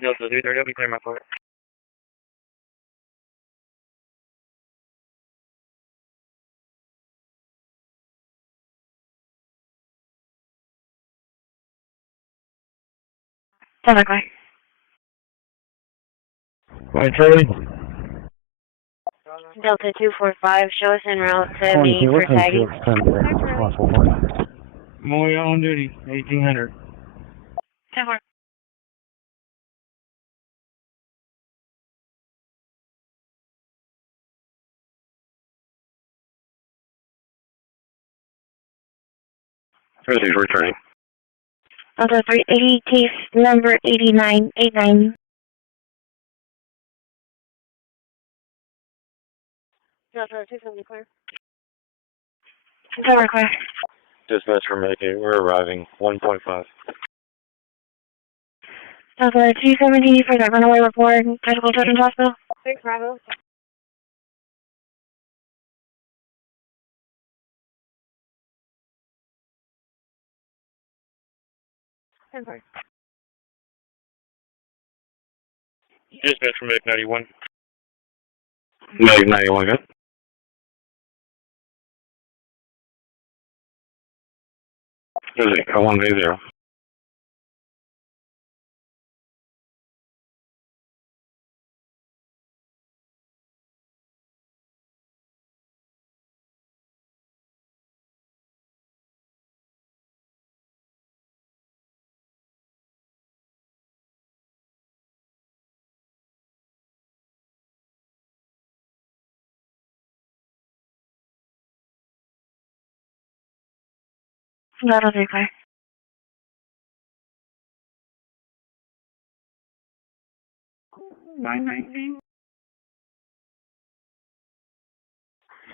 Delta 330, I'll be clearing my flight. Stand by. Right, Charlie. Delta 245, show us en route to Maine for tagging. Moy on duty, 1800. 10-4. Christi's returning. Delta 380, case number 8989. Delta 270, clear. Delta clear. Dispatch for Medicaid, we're arriving, 1.5. Delta 270 for that runaway report, Critical Children's Hospital. 6 Bravo. 10-4. Dispatch for Medic 91. Medic 91, good. Visit, 180. Delta 3 clear.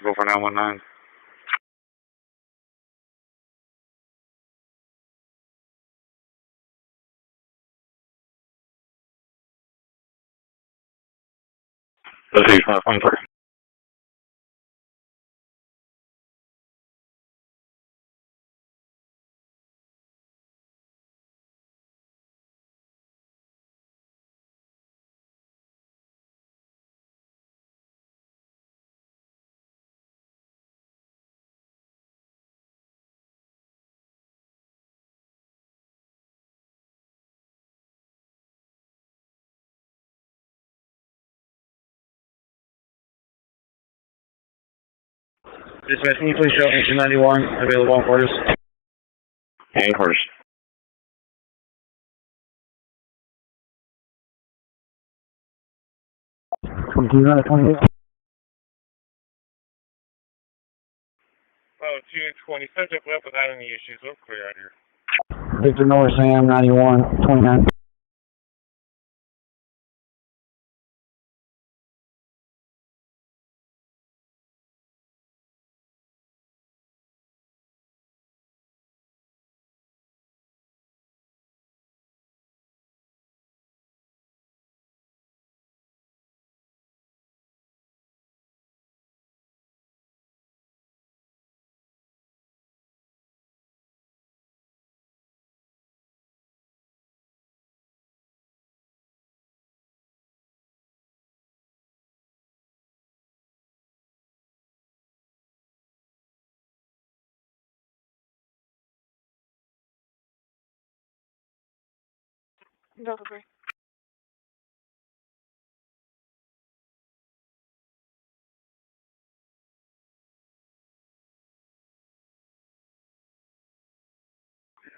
Go for 919. Let's see, 5.3. Dispatch, can you please show engine 91 available on quarters? And quarters. Oh, 220, subject left without any issues, we're clear out here. Victor North, Sam, 91, 29. Delta 3.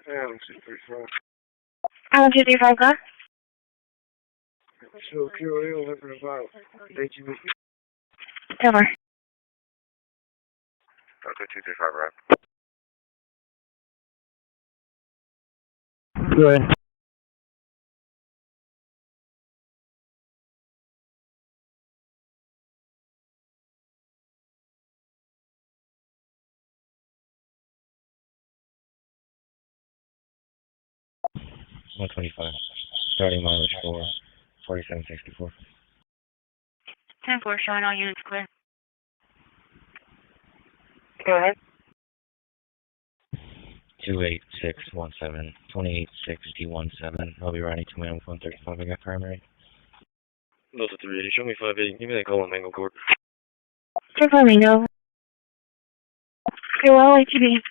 Yeah, let's see, 34. 235 clear. So, QA, looking about. Thank you. 10-4. Okay, 235, right? Good. $125. Starting mileage for 4764. 10-4, showing all units clear. Go ahead. 28617, 286D17. I'll be riding to my own 135. I got primary. Delta 380, show me 580. Give me that call on Mango Court. Check for Mango. Okay, well, HEB.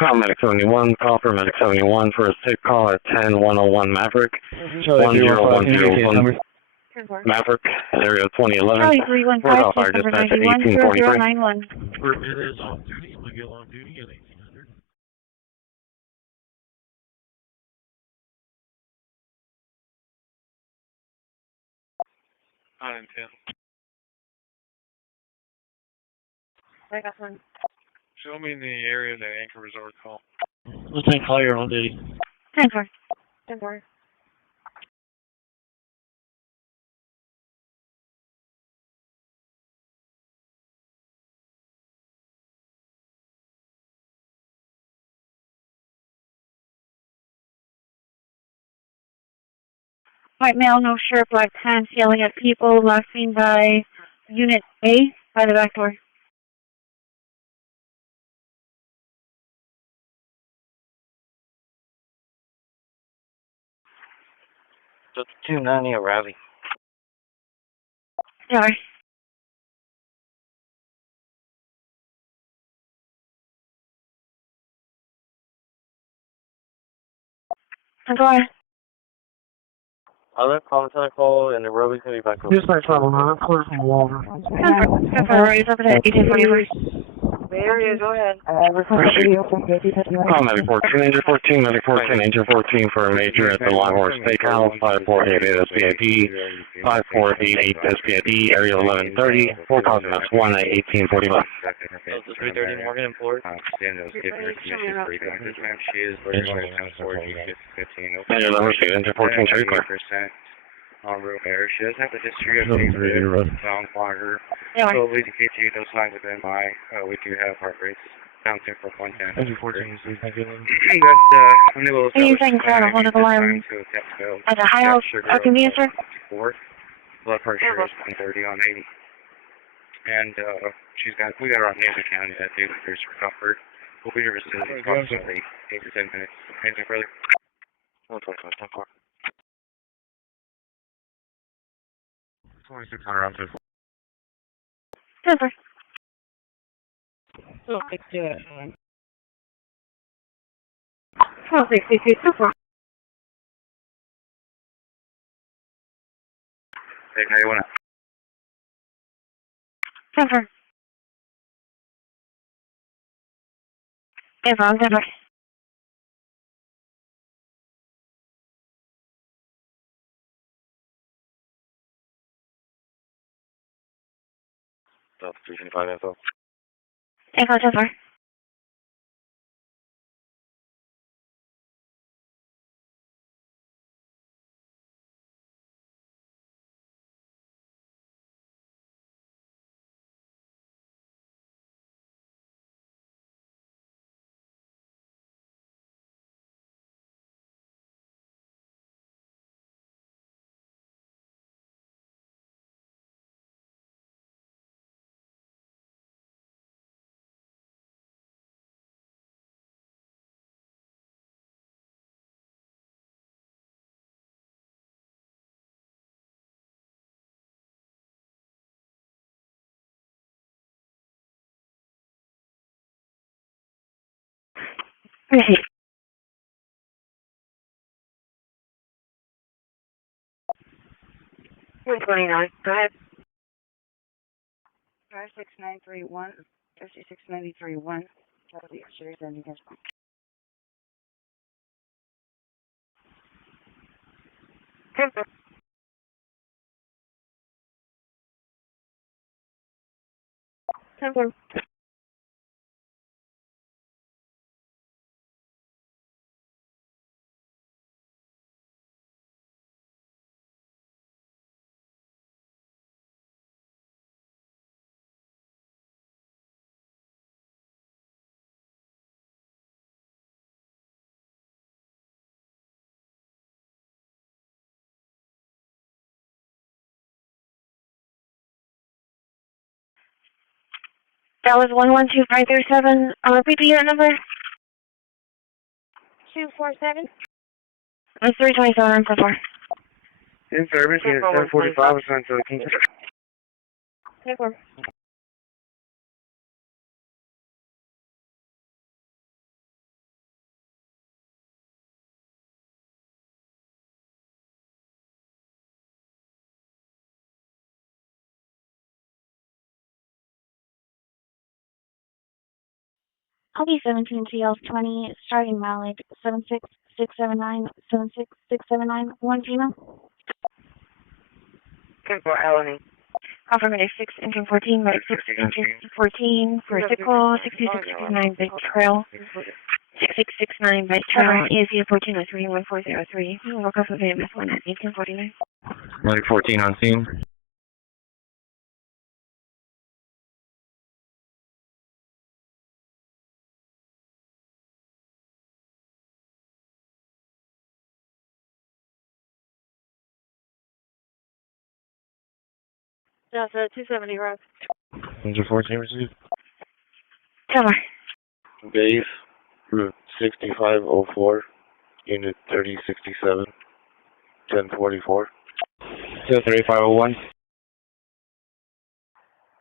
Call Medic 71, call for Medic 71 for a sick call at 10101 Maverick. 1010 Maverick, area 2011. Charlie 315, We're call fire number dispatch at 910091. 1843. It is on duty. We get on duty at 1800. On intent. Show me the area that Anchor Resort call. Lieutenant Collier on duty. 10-4. White male, no shirt, black pants, yelling at people, last seen by Unit A by the back door. Delta 290 O'Reilly. Sorry. Go ahead. I'll let Lieutenant call and the road is going to be back over. Dispatch level 9, clear from the water. 10-4, right, up at 1841. Bay Area, go ahead. Call Medic 14, Angel 14, Medic 14, Angel 14 for a major at the Longhorn Steakhouse, 5488 SPID, 5488 SPID, area 1130, 4 calls maps 1 at 1845. Delta 330 Morgan and Ford. Angel number 6, Angel 14, trade clear. On road air. She doesn't have the history of sound fire. Yeah, So we can get you those signs of MI. We do have heart rates bouncing for 110. Angel 14, please, thank you. That's unable to anything for one of the alarms at a high convenience store? Blood pressure is 130 on 80. And we got her on Haven County that day with her comfort. We'll be here as soon as approximately 8 to 10 minutes. Anything further? 125, 10-4. 2600 round 2. 10-4. Oh, it's 1262, 2-4. Hey, how you want to? 10-4. 10-4, 10-4. Delta 325 info. 10-4, 10-4. Receive. 129. Go ahead. 56931. 56931. That'll be upstairs then, you guys. 10-4. 10-4. That was 112537. Repeat the unit number. 247. That's 327 so far. In service, unit 745, assigned to the King. 10-4. I'll be 17 TL 20, starting mileage 76679, 76679, 1 female. 10-4, Alany. Confirmation 6, engine 14, medic 6, engine 14, vertical, 6669, big trail, 6669, big trail, ESU 1403, 1403, work off of AMS 1849. Medic 14 on scene. That's 270 rock. Engine 14 received. Cover. Base, route 6504, unit 3067, 1044. 23501.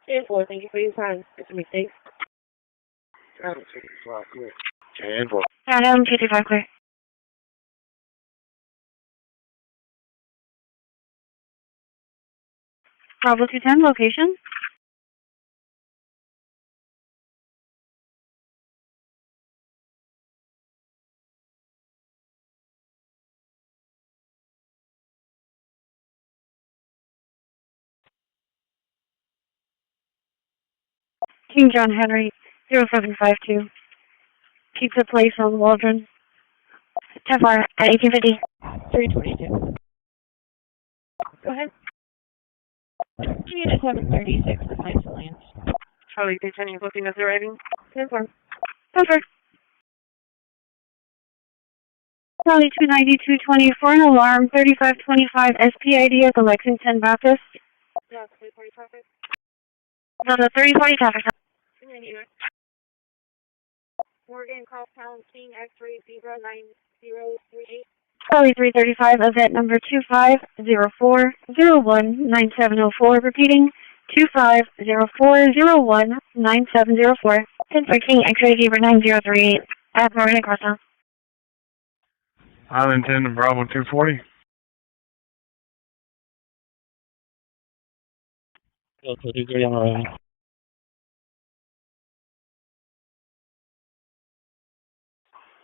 10-4, thank you for your time. It's a mistake. 10-4. Adam, 225 clear. Bravo 210, location. King John Henry, 0752. Keep the place on Waldron. Tefar at 1850. 322. Go ahead. Unit 736, the flight lands. Charlie, continue looking at the writing. 10-4. 10-4. Charlie 29224, an alarm 3525 SPID at the Lexington Baptist. Yeah, 340 traffic. No, the 3040 traffic. 298. Morgan, call pound King X-ray 09038. Charlie 335, event number 2504019704, repeating 2504019704. 10 for King X-ray 9038 at Morgan and Crosstown. Island 10 to Bravo 240. Go to 230 on the right.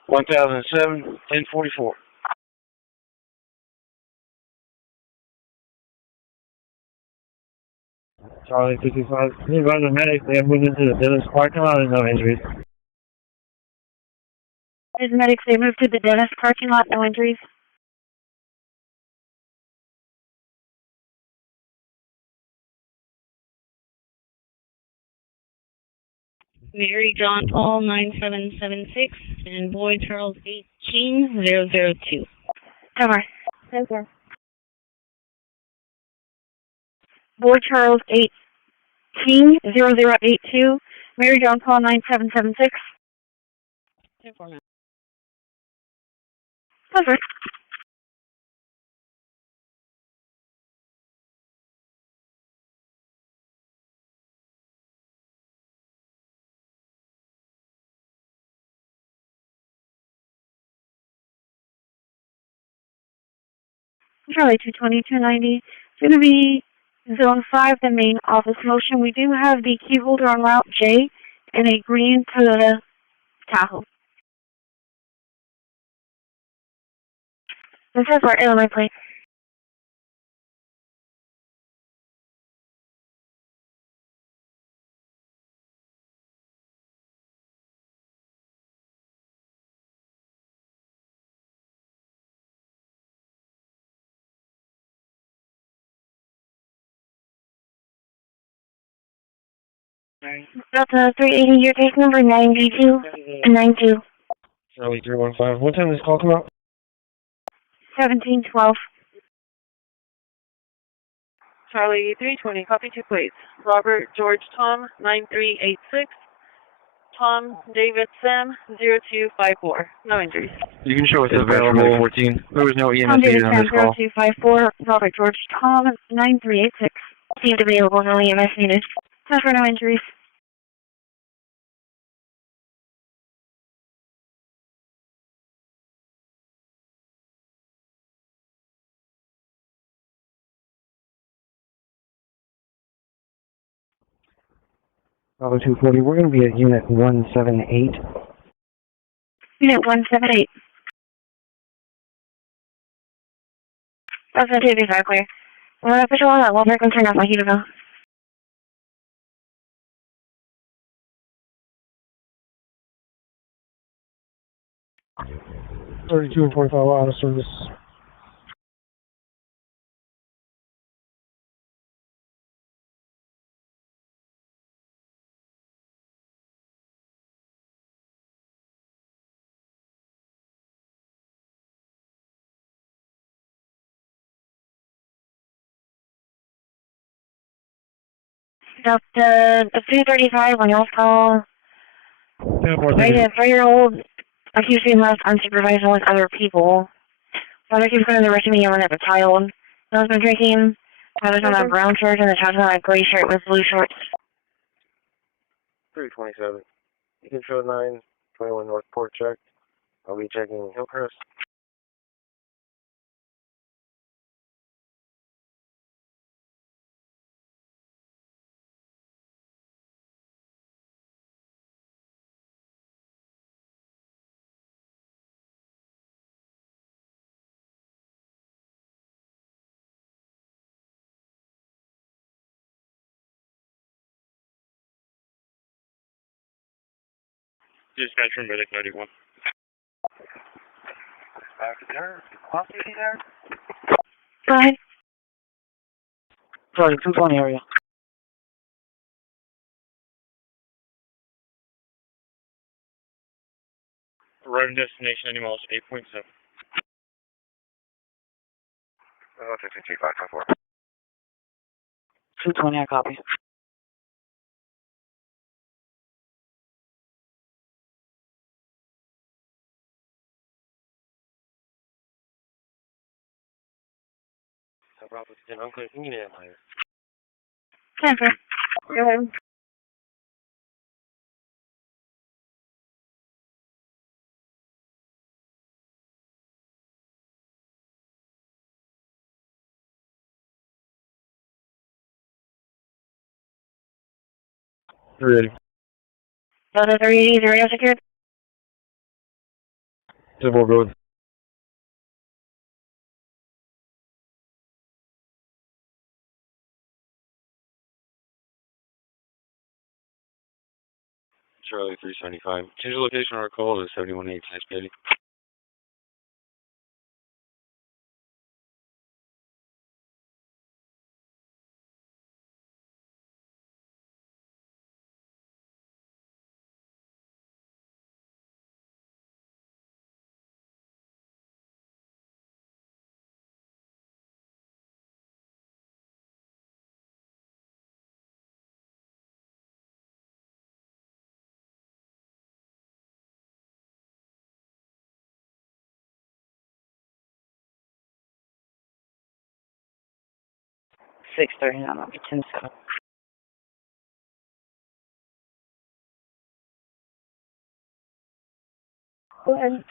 1007, 1044. Charlie 55. Please run the medics. They have moved into the Dennis parking lot and no injuries. His medics, they moved to the Dennis parking lot, no injuries. Mary John Paul 9776 and Boyd Charles 18002. Cover. 10-4. Boyd Charles 18082. Mary John Paul 9776. 10-4 now. Cover. Charlie 220, 290, going to be Zone 5, the main office motion. We do have the key holder on Route J and a green Toyota Tahoe. This is our Illinois plate. Delta 380, your case number 92 and 92. Charlie 315. What time does this call come out? 1712. Charlie 320, copy 2 plates. Robert George Tom 9386. Tom David Sam 0254. No injuries. You can show us available 14. There was no EMS Tom David on Sam this call. 0254. Robert George Tom 9386. Seemed available, no EMS needed. Time for no injuries. Bravo 240, we're going to be at Unit 178. Unit 178. That's a 235 clear. We're official on that wall break and turn off my heater though. 32 and 45 out of service. The 335 when y'all call, right, a 3-year-old accused being left unsupervised with other people. Father keeps going to the rescue me yelling at the child. Father's been drinking. Father's on a brown shirt and the child's on a gray shirt with blue shorts. 327. You can show 921 North Port checked. I'll be checking Hillcrest. Dispatch from Medic 91. Back there? Coffee there? Go ahead. Sorry, 220 area. Arriving destination, any miles 8.7. 23554. 220, I copy. Bravo 10, unclear. Can you get that higher? Time for. Go ahead. Ready. Delta 380, radio secured. Civil Road. Charlie 375. Change the location of our call to 718 Petty. $6.39 on the 10-7. Go ahead.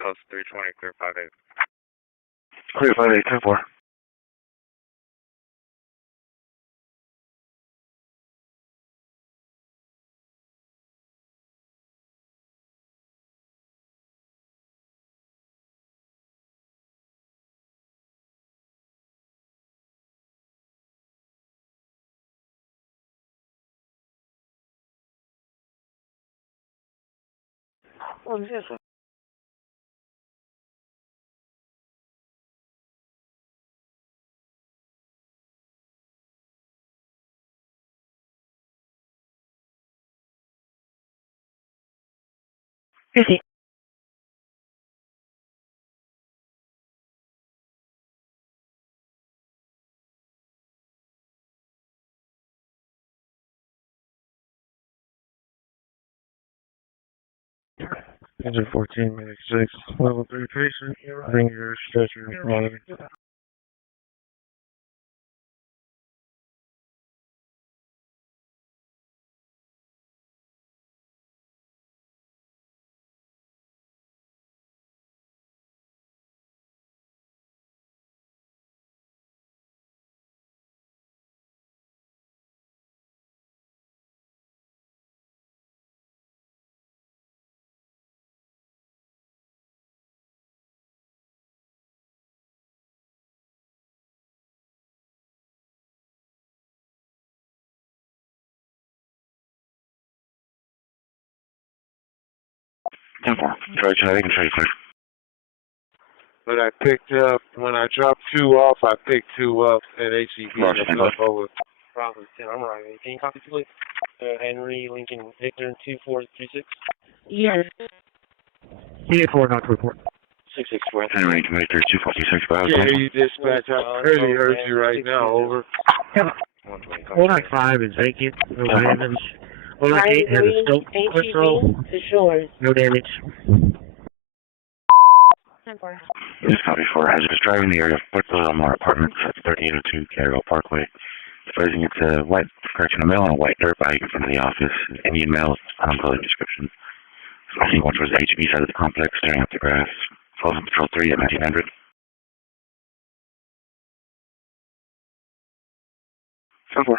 That was 320, clear 58. Clear 58, 10-4. What is this? Christi. Engine 14, minute 6, level 3 patient, bring your stretcher, monitor. Try chatting and try clear. When I dropped 2 off, I picked 2 up at HEB. Roger, That's up over. Bravo 10, I'm arriving. Can you copy, please? Henry Lincoln Victor 2436. Yes. Unit 4, not to report. 664. Henry Lincoln Victor 246, Yeah, hear you dispatch. I barely heard you right now, over. Hold 5 is vacant, no damage. 8 has a scope control, to shores. no damage. 10-4. This copy 4. Hazardous driving the area of Port Lamar Apartments at 3802 Carroll Parkway. Advising it's a male on a white dirt bike in front of the office. Indian male, uncolored description. Crossing one towards the HEB side of the complex, staring up the grass. Falls on Patrol 3 at 1900. 10-4.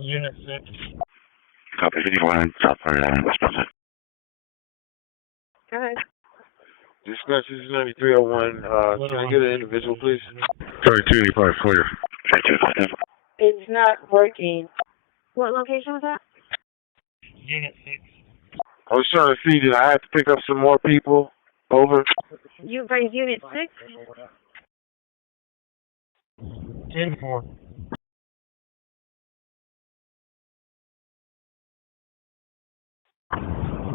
Unit 6. Copy 54 South Park Avenue, West Brunswick. Okay. Dispatch, this is 9301. Can I get an individual, please? 3285, clear. 3285, 10-4. It's not working. What location was that? Unit 6. I was trying to see, did I have to pick up some more people? Over. You raised Unit 6? 10-4.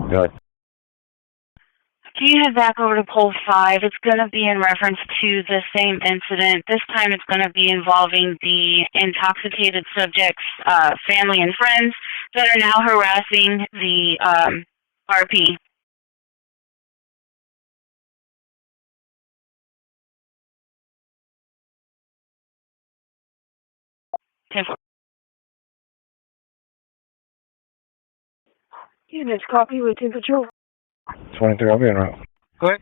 Good. Can you head back over to pole 5? It's going to be in reference to the same incident. This time it's going to be involving the intoxicated subject's family and friends that are now harassing the RP. Units copy with Patrol. 23, I'll be en route. Go ahead.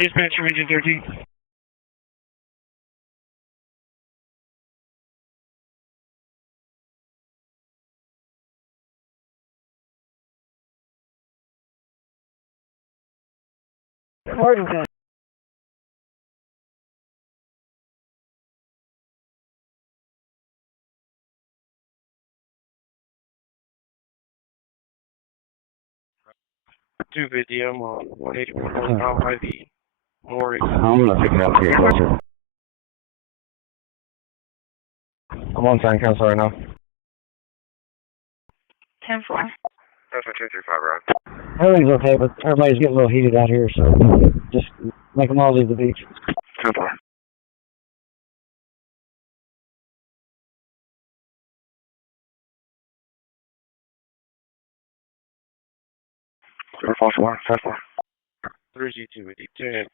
Dispatch from engine 13. Morgan. Two video on 180 IV. More I'm gonna pick it up here closer. I'm on sign council right now. 10-4. That's for 235, Rob. Everything's okay, but everybody's getting a little heated out here, so just make them all leave the beach. 10-4. False alarm, 10-4. 3G2 with you. 10.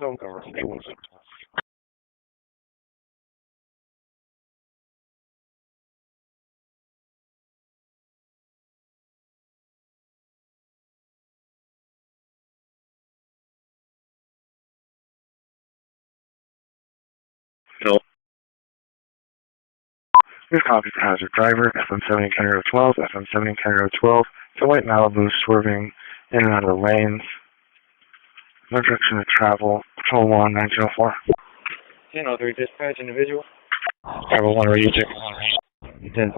Don't cover. Bill. This copy for hazard driver, FM70 County Road 12, FM70 County Road 12. It's a white Malibu swerving in and out of the lanes. No direction to travel. Patrol 1, 1904. 1003 dispatch individual. Travel 1, radio check. 10.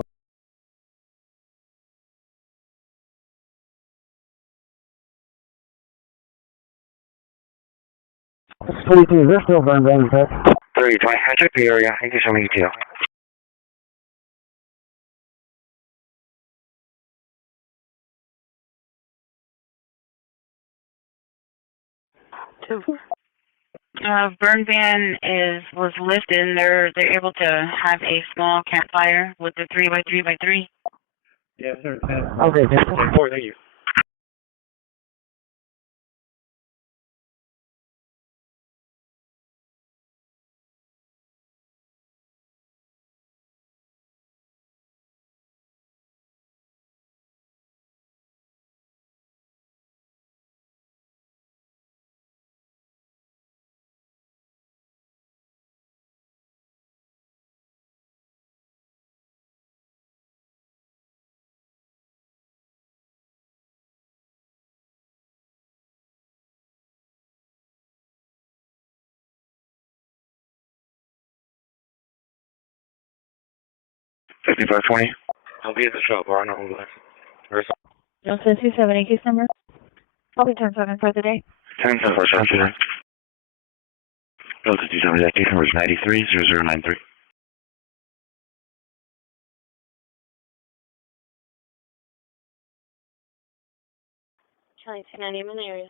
It's 22, they're still burned down, in fact. 3020, I checked the area. Thank you so much, detail. Burn ban was lifted, and they're able to have a small campfire with the 3x3x3. Yeah, sir. Okay, 10-4, thank you. $55.20. I'll be at the shop, or I know who left. Johnson 270, case number. Probably 10-7 for the day. 10-7 for Johnson. Delta 270, that case number is 930093. County 290, I'm in the area.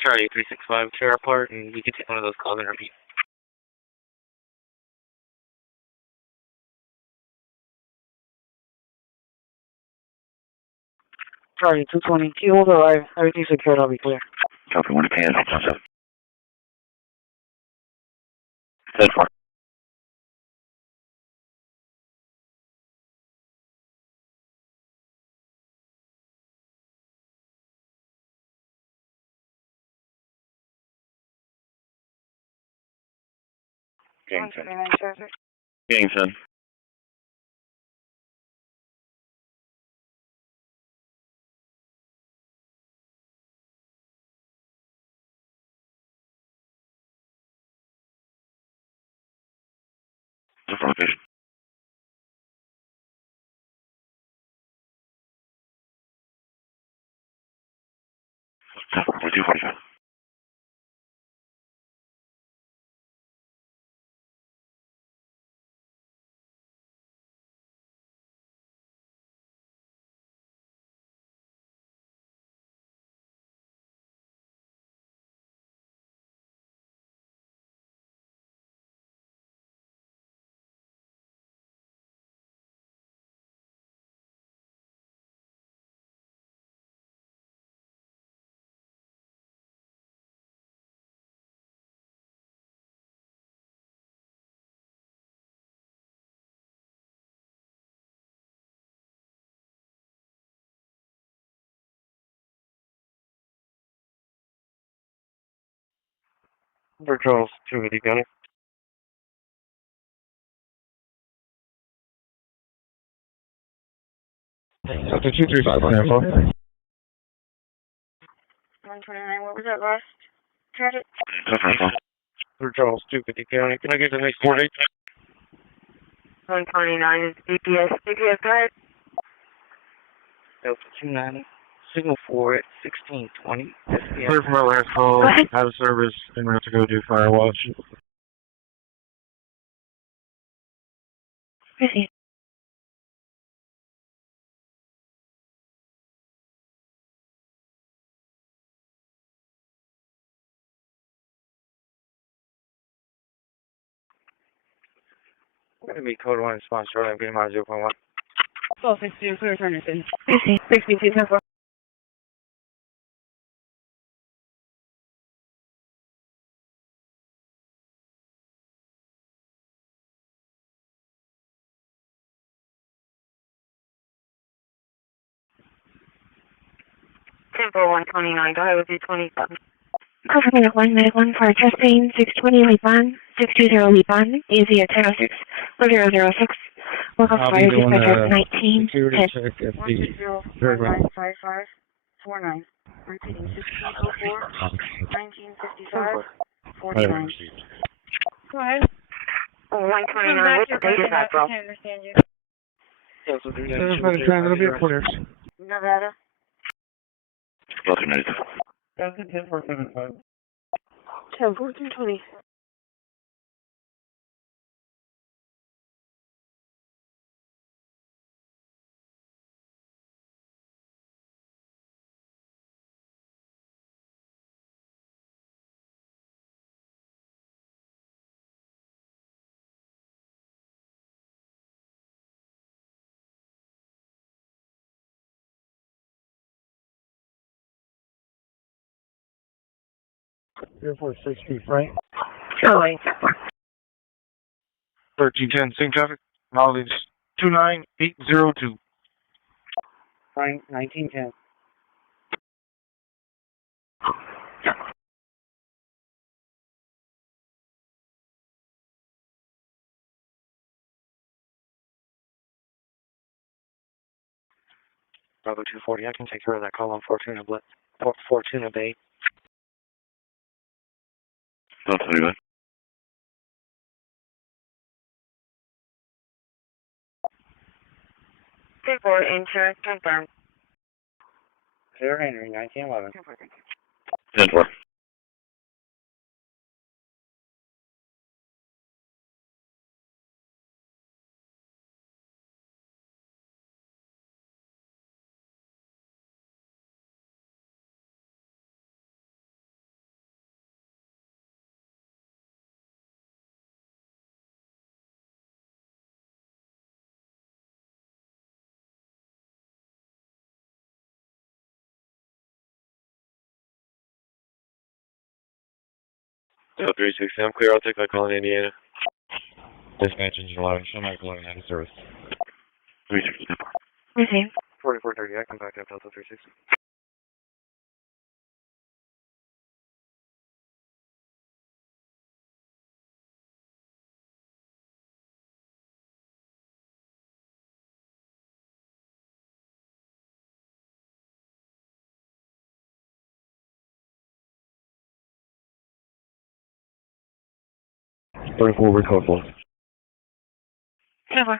Charlie 365, tear apart, and you can take one of those calls and repeat. Charlie, 220, key hold arrive. Everything's secured, I'll be clear. Copy, 1 to pay it, 10-4. Gang 10. Gang 10. Different location. 245. For Charles, 250 County. Delta 235, Tampa. 129, what was that last traffic? For Charles, 250 County. Can I get the next coordinate? 129 is GPS. GPS, go ahead. Delta 29, signal 4 at 1620. Clear from my last call. Go ahead. Out of service and route to go do fire watch. Proceed. Going to be code 1 response, Charlie. I'm getting my 0.1. 1262, clear Henderson. Proceed. 6210. 129, go ahead with your 27. Alpha Minute 1, Minute 1 for testing, 620 leap on, 620 leap on, easy at 1006, 006. Local I'll be fire doing dispatcher a 19, security 10. check at the 160-4955-49. Repeating, 1604, 1955, 49. Go ahead. 129, what date is that from? I understand you. Delta 39, It'll be a clear. Nevada. Delta 90. Delta 10-475. 10-14-20. Airport 6 feet, right? Charlie. 1310, same traffic. Mileage 29802. 1910. Bravo 240, I can take care of that call on Fortuna Bay. Delta 39. Report insurance confirmed. Clear Henry, 1911. 10-4. Delta 360, I'm clear. I'll take that call in Indiana. Dispatch engine 11, show my 11 out of service. 360. Receive. 4430, I can back up Delta 360. Bring forward code 1. 10-4.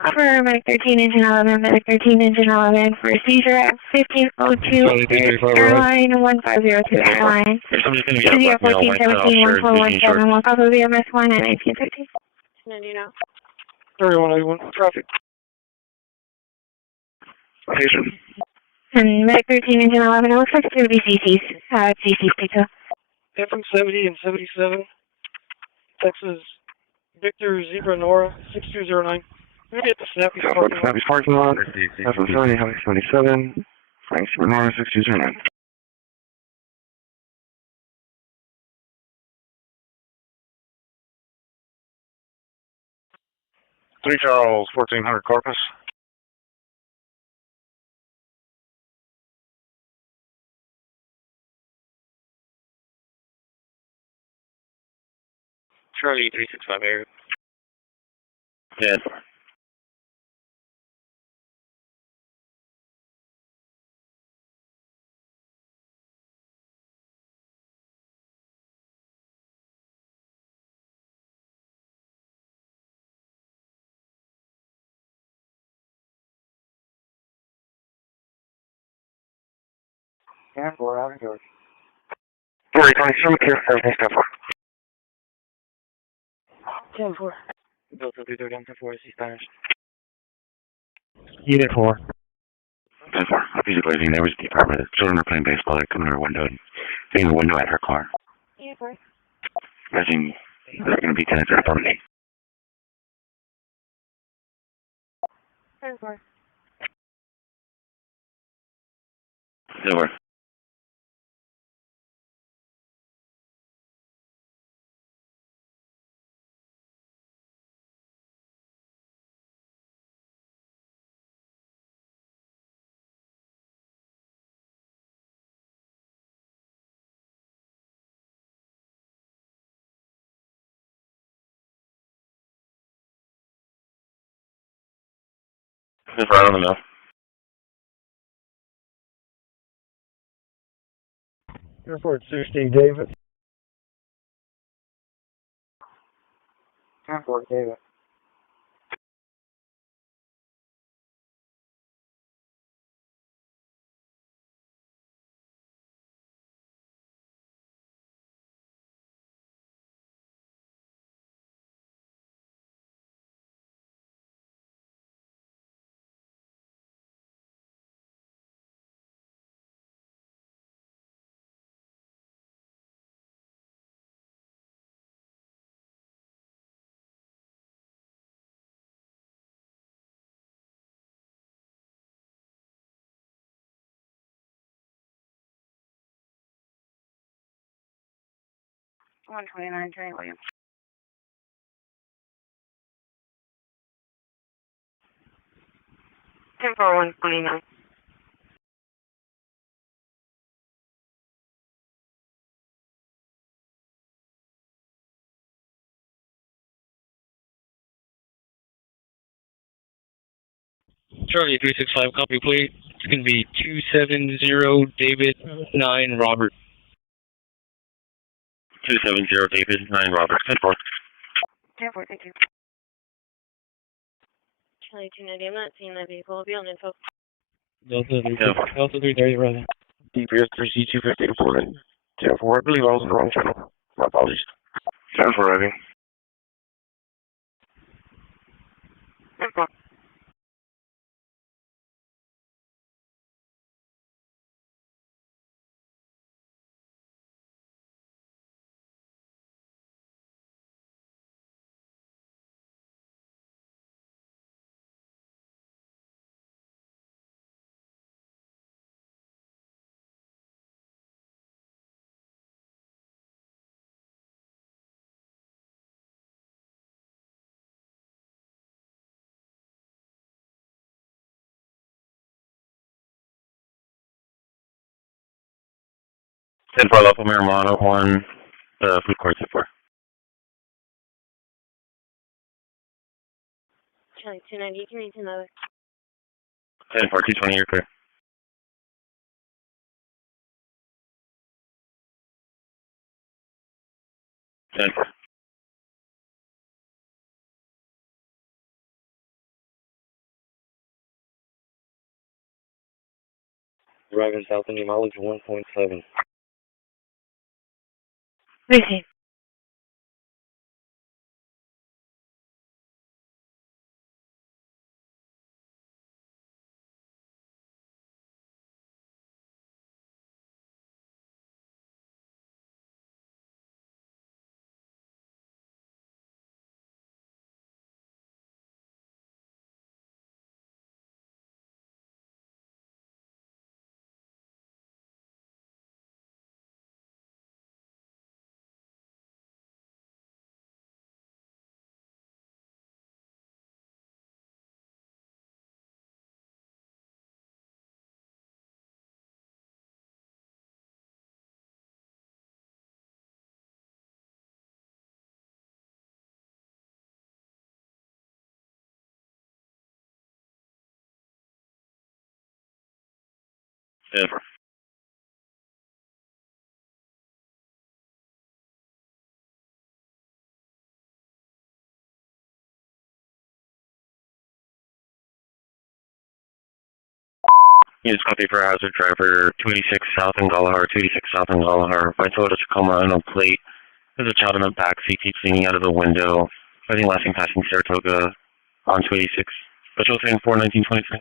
Upper Medic 13 engine 11, Medic 13 engine 11 for a seizure at 1502 airline 1502 airline. Somebody's going to be Studio at black mail, white 1417 officer, 1417, walk off of VMS 1 at 1913. And you know. 3181, traffic. Patient. And Medic 13 engine 11, it looks like it's going to be CC's, CC's pizza. FM 70 and 77, Texas, Victor, Zebra, Nora, 6209. We're going to hit the Snappy's parking lot. Snappy's parking lot. FM 70, Highway 27. Frank Bernard, 6209. 3 Charles, 1400 Corpus. Charlie 365 area. Dead. Yeah, 4 out of George. 4 here, everything's 10-4. 10-4. Delta 330 on 10-4, is Spanish. Unit 4. 10-4. I'm busy blazing. There was a department. Children are playing baseball. They come in her window and seeing the window at her car. Unit 4. Imagine they're going to be tenants at apartment 10-4. 10-4. I don't know. Airport 16, David. 10-4, David. One 29, Trey Williams. Ten for 129. Charlie 365, copy plate. It's going to be 270 David 9 Robert. 270 David, 9 Robert. 10-4. 10-4, thank you. Charlie 290, I'm not seeing that vehicle. I'll be on info. Delta 330, rather. DPS 3C250 reported. 10-4. I believe I was in the wrong channel. My apologies. 10-4, Ivy. 10-4. Ten for local marijuana, 1, food court 10-4. Charlie 290, you can reach another. 10-4, 220, you're clear. 10-4. Driving south in your mileage 1.7. Receive. Denver. Units copy for hazard driver 286 South in Galahar, 286 South in Galahar. By Toyota Tacoma on a plate. There's a child in the back seat, keeps leaning out of the window. I think last thing passing Saratoga on 286. Special 3 and 4, 1923.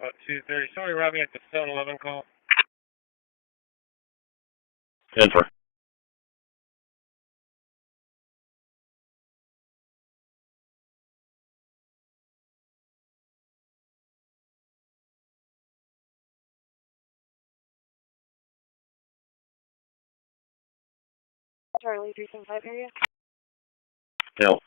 About 2:30. Sorry, Robbie, at the 7-Eleven call. Denver. Charlie 375 area. No.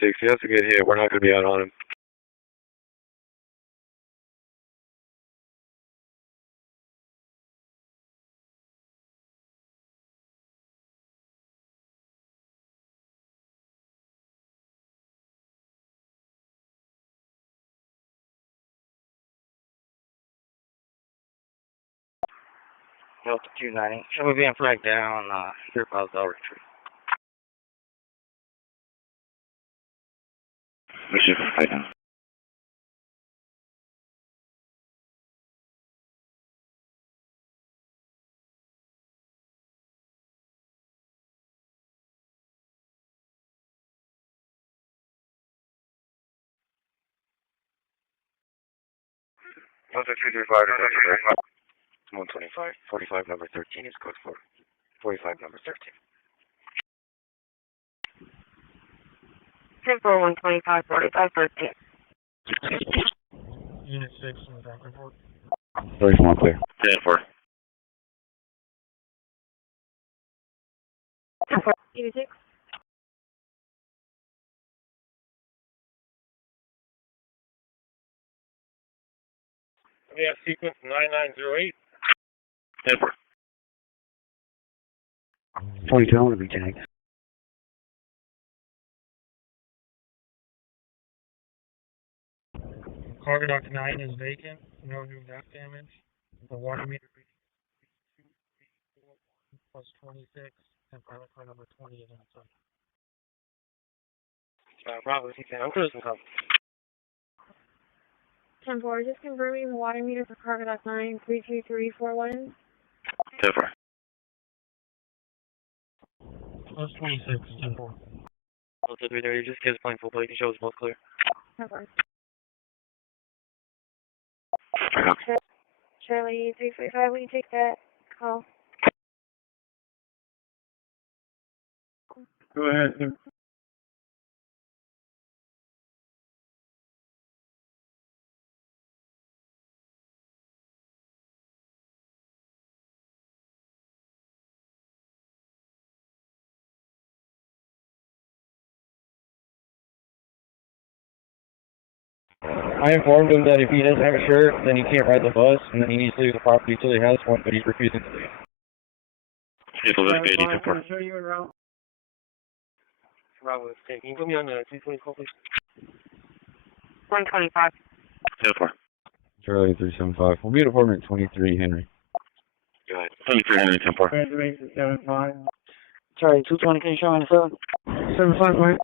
He has to get hit. We're not going to be out on him. Delta 290. We're being flagged down. Here by the retreat. We should fight now. Delta 235. 125. 45 number 13 is code 4. 45 number 13. 10-4, 125, 45, 13. Unit 6 in the back report. 31 clear. Denver. 10-4. Unit 6. We have sequence 9908. Denver. 42, I want to be tagged. Cargo dock 9 is vacant. No new dock damage. The water meter plus 26 and pilot car number 20 is outside. Bravo, I'm cruising come. 10-4, just confirming the water meter for cargo dock 9, 32341. Denver. Plus 26, 10-4. Delta 330, just kids playing full plate. He shows both clear. 10-4. Charlie 345, will you take that call? Go ahead, sir. I informed him that if he doesn't have a shirt, then he can't ride the bus, and then he needs to leave the property until he has one, but he's refusing to leave. Vehicle lift 80 10-4. Show you around. Bravo, can you put me on the 220 call, please? 125. 10-4. Charlie 375. We'll be at apartment 23, Henry. Go ahead. 23 Henry 10-4. Reservation 75. Charlie 220, can you show me the phone? 75, right?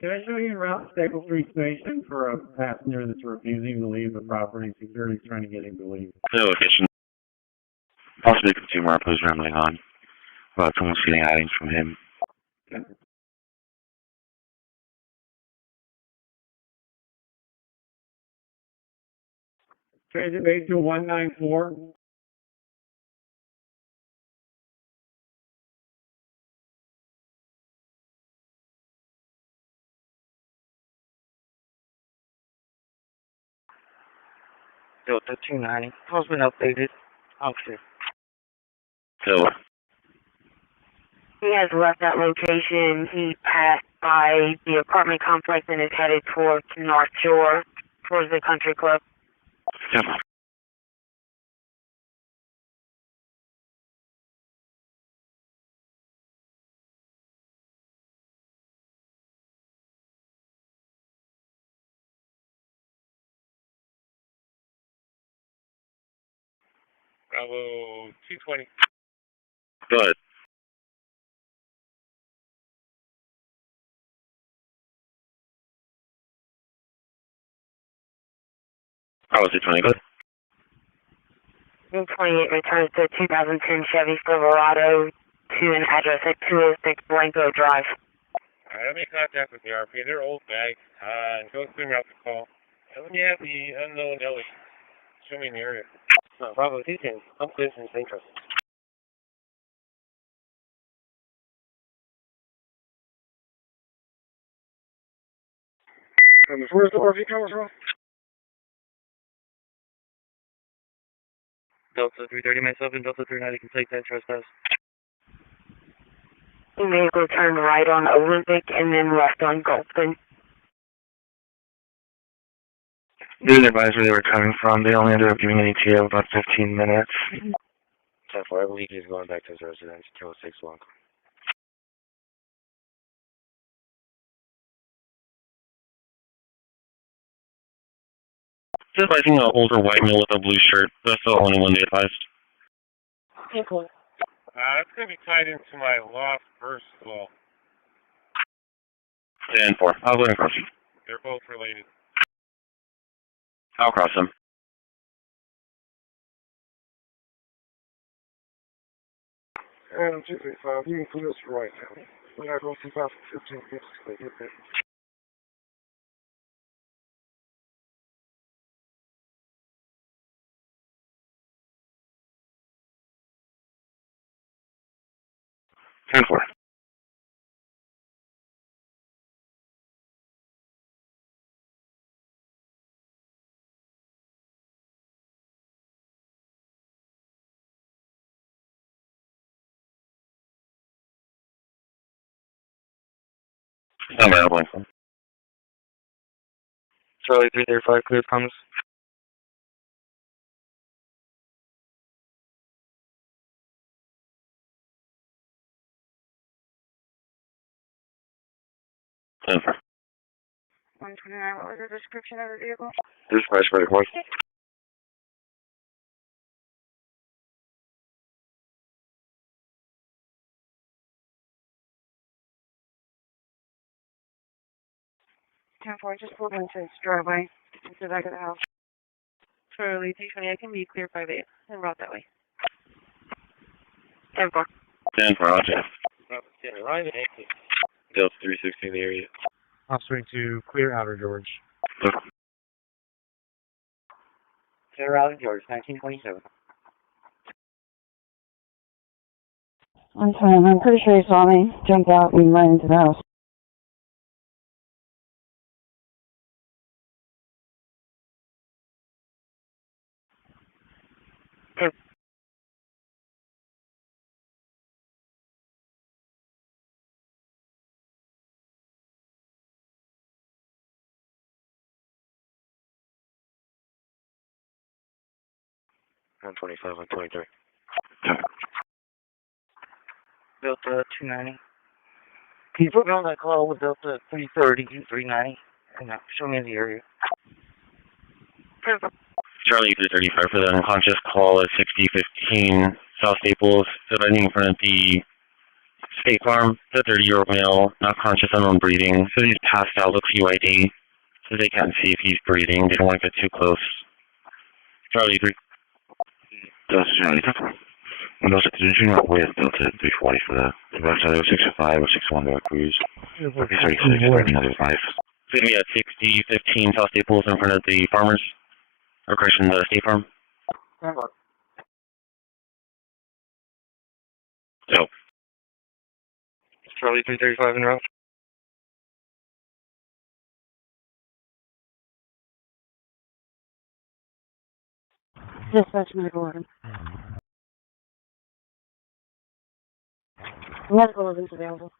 Can I show you around Staple Street Station for a passenger that's refusing to leave the property? Security's trying to get him to leave. The location. Possibly consumer outpost rambling on. About someone's getting items from him. Transit base to 194. Delta 290. Call's been updated. Okay. So, He has left that location. He passed by the apartment complex and is headed towards North Shore, towards the country club. yeah. Bravo 220. Go ahead. Bravo 220, go ahead. 28 returns to 2010 Chevy Silverado to an address at 206 Blanco Drive. Alright, I'll make contact with the RP. They're old bags. And go clear out the call. And when you have the unknown Ellie, show me in the area. Bravo 210. I'm clear from St. Trust. Where's the RV coming from? Delta 330 myself and Delta 390 complete that trespass. The vehicle turned right on Olympic and then left on Gulfton. Didn't advise where they were coming from. They only ended up giving an ETA of about 15 minutes. 10-4, I believe he's going back to his residence. 206 Blanco. Just advising an older white male with a blue shirt. That's the only one they advised. That's going to be tied into my loft first wall. 10-4. I'll go ahead and cross you. They're both related. I'll cross them. Adam 235, you can put us right now. We gotta go 2015 minutes. Ten four. I'm out of line. Charlie 335, clear promise. Ten four. 129, what was the description of the vehicle? Dispatch for the horse. Just pulled into its driveway, into the back of the house. Charlie 320, I can be clear 5-8 and route that way. 10-4. 10-4, Roger. Ryan and exit. Delta 360 in the area. Offspring to clear outer George. Clear outer George, 1927. I'm pretty sure he saw me, jumped out, and ran into the house. On 25, on 23. Delta 290. Can you put me on that call with Delta 330, 390, and show me the area? Charlie 335 for the unconscious call at 6015 South Staples, sitting in front of the State Farm. The 30-year-old male, not conscious, unknown breathing. So he's passed out, looks UID, so they can't see if he's breathing. They don't want to get too close. Charlie 3. Delta Charlie. Delta, did you not wait Delta 340 for the rest of 605 or 61 to a cruise? 36, another 5. It's going to be at 6015 South Staples in front of the Farmers. Correction, the State Farm. So. Charlie 335 en route. Dispatch medical order. Medical is available.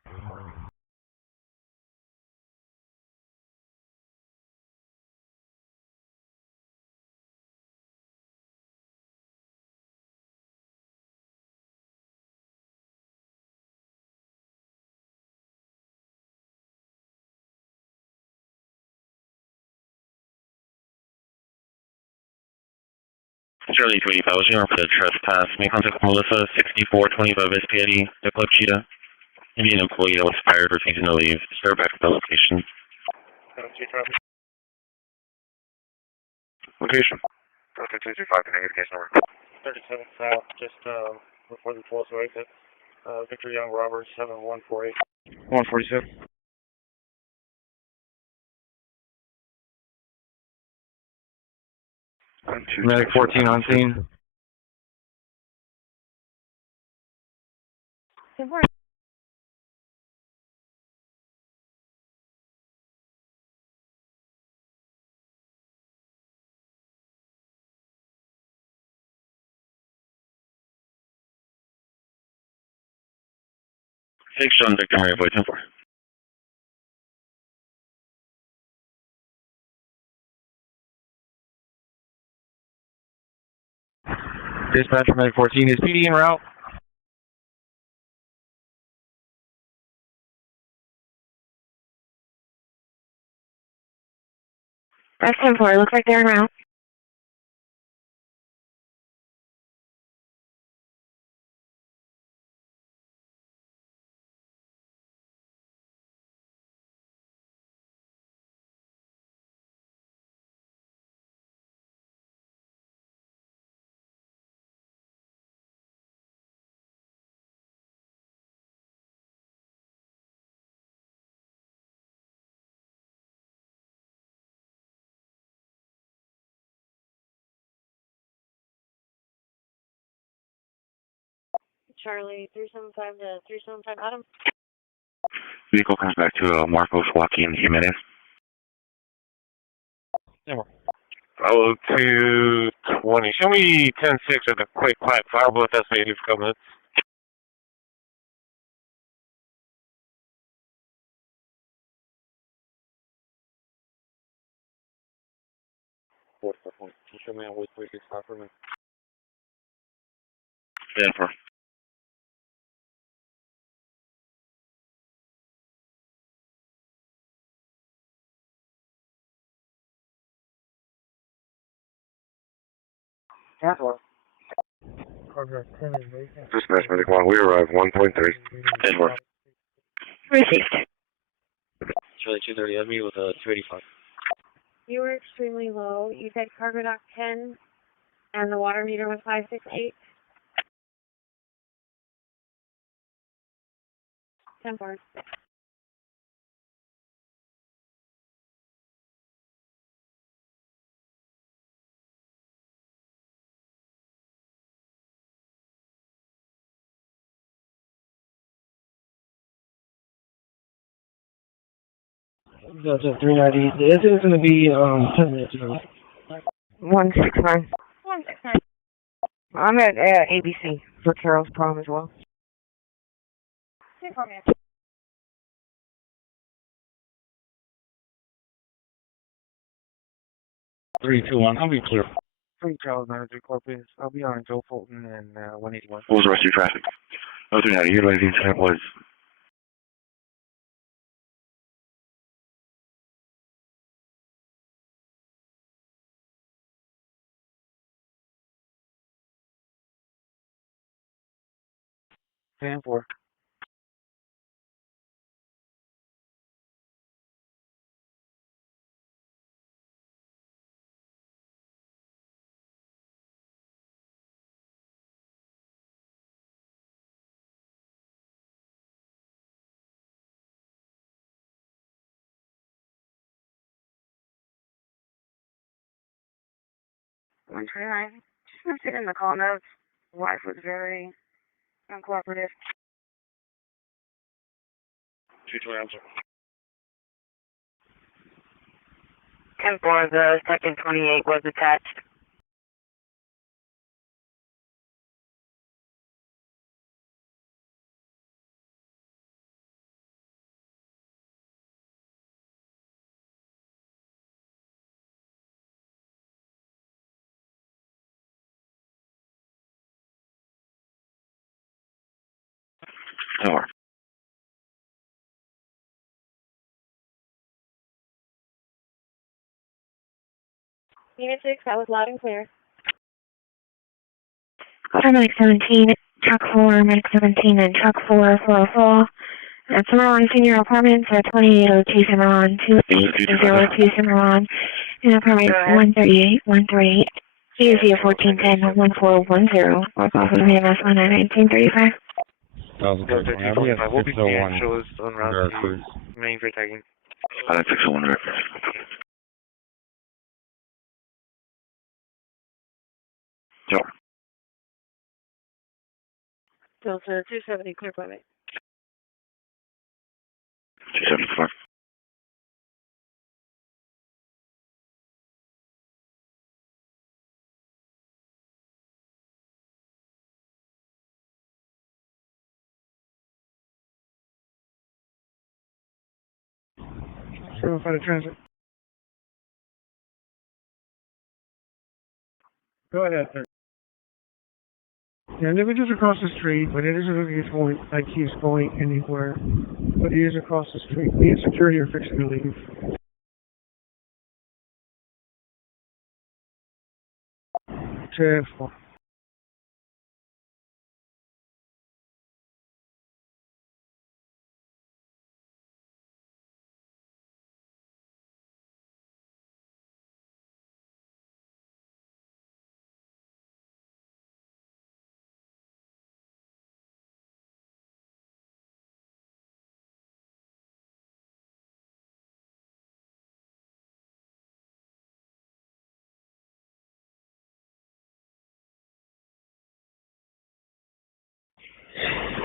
Charlie 285, was here for the trespass. Make contact with Melissa, 6425 SPID, the Club Cheetah. Indian employee that was fired, refusing to leave. Start back at the location. Location. 235, can I get a case number? 37 South, just before the 12th exit. Victor Young, Roberts, 7148. 147. Medic 14 on scene. Six John Victor Mary Boy 10-4. Dispatch Medic 14 is PD en route. That's 10-4. Looks like they're en route. Charlie 375 to 375 Adam. Vehicle comes back to Marcos, Joaquin Jimenez. Follow 220. Show me 10-6 with a quick quiet fire both SAD for a couple minutes. Can you show me how wait for you to stop for a minute? 10-4. Dispatch Medic 1, we arrived 1.3. 10-4. Received. Charlie 230, let me with 285. You were extremely low. You said cargo dock 10, and the water meter was 568. 10-4. That's a 390. The incident's going to be 10 minutes ago. 169. 169. I'm at ABC for Carol's prom as well. 2-4 man. 321. I'll be clear. 3 Charles Manager Corpus. I'll be on Joe Fulton and 181. What was the rest of your traffic? Oh, 390, your lazy incident was Stand for. 129. Just want to sit in the call notes. Wife was very uncooperative. 220, answer. 10-4, the second 28 was attached. Over. Unit 6, that was loud and clear. Medic 17, truck 4, medic 17, and truck 4, 404. Cimarron Senior Apartments at 2802 Cimarron, 2802 Cimarron, in apartment 138, EZ 1410 1410, or call from VMS 1935. 1045, we'll be scanning shows on route to main for tagging. 601 record. Sure. Delta 270, clear by me. 274. Certified to transit. Go ahead, sir. Yeah, individuals across the street, but it is like he's going anywhere. But he is across the street. Be it security or fixing to leave. Careful.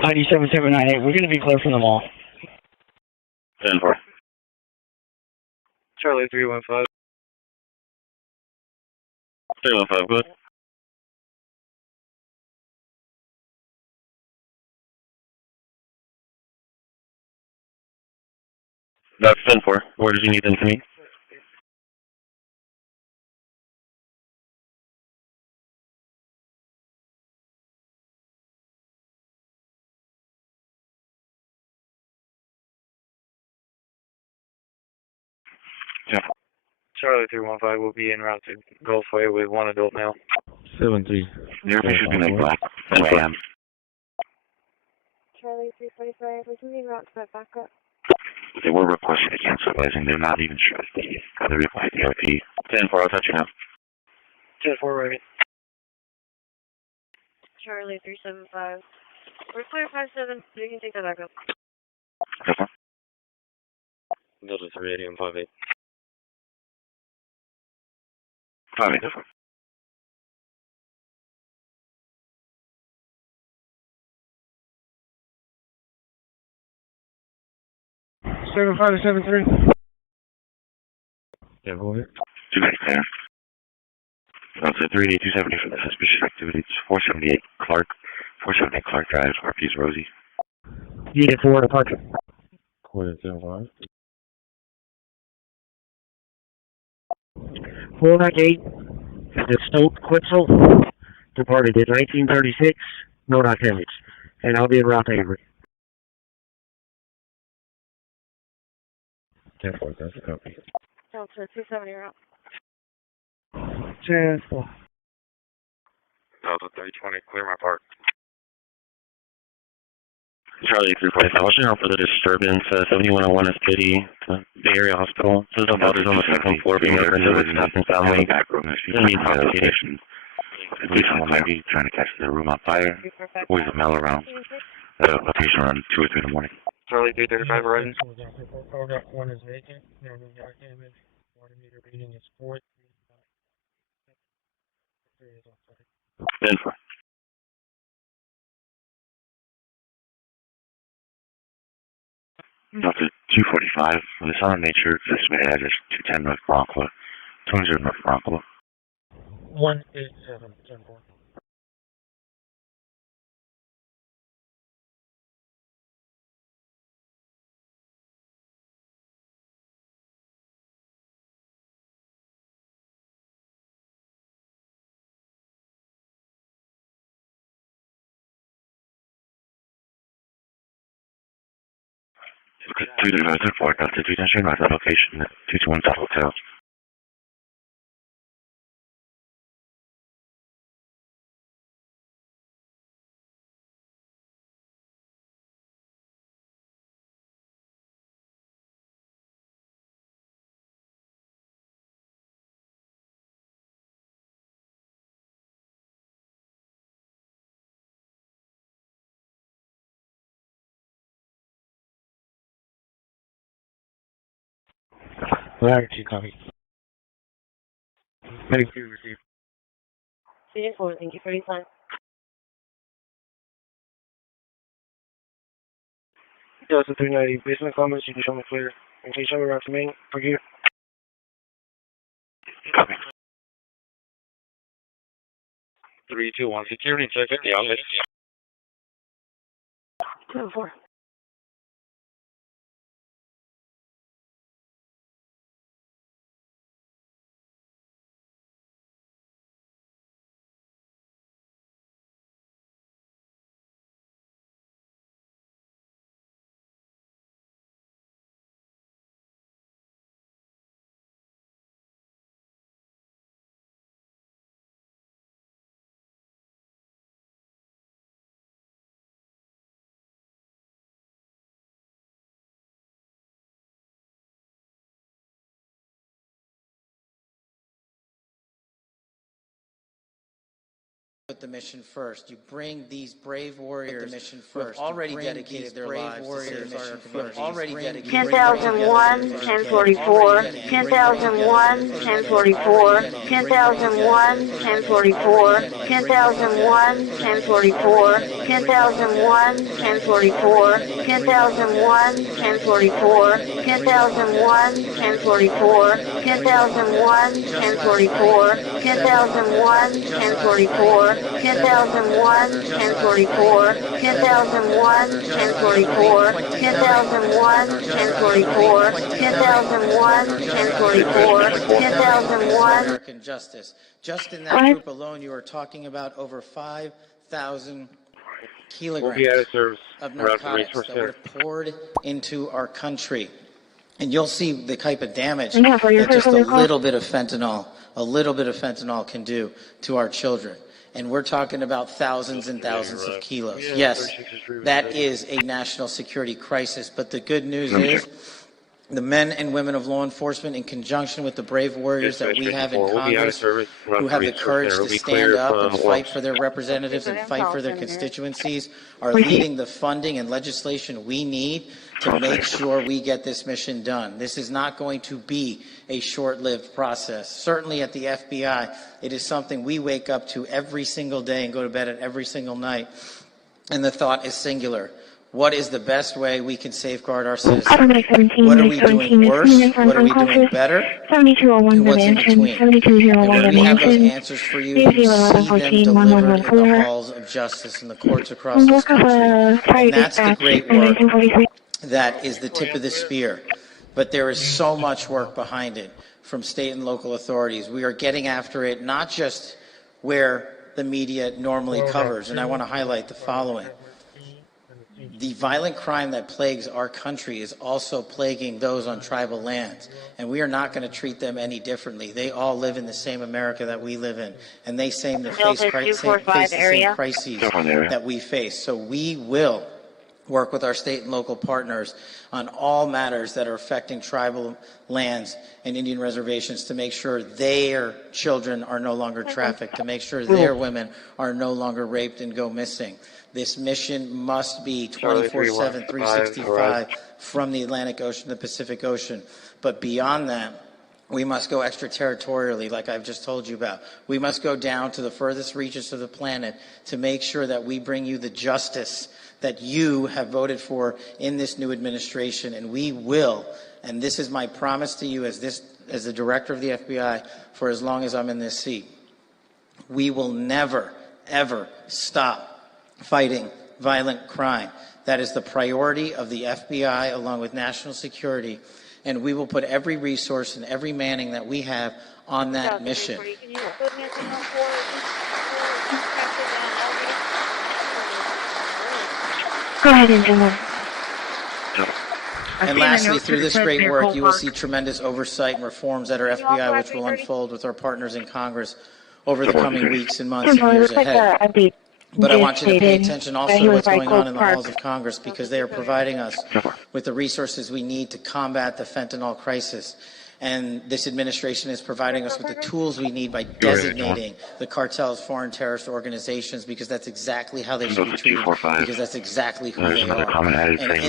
ID 7798, we're going to be clear from the mall. 10-4. Charlie 315. 315, good. That's 10-4. Where did you need them to meet? Yeah. Charlie 315 will be en route to Gulfway with one adult male. 7-3. Your fish should be like black. 10 a.m. Charlie 345, was moving route to back up. They were requesting to cancel, and they're not even sure if they replied to the RP. 10-4, I'll touch you now. 10-4, right. Charlie 375. We're clear 57, you can take that back up. Okay. Delta 380 and 58. 58. 75 to 73. Yeah, go ahead. 280 there. That's a 380, 270 for the suspicious activities. 478 Clark. 478 Clark Drive. RP's Rosie. Unit 4, departure. Quarter 10-5. 498, the Stoke Quetzal, departed in 1936, no dock damage, and I'll be en route to Avery. 10-4, that's a copy. Delta 270 route. 10-4. Delta 320, clear my park. Charlie 345, watching out for the disturbance, 7101 SKD, Bay Area Hospital. There's no builders on the second floor being represented with staff and family. Back room, there's It's going to be intoxication. at least someone might be trying to catch the room on fire. Always a mail around. Location around 2 or 3 in the morning. Charlie 335, horizon. Paragraph 1 is vacant. No new yard damage. Water meter reading is 4. 10-4. Delta 245 for the Southern Nature, estimated address 210 North Bronco, 20 North Bronco. 187, 10-4. Two to Delta 4, Delta 210 North, location at 221 South Hotel. Latitude, copy. Heading 2, receive. CJ4, thank you for your time. Delta 390, based on the comments, you can show me clear. And can you show me around to main for gear? Copy. 321, security check at the outlet. 204. Put the mission first. You bring these brave warriors who have already dedicated their lives to the mission first. Already dedicated. 10,001, 1044, 10,001, 1044, 10,001, 1044, 10,001, 1044, 10,001, 1044, 10,001, 1044, 10,001, 1044, 10,001, 1044, 10,001, 1044, 10,001, 1044, 10,001, 1044, 10,001, 1044, 10,001, 1044, 10,001. American justice. Just in that group alone, you are talking about over 5,000 kilograms of narcotics that would have poured into our country. And you'll see the type of damage that just a little bit of fentanyl can do to our children. And we're talking about thousands and thousands of kilos. Yes, that is a national security crisis. But the good news is the men and women of law enforcement, in conjunction with the brave warriors that we have in Congress, who have the courage to stand up and fight for their representatives and fight for their constituencies, are leading the funding and legislation we need to make sure we get this mission done. This is not going to be a short-lived process. Certainly at the FBI, it is something we wake up to every single day and go to bed at every single night. And the thought is singular. What is the best way we can safeguard our citizens? What are we doing worse? What are we doing better? And what's in between? And when we have those answers for you, you see them delivered in the halls of justice in the courts across this country. And that's the great work. That is the tip of the spear. But there is so much work behind it from state and local authorities. We are getting after it, not just where the media normally covers. And I want to highlight the following. The violent crime that plagues our country is also plaguing those on tribal lands. And we are not going to treat them any differently. They all live in the same America that we live in. And they face the same crises that we face. So we will work with our state and local partners on all matters that are affecting tribal lands and Indian reservations to make sure their children are no longer trafficked, to make sure their women are no longer raped and go missing. This mission must be 24/7, 365 from the Atlantic Ocean to the Pacific Ocean. But beyond that, We must go extraterritorially, like I've just told you about. We must go down to the furthest reaches of the planet to make sure that we bring you the justice that you have voted for in this new administration. And we will, and this is my promise to you as the director of the FBI for as long as I'm in this seat, we will never, ever stop fighting violent crime. That is the priority of the FBI along with national security. And we will put every resource and every manning that we have on that mission. Go ahead, Engine 1. And lastly, through this great work, you will see tremendous oversight and reforms at our FBI, which will unfold with our partners in Congress over the coming weeks and months and years ahead. But I want you to pay attention also to what's going on in the halls of Congress, because they are providing us with the resources we need to combat the fentanyl crisis. And this administration is providing us with the tools we need by designating the cartels foreign terrorist organizations, because that's exactly how they should be treated, because that's exactly who they are. And in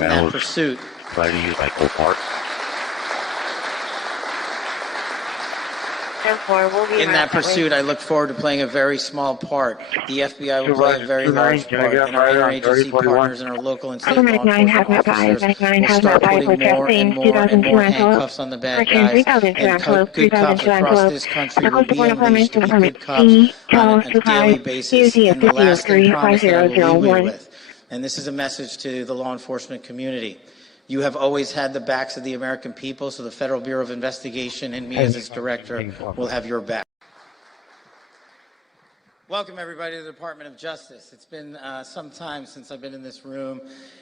that pursuit, I look forward to playing a very small part. The FBI will play a very large part, and our interagency partners and our local and state law enforcement officers will start putting more and more handcuffs on the bad guys, and good cops across this country will be unleashed to be good cops on a daily basis. And the last thing promise that I will leave you with, and this is a message to the law enforcement community. You have always had the backs of the American people, so the Federal Bureau of Investigation and me as its director will have your back. Welcome, everybody, to the Department of Justice. It's been some time since I've been in this room,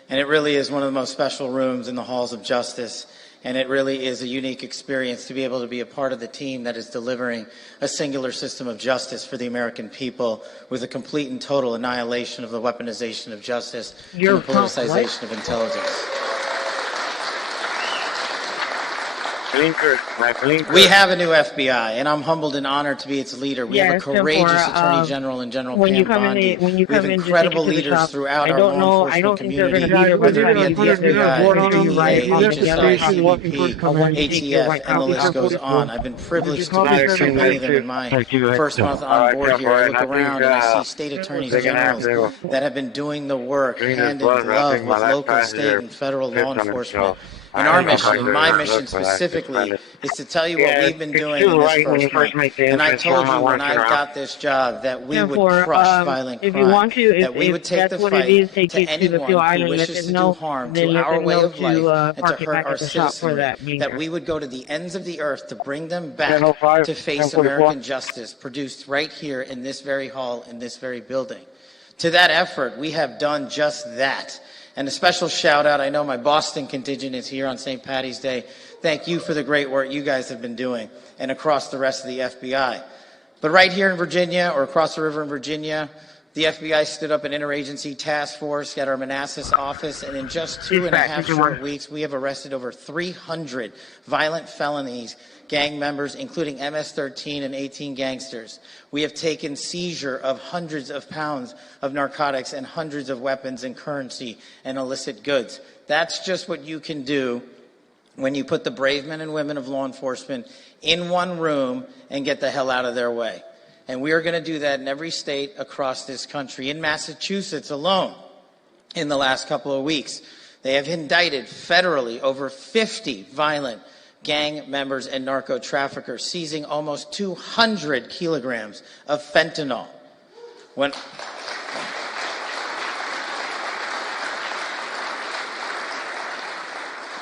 and it really is one of the most special rooms in the halls of justice. And it really is a unique experience to be able to be a part of the team that is delivering a singular system of justice for the American people, with a complete and total annihilation of the weaponization of justice and the politicization of intelligence. We have a new FBI, and I'm humbled and honored to be its leader. We have a courageous Attorney General and General Pam Bondi. We have incredible leaders throughout our law enforcement community, whether it be at the FBI, the DEA, HSI, CBP, ATF, and the list goes on. I've been privileged to meet so many of them in my first month on board here. I look around and I see state attorneys generals that have been doing the work hand in glove with local, state, and federal law enforcement. And our mission, my mission specifically, is to tell you what we've been doing in this first month. And I told you when I got this job that we would crush violent crime, that we would take the fight to anyone who wishes to do harm to our way of life and to hurt our citizenry, that we would go to the ends of the earth to bring them back to face American justice produced right here in this very hall, in this very building. To that effort, we have done just that. And a special shout out, I know my Boston contingent is here on St. Paddy's Day. Thank you for the great work you guys have been doing, and across the rest of the FBI. But right here in Virginia, or across the river in Virginia, the FBI stood up an interagency task force at our Manassas office, and in just 2.5 short weeks, we have arrested over 300 violent felonies, gang members, including MS-13 and 18 gangsters. We have taken seizure of hundreds of pounds of narcotics and hundreds of weapons and currency and illicit goods. That's just what you can do when you put the brave men and women of law enforcement in one room and get the hell out of their way. And we are going to do that in every state across this country. In Massachusetts alone, in the last couple of weeks, they have indicted federally over 50 violent gang members and narco traffickers, seizing almost 200 kilograms of fentanyl.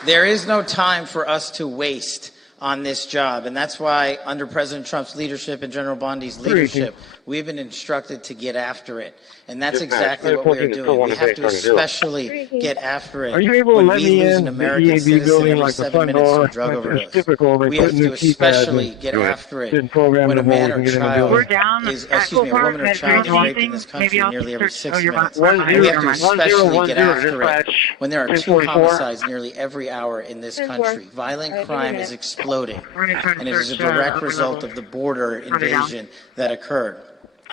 There is no time for us to waste on this job, and that's why under President Trump's leadership and General Bondi's leadership, we've been instructed to get after it. And that's exactly what we're doing. We have to especially get after it when we lose an American citizen every 7 minutes to drug overdose. We have to especially get after it when a man or child is, a woman or child is raped in this country nearly every 6 minutes. And we have to especially get after it when there are 2 homicides nearly every hour in this country. Violent crime is exploding, and it is a direct result of the border invasion that occurred.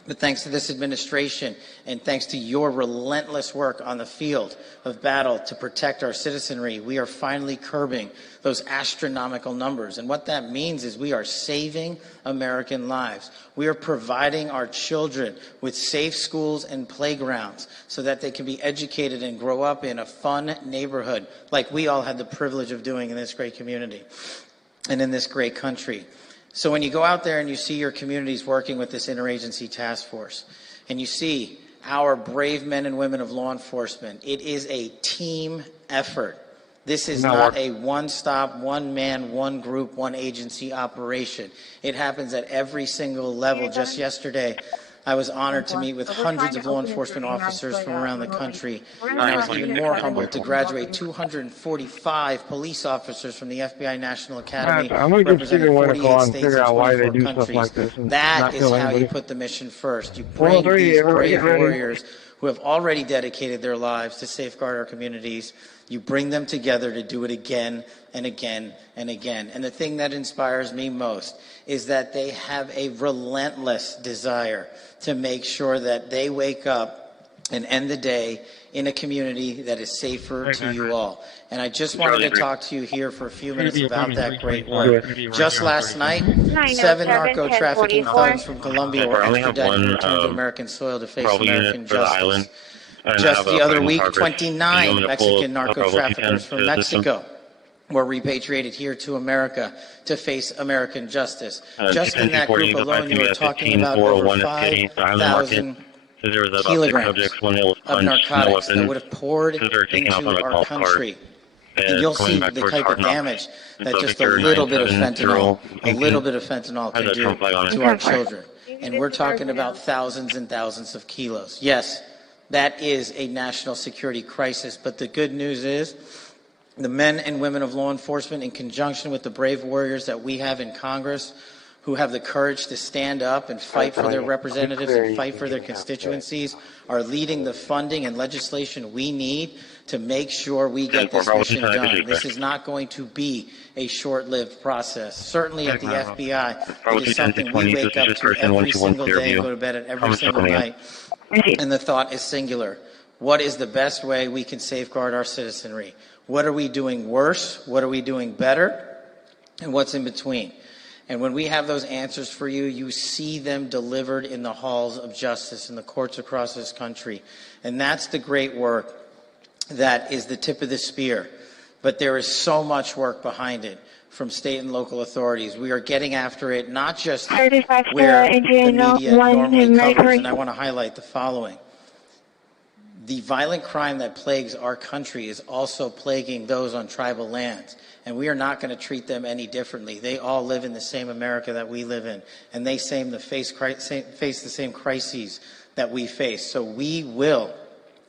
But thanks to this administration and thanks to your relentless work on the field of battle to protect our citizenry, we are finally curbing those astronomical numbers. And what that means is we are saving American lives. We are providing our children with safe schools and playgrounds so that they can be educated and grow up in a fun neighborhood like we all had the privilege of doing in this great community and in this great country. So when you go out there and you see your communities working with this interagency task force, and you see our brave men and women of law enforcement, it is a team effort. This is not a one-stop, one-man, one group, one agency operation. It happens at every single level. Just yesterday, I was honored to meet with hundreds of law enforcement officers from around the country, and I was even more humbled to graduate 245 police officers from the FBI National Academy, representing 48 states and 24 countries. That is how you put the mission first. You bring these brave warriors who have already dedicated their lives to safeguard our communities. You bring them together to do it again and again and again. And the thing that inspires me most is that they have a relentless desire to make sure that they wake up and end the day in a community that is safer to you all. And I just wanted to talk to you here for a few minutes about that great work. Just last night, 7 narco-trafficking thugs from Colombia were extradited and returned to American soil to face American justice. Just the other week, 29 Mexican narco-traffickers from Mexico were repatriated here to America to face American justice. Just in that group alone, you were talking about over 5,000 kilograms of narcotics that would have poured into our country. And you'll see the type of damage that just a little bit of fentanyl can do to our children. And we're talking about thousands and thousands of kilos. Yes, that is a national security crisis, but the good news is the men and women of law enforcement, in conjunction with the brave warriors that we have in Congress, who have the courage to stand up and fight for their representatives and fight for their constituencies, are leading the funding and legislation we need to make sure we get this mission done. This is not going to be a short-lived process. Certainly at the FBI, it is something we wake up to every single day and go to bed at every single night. And the thought is singular. What is the best way we can safeguard our citizenry? What are we doing worse? What are we doing better? And what's in between? And when we have those answers for you, you see them delivered in the halls of justice in the courts across this country. And that's the great work that is the tip of the spear. But there is so much work behind it from state and local authorities. We are getting after it, not just where the media normally covers. And I want to highlight the following. The violent crime that plagues our country is also plaguing those on tribal lands. And we are not going to treat them any differently. They all live in the same America that we live in. And they face the same crises that we face. So we will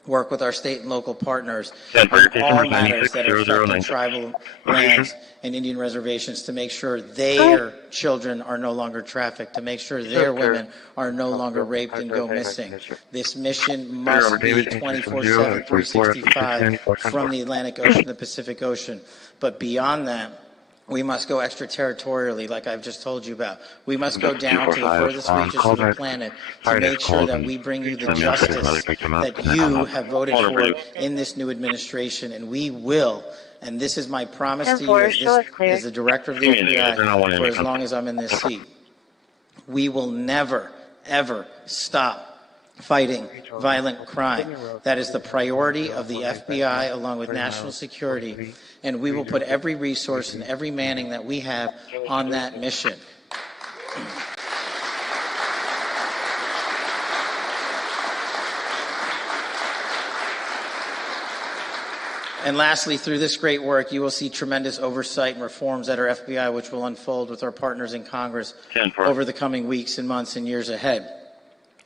work with our state and local partners on all matters that are affecting tribal lands and Indian reservations to make sure their children are no longer trafficked, to make sure their women are no longer raped and go missing. This mission must be 24/7, 365 from the Atlantic Ocean to the Pacific Ocean. But beyond that, we must go extraterritorially, like I've just told you about. We must go down to the furthest reaches of the planet to make sure that we bring you the justice that you have voted for in this new administration. And we will, and this is my promise to you as the director of the FBI for as long as I'm in this seat, we will never, ever stop fighting violent crime. That is the priority of the FBI along with national security. And we will put every resource and every manning that we have on that mission. And lastly, through this great work, you will see tremendous oversight and reforms at our FBI, which will unfold with our partners in Congress over the coming weeks and months and years ahead.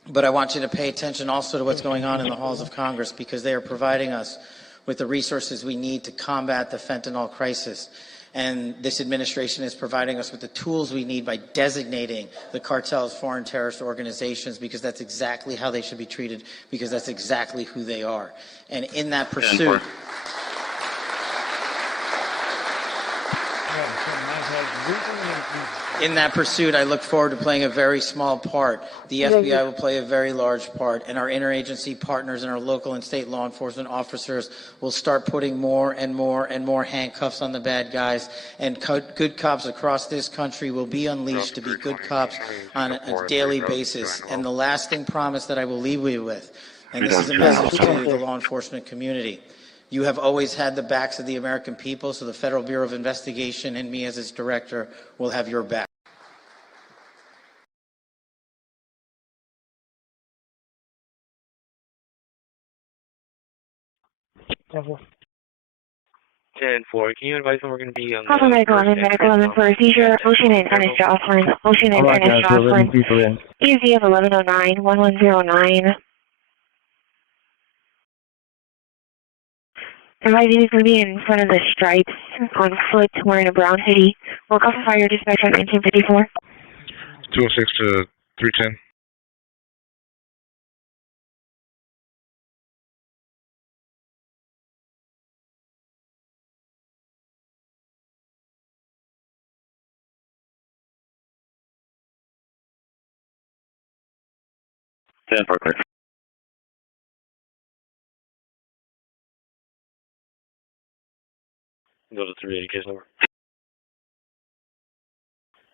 But I want you to pay attention also to what's going on in the halls of Congress, because they are providing us with the resources we need to combat the fentanyl crisis. And this administration is providing us with the tools we need by designating the cartels foreign terrorist organizations, because that's exactly how they should be treated, because that's exactly who they are. And in that pursuit, In that pursuit, I look forward to playing a very small part. The FBI will play a very large part, and our interagency partners and our local and state law enforcement officers will start putting more and more and more handcuffs on the bad guys, and good cops across this country will be unleashed to be good cops on a daily basis. And the lasting promise that I will leave you with, and this is a message to the law enforcement community. You have always had the backs of the American people, so the Federal Bureau of Investigation and me as its director will have your back. Ten-4, can you advise when we're going to be on Call medical 11, medical 11 for a seizure, motion and finish Jocelyn, motion and finish Jocelyn, EZ of 1109, 1109. Advising is going to be in front of the stripes on foot wearing a brown hoodie. We'll classify your dispatch on 1954. 206 to 310. Perfect. Go to 380 case number.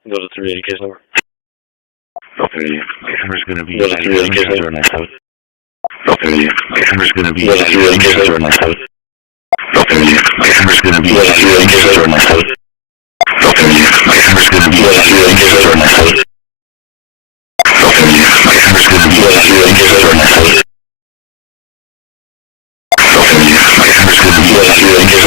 Go to 380 case number. Okay, camera's going to be... Go to 380 case number. Okay, camera's going to be... Go to 380 case number. Okay, camera's going to be... Go to 380 case number. Okay, camera's going to be... Go to 380 case number. Okay, camera's going to be... Go to 380 case number. Okay, camera's going to be... Go to 380 case number.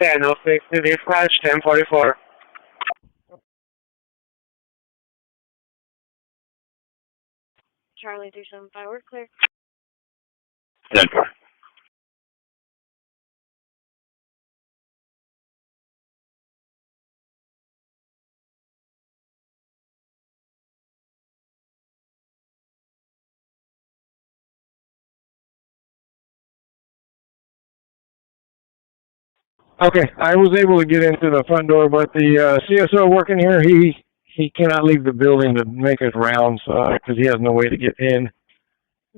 Yeah, no fix to dispatch 1044. Charlie 375, we're clear. 10-4. Okay, I was able to get into the front door, but the CSO working here, he cannot leave the building to make his rounds because he has no way to get in.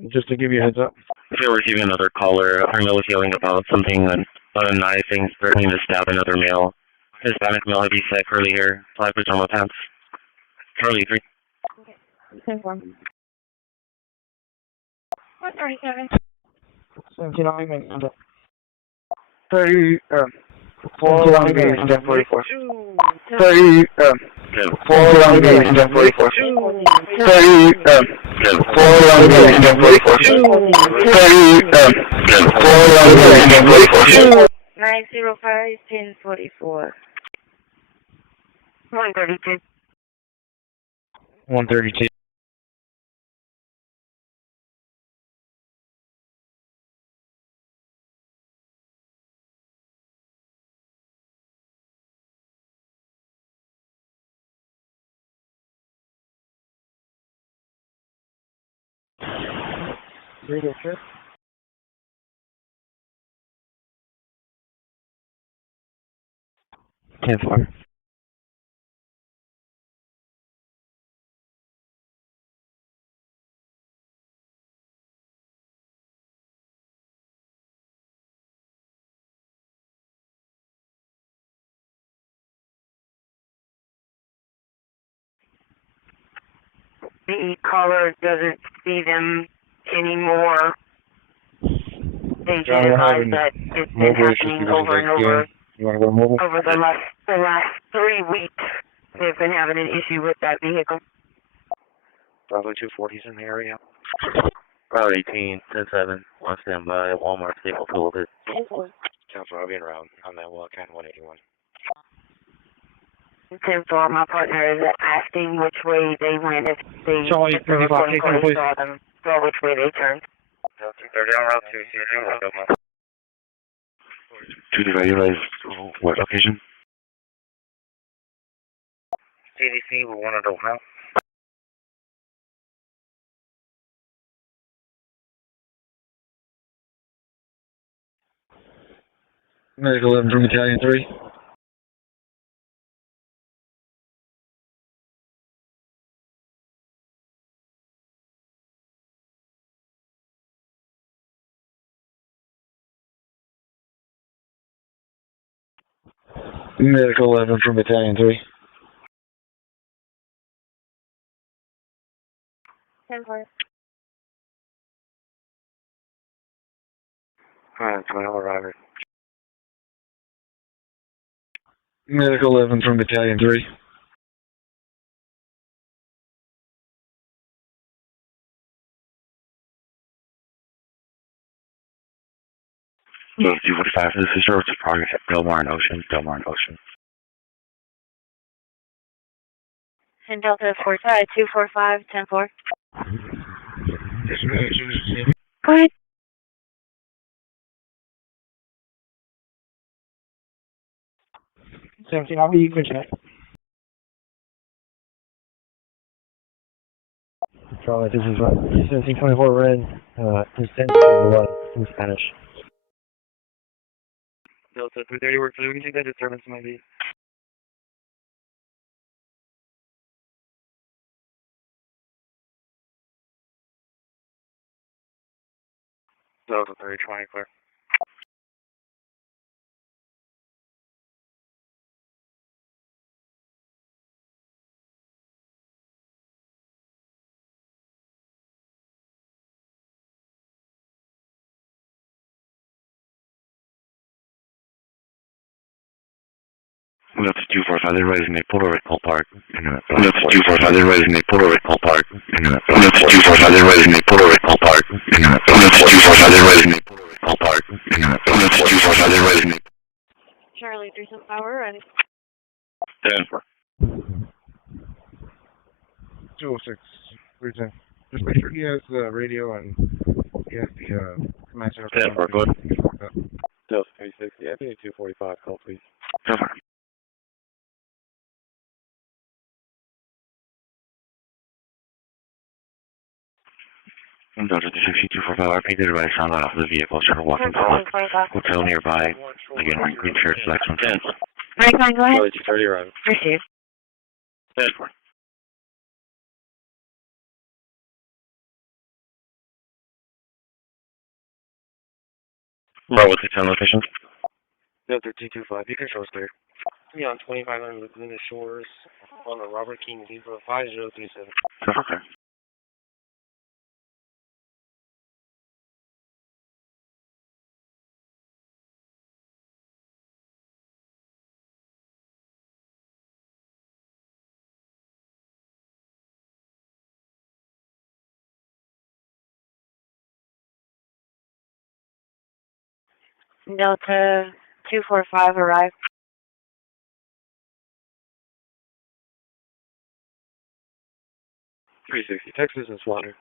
Just to give you a heads up. If you're receiving another caller, our male is yelling about something, about a knifing, threatening to stab another male. Hispanic male, heavy set, curly hair, black pajama pants. Charlie 3. Okay. 137. 17 30, 4 long days, 1044. 30, 4 long days, 1044. 30, 4 long days, 1044. 30, 4 long days, 1044. 905, 1044. 132. 132. Radio check. Campfire. The caller doesn't see them anymore. They just advise that it's been happening over and over. You want to go mobile? Over the last 3 weeks, they've been having an issue with that vehicle. Bravo 240's in the area. Route 18, 10-7, on standby at Walmart, Staples, Louisville. Council, I'll be in route on that Wildcat 181. 10-4, my partner is asking which way they went if they Charlie, if the recording police saw them, saw which way they turned. Delta 30 on Route 2, welcome. 235, you realize what location? CDC, we want adult now. Medical 11 from Battalion 3. Medical 11 from Battalion 3. 10-4. Alright, 21 Robert. Medical 11 from Battalion 3. So 245 for the sister, what's the progress at Delmar and Ocean? And Delta 45, 245, 10-4. Go ahead. I'll be you can check. Charlie, this is 1724 red, is 10 1 in Spanish. Delta 330, we're clear. We can take that disturbance maybe. Delta 320, clear. That's 245, they're raising, they pulled over at Cole Park. That's 245, they're raising, they pulled over at Cole Park. That's 245, they're raising, they pulled over at Cole Park. That's 245, they're raising, they pulled over at Cole Park. That's 245, they're raising. Charlie, 3 power, ready. 10-4. 206, 310. Just make sure he has the radio and he has the command center. 10-4, go ahead. Delta 360, FA 245, call please. 10-4. Delta 260, 245, RP, they're right sound off the vehicle, started walking to the hotel nearby. Again, wearing green shirts, black on 10. Right, go ahead. Charlie 230, arriving. Receive. 10-4. Right, what's the 10 location? Delta 225, you can show us clear. Be on 2500 Laguna Shores on the Robert King Zebra 5037. Okay. Delta 245, arrive. 360, Texas and Swatter.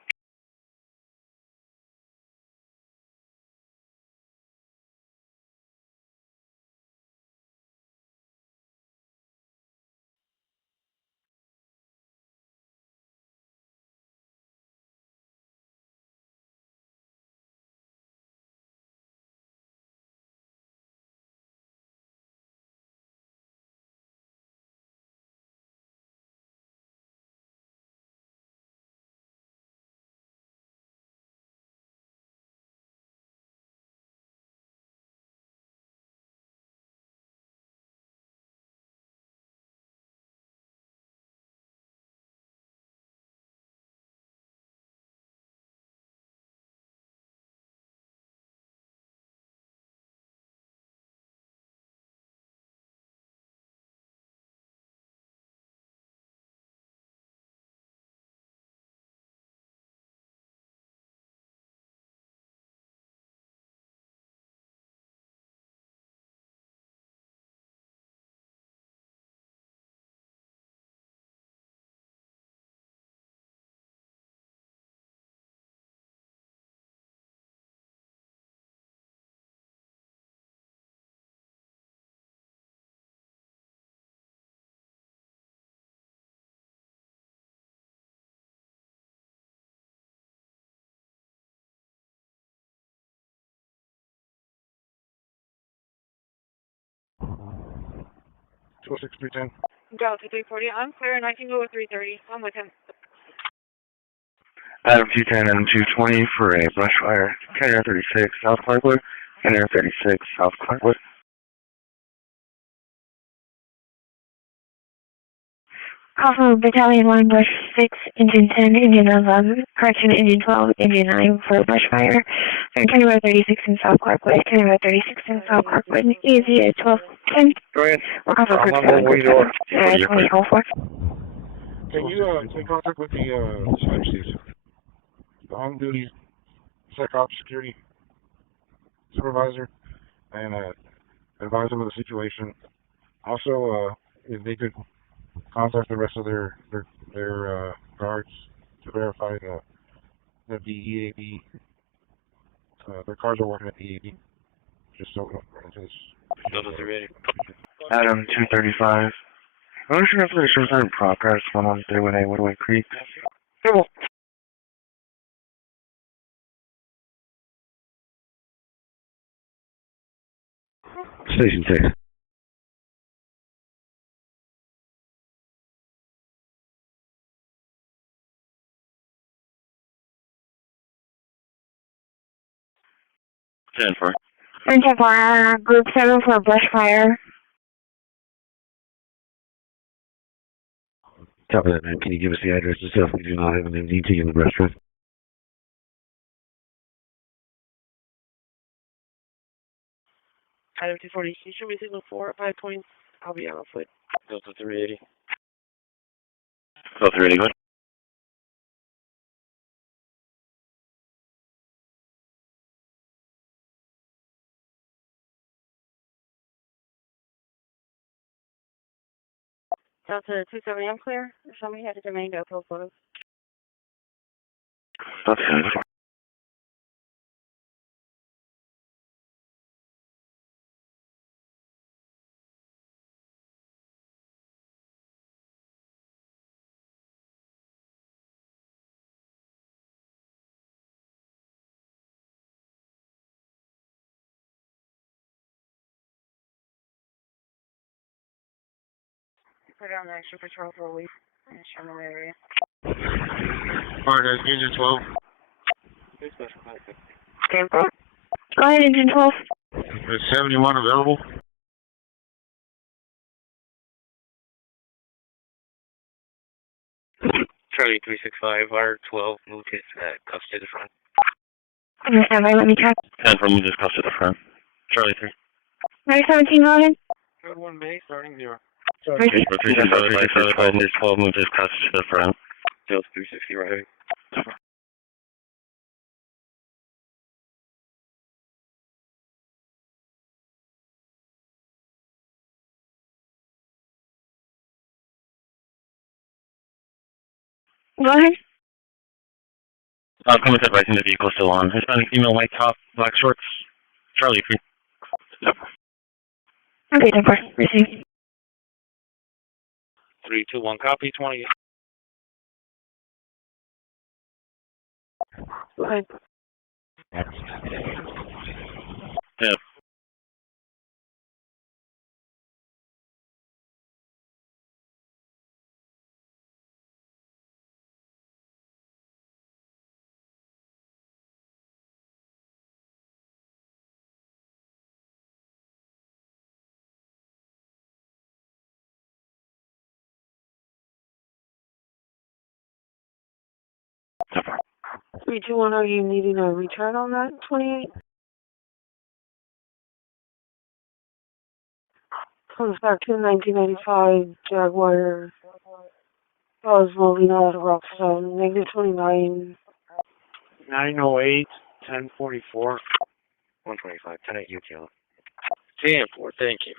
206-310. Delta 340, I'm clear, and I can go with 330. I'm with him. Adam 210 and 220 for a brush fire. Carrier 36 South Clarkwood. Carrier 36 South Clarkwood. Call from Battalion 1, Brush 6, Engine 10, Engine 11, correction, Engine 12, Engine 9 for brush fire. Carrier 36 in South Clarkwood. Carrier 36 in South Clarkwood. Easy at 1210. Go ahead. We'll call for I'm on my way door. 2004. Can you take contact with the Chiefs? The on-duty SecOps security supervisor and advise them of the situation. Also, if they could contact the rest of their guards to verify that the EAB, their cars are working at the EAB, just so we don't run into this. Adam 235. I wonder if there's some progress going on there with Woodway Creek. Station 6. Jennifer. And 10-4, Group 7 for brush fire. Copy that, man. Can you give us the address itself? We do not have an MDT in the restaurant. Item 240, you should be signal 4 at 5 points. I'll be on foot. Delta 380. Delta 380, good. Delta 270, I'm clear. Show me how to remain to upload photos. That's good. Put on the extra patrol for a week in the Sherman area. Alright, Engine 12. Go ahead, Engine 12. Is 71 available? Charlie 365, R12, moved his cuffs to the front. Stand by, let me check. 10 for move this cuffs to the front. Charlie 3. 917, go ahead. Code 1 base, starting 0. Okay, 365, move 12, move this cuffs to the front. Delta 360, right. Go ahead. Come with advising the vehicle still on. Hispanic female, white top, black shorts. Charlie 3. Yep. Okay, 10-4, received. 321, copy, 20. Go ahead. Yep. Yep. 321, are you needing a return on that 28? Comes back to 1995 Jaguar. I was moving out of Rockstone, negative 29. 908, 1044. 125, 10 at UTL. 10-4, thank you.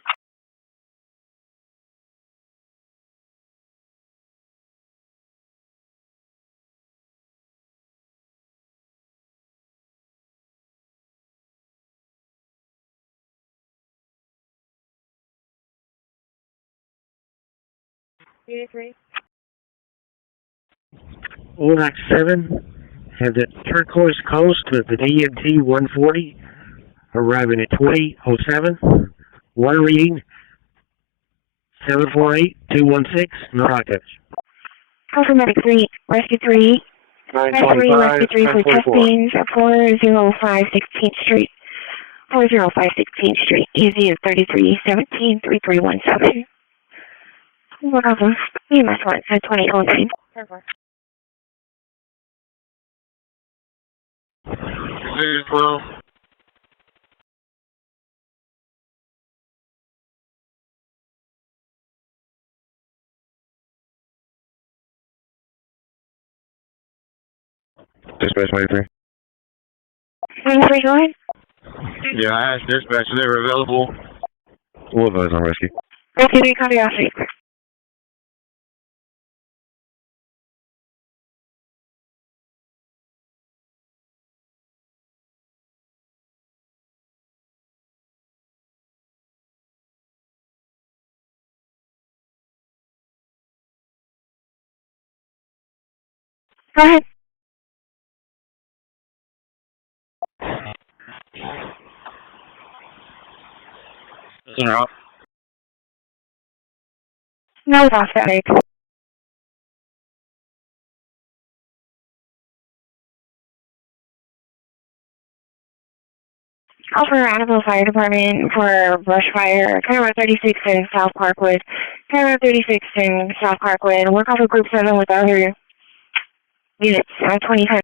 OLAC 7, have the turquoise coast with an EMT 140, arriving at 2007. Water reading 748-216, Miraculous. Call for Medic 3, Rescue 3. 925, Rescue 3 for 1044. testing, 405 16th Street. 405 16th Street, easy is 3317 3317. What else? EMS 1 at 2009. Well, Dispatch 93. 93, go ahead. yeah, I asked dispatch if they were available. We'll advise on rescue. Rescue 3, copy off. Go ahead. Center off. No, it's off that. Call for Annabelle Fire Department for brush fire, Camera 36 in South Parkwood. Camera 36 in South Parkwood. Work off of Group 7 with other units, 25.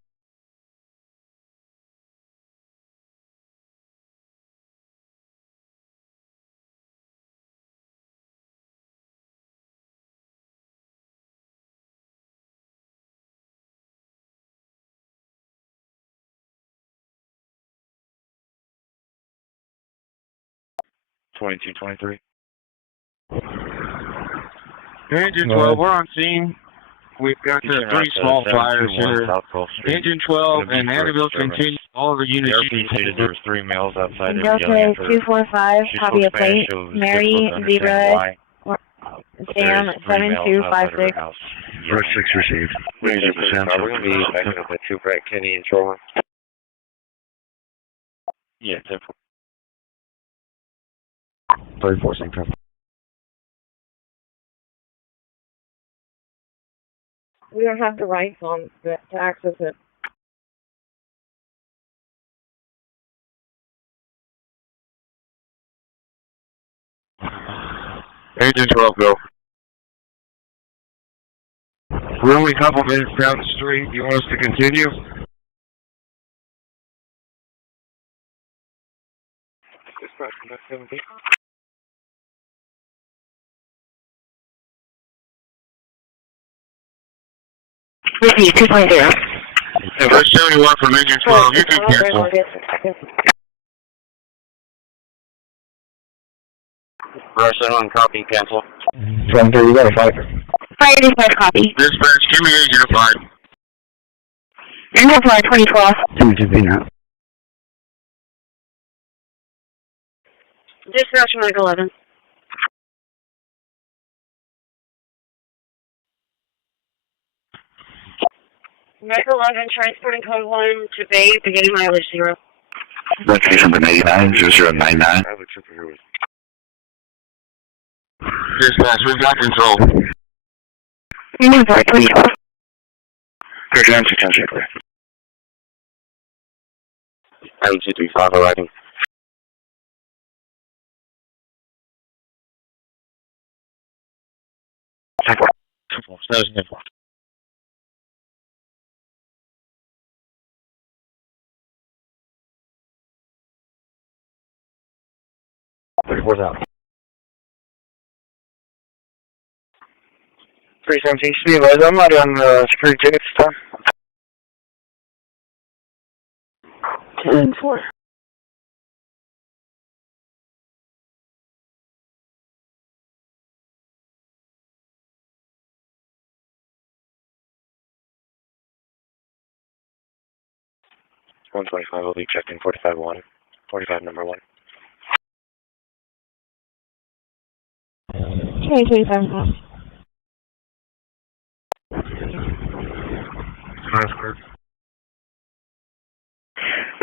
Twenty-two, 23. Engine 12, we're on scene. We've got the 3 small fires here. Engine 12 and Annabelle continue all the units. There was 3 males outside. Delta 245, copy a plate. Mary, Zebra, Sam, 7256. First 6 received. We're going to be backing up at 2 Brett Kenny and Trolling. Yeah, 10-4. 34, same time. We don't have the rights on to access it. Engine 12, go. We're only a couple minutes down the street. You want us to continue? Receive 2.0. Hey, we're 71 from Engine 12. You can cancel. Rush 1, copy, cancel. 23, you got a 5. Fire dispatch copy. Dispatch, give me Agent 5. Engine 5, 2012. 2 now. Dispatch Mike 11. Mike 11, transporting code 1 to Bay, beginning mileage 0. Location number 99, 0099. Dispatch, we've got control. Engine 5, 2012. 39, 610, clear. 9235 arriving. Where's out? 317, Steve, I'm not on security tickets this time. 10-4. $125 will be checked in 45-1. 45 number 1. 2025.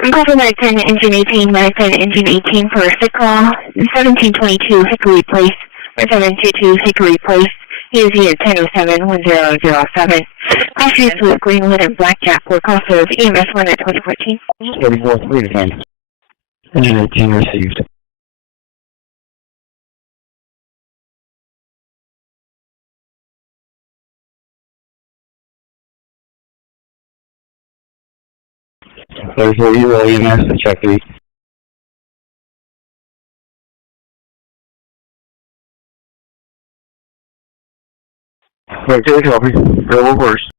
I'm calling Medic 10, Engine 18, Medic 10, Engine 18 for a sick call. 1722 Hickory Place, 722 Hickory Place, EZ at 1007-1007. Officers with Greenwood and Blackjack were called for EMS 1 at 2014. 44-3 again. Engine 18 received. There's a Euro EMS to check 3. Okay, copy. Go reverse.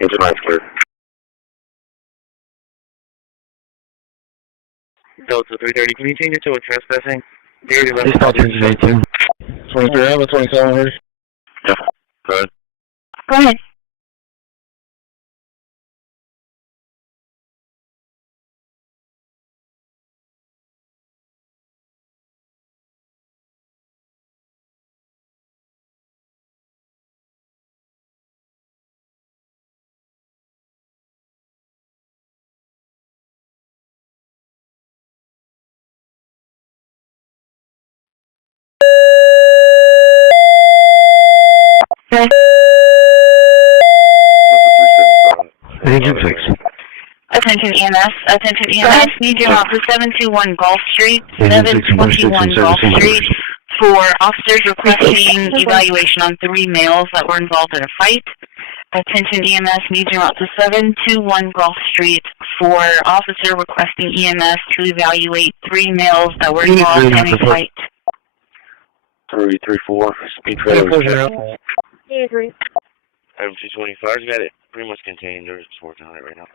Engine 9's clear. Delta 330, can you change it to a trespassing? David 11. Dispatch engine 18. 23, I have a 27 ready. Yeah, go ahead. Go ahead. Okay. Engine 6. Attention EMS, need you out to 721 Gulf Street, 721 Gulf Street, for officers requesting evaluation on 3 males that were involved in a fight. Attention EMS, need you out to 721 Gulf Street, for officer requesting EMS to evaluate 3 males that were involved in a fight. 334, speed trailer. Hey, 3. MC-25's got it pretty much contained. They're just working on it right now.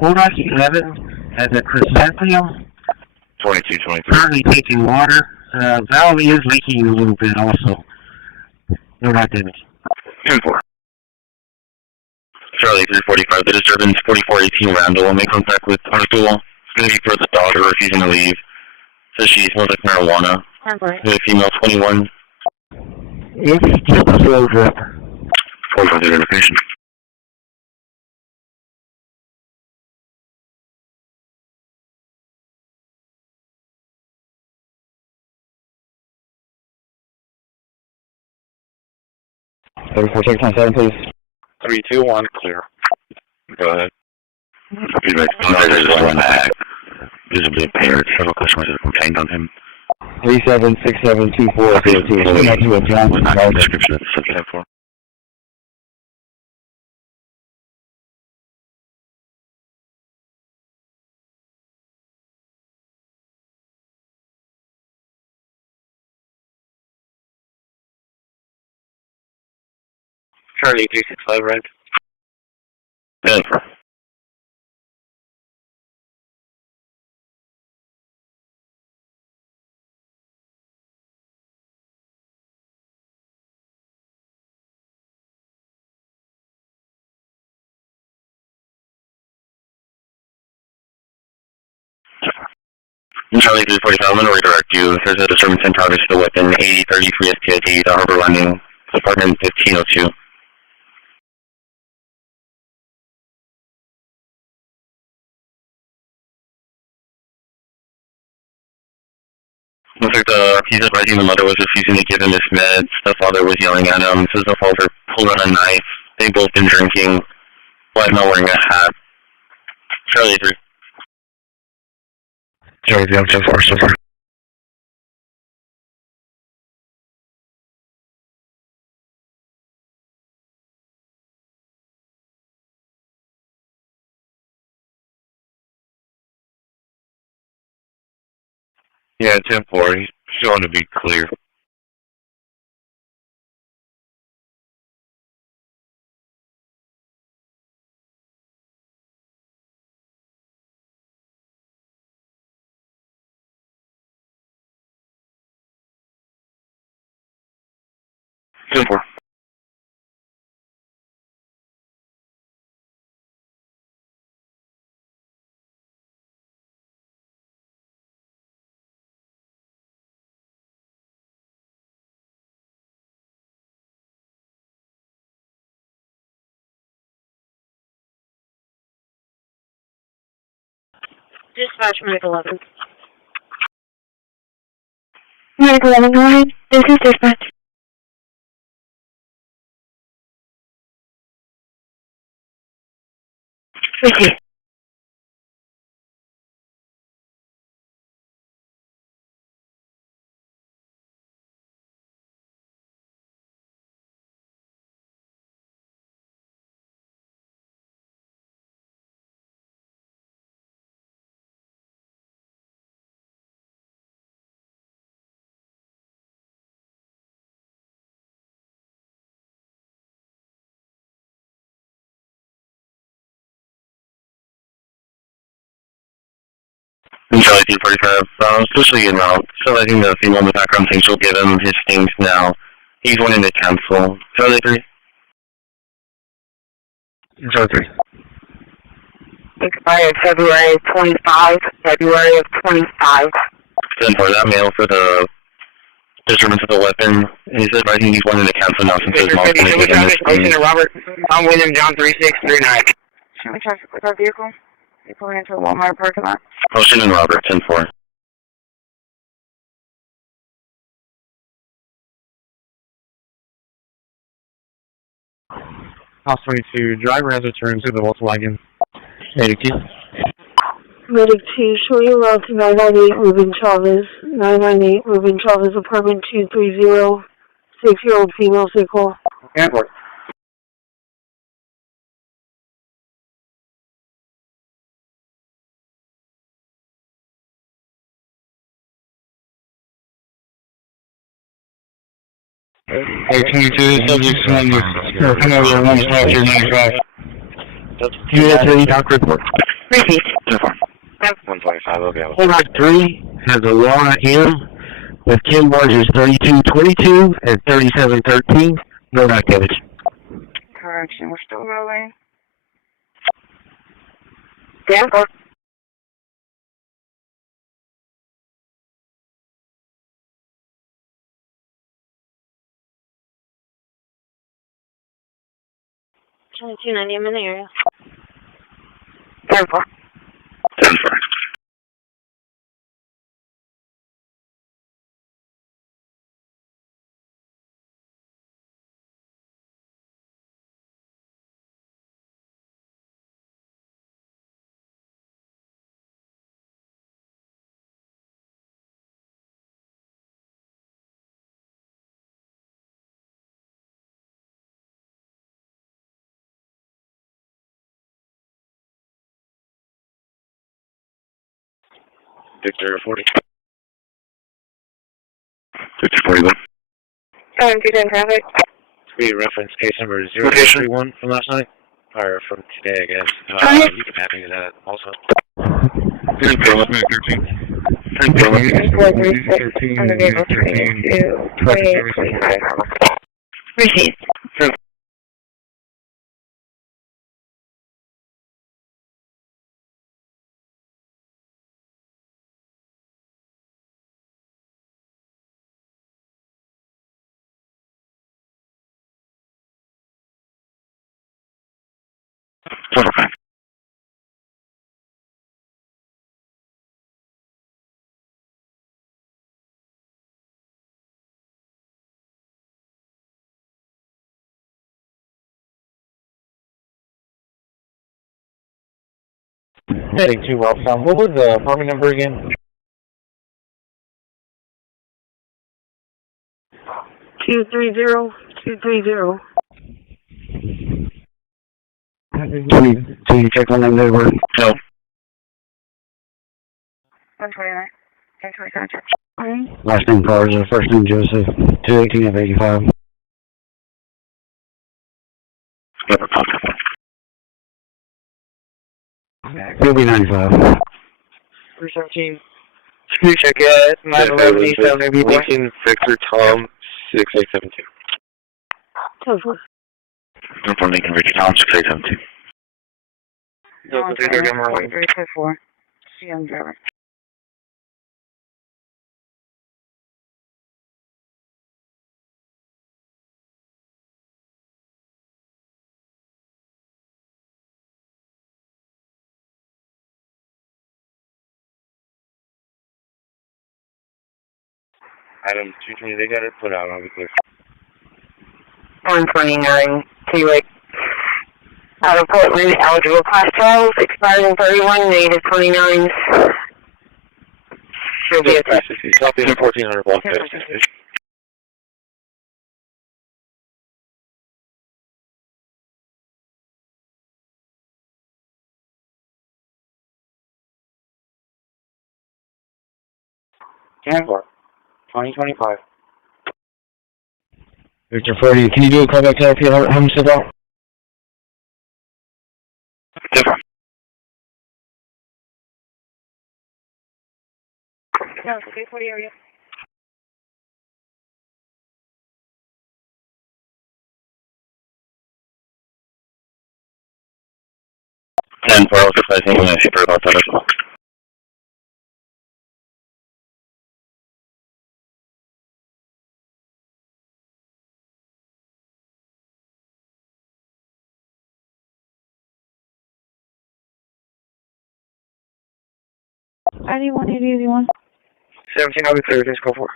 Bulldog 11 has a chrysanthemum. 22. Currently taking water. Valve is leaking a little bit also. No rock damage. 10-4. Charlie 345, the disturbance 4418 Randall will make contact with Arthur. It's going to be for the daughter refusing to leave. Says she smells like marijuana. The female 21. It's just a slow drip. Hold on, identification. please. 321, clear. Go ahead. Feedback. There's one back. Visibly impaired. Several customers have complained on him. 376724. Description of the subject for. Charlie 365 red. Denver. Charlie 345, I'm going to redirect you. There's a disturbance in progress to the weapon 8033 SPIT, the Harbor Landing, Department 1502. Looks like he's advising the mother was refusing to give him his meds. The father was yelling at him. Says the father pulled out a knife. They've both been drinking. Wife not wearing a hat. Charlie 3. Charlie 3, I'm so far. Yeah, 10-4. He's showing to be clear. Dispatch Medic 11. Medic 11, go ahead. This is dispatch. Receive. Charlie 245, especially in route. So I think the female in the background thinks she'll give him his things now. He's wanting to cancel. Charlie 3. Charlie 3. Expired February 25, February of 25. Then for that mail for the disturbance of the weapon, he said I think he's wanting to cancel now since his mom's going to give him his things. Robert, I'm William John 3639. Show me traffic with our vehicle. You're pulling into the Walmart parking lot. Ocean and Robert, 10-4. House 22, driver has returned to the Volkswagen. 82. Medic 2, show your route to 998 Ruben Chavez. 998 Ruben Chavez, apartment 230, 6-year-old female, say call. Airport. Hey, 22, subject surrender. Come over, 1-2-95. Unit 3, dock report. Receive. 125, okay. Hold 3 has a law M with Kim Barges 3222 and 3713. No dock damage. Correction, we're still rolling. Denver. Charlie 290, I'm in the area. Denver. 10-4. Victor 40. Victor 41. 210 traffic. We reference case number 031 from last night, or from today, I guess. You can map into that also. 13. 436 on the vehicle 22, 28, 25. Receive. Heading to Welltown. What was the apartment number again? 230, 230. Can you check on them neighbor? No. 129. 1027. Last name Garza, first name Joseph, 218 of 85. Never contact. He'll be 95. 317. Screw check, it's 911 East Avenue, Lincoln, Victor, Tom, 6872. 10-4. No problem, Lincoln, Richard, Tom, 6872. Delta 324. See young driver. Item 220, they got it put out, I'll be clear. 129, T-Wake. Report route eligible class 12, expiring 31, negative 29s. Should be a test. Copy to 1400 block test. Canvar, 2025. Victor 40, can you do a callback to LP? How much is that? No, 340 area. And for also placing a super about that as well. Anyone, 17, I'll be clear. Just go for it.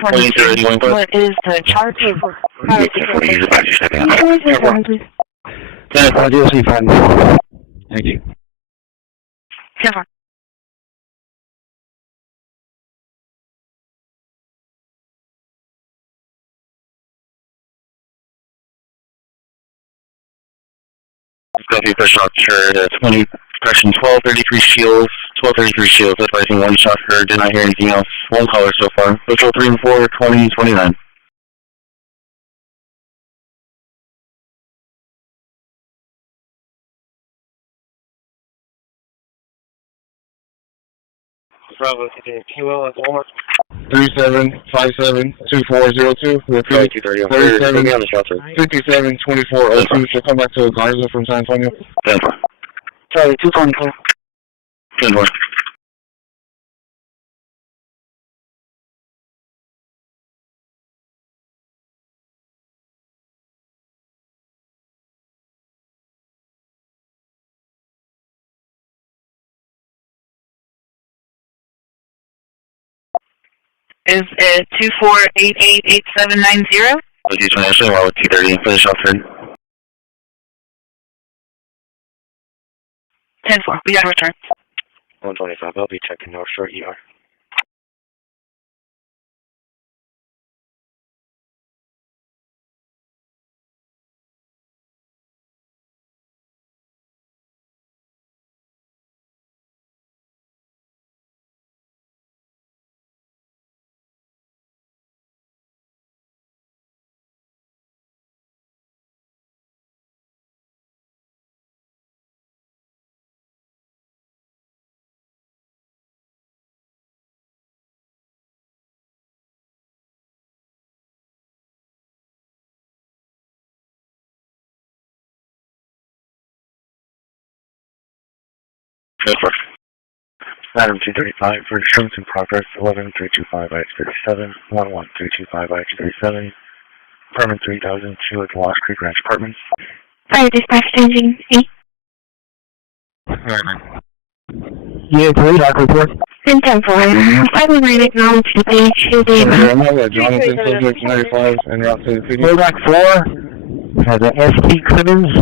22. What is the charge for? Yeah, I'll do this fine. Thank you. 10-4. Copy for structure 20, expression 1233 shields, 1233 shields, advising one shot heard, did not hear anything else, one caller so far, virtual 3 and 4, 20, 29. Bravo, QL at Walmart. 37572402. Repeat. 37 572402. So come back to Garza from San Antonio. Charlie, 220. 10-4. Is it 24888790? With you 20, actually, while with T30 for the shot heard. 10-4. We got a return. 125, I'll be checking North Shore ER. Good for Item 235 for insurance in progress, 11325 IX37, 11325 IX37, apartment 3002 at Lost Creek Ranch Apartments. Fire dispatch changing 8. Yeah, great, I report. And 10-4. 519 acknowledge the page. Should be I'm not Jonathan, subject 95, and route to the city. Payback 4, has a ST Clemens,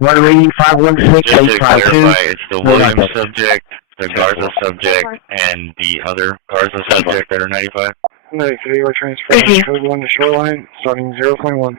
18516-852. It's the Williams subject, the Garza subject, and the other Garza subject that are 95. 93, we're transferring code 1 to shoreline, starting 0.1.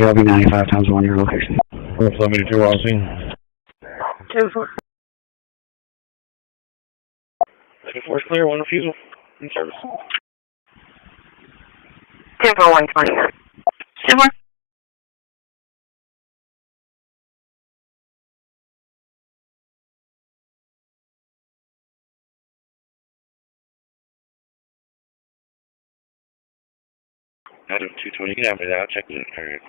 I'll be 95 times 1 your location. Let me do all scene. 10-4. 24 is clear, one refusal. In service. 120. 10-4. Item 220, get out of that, check it. Alright.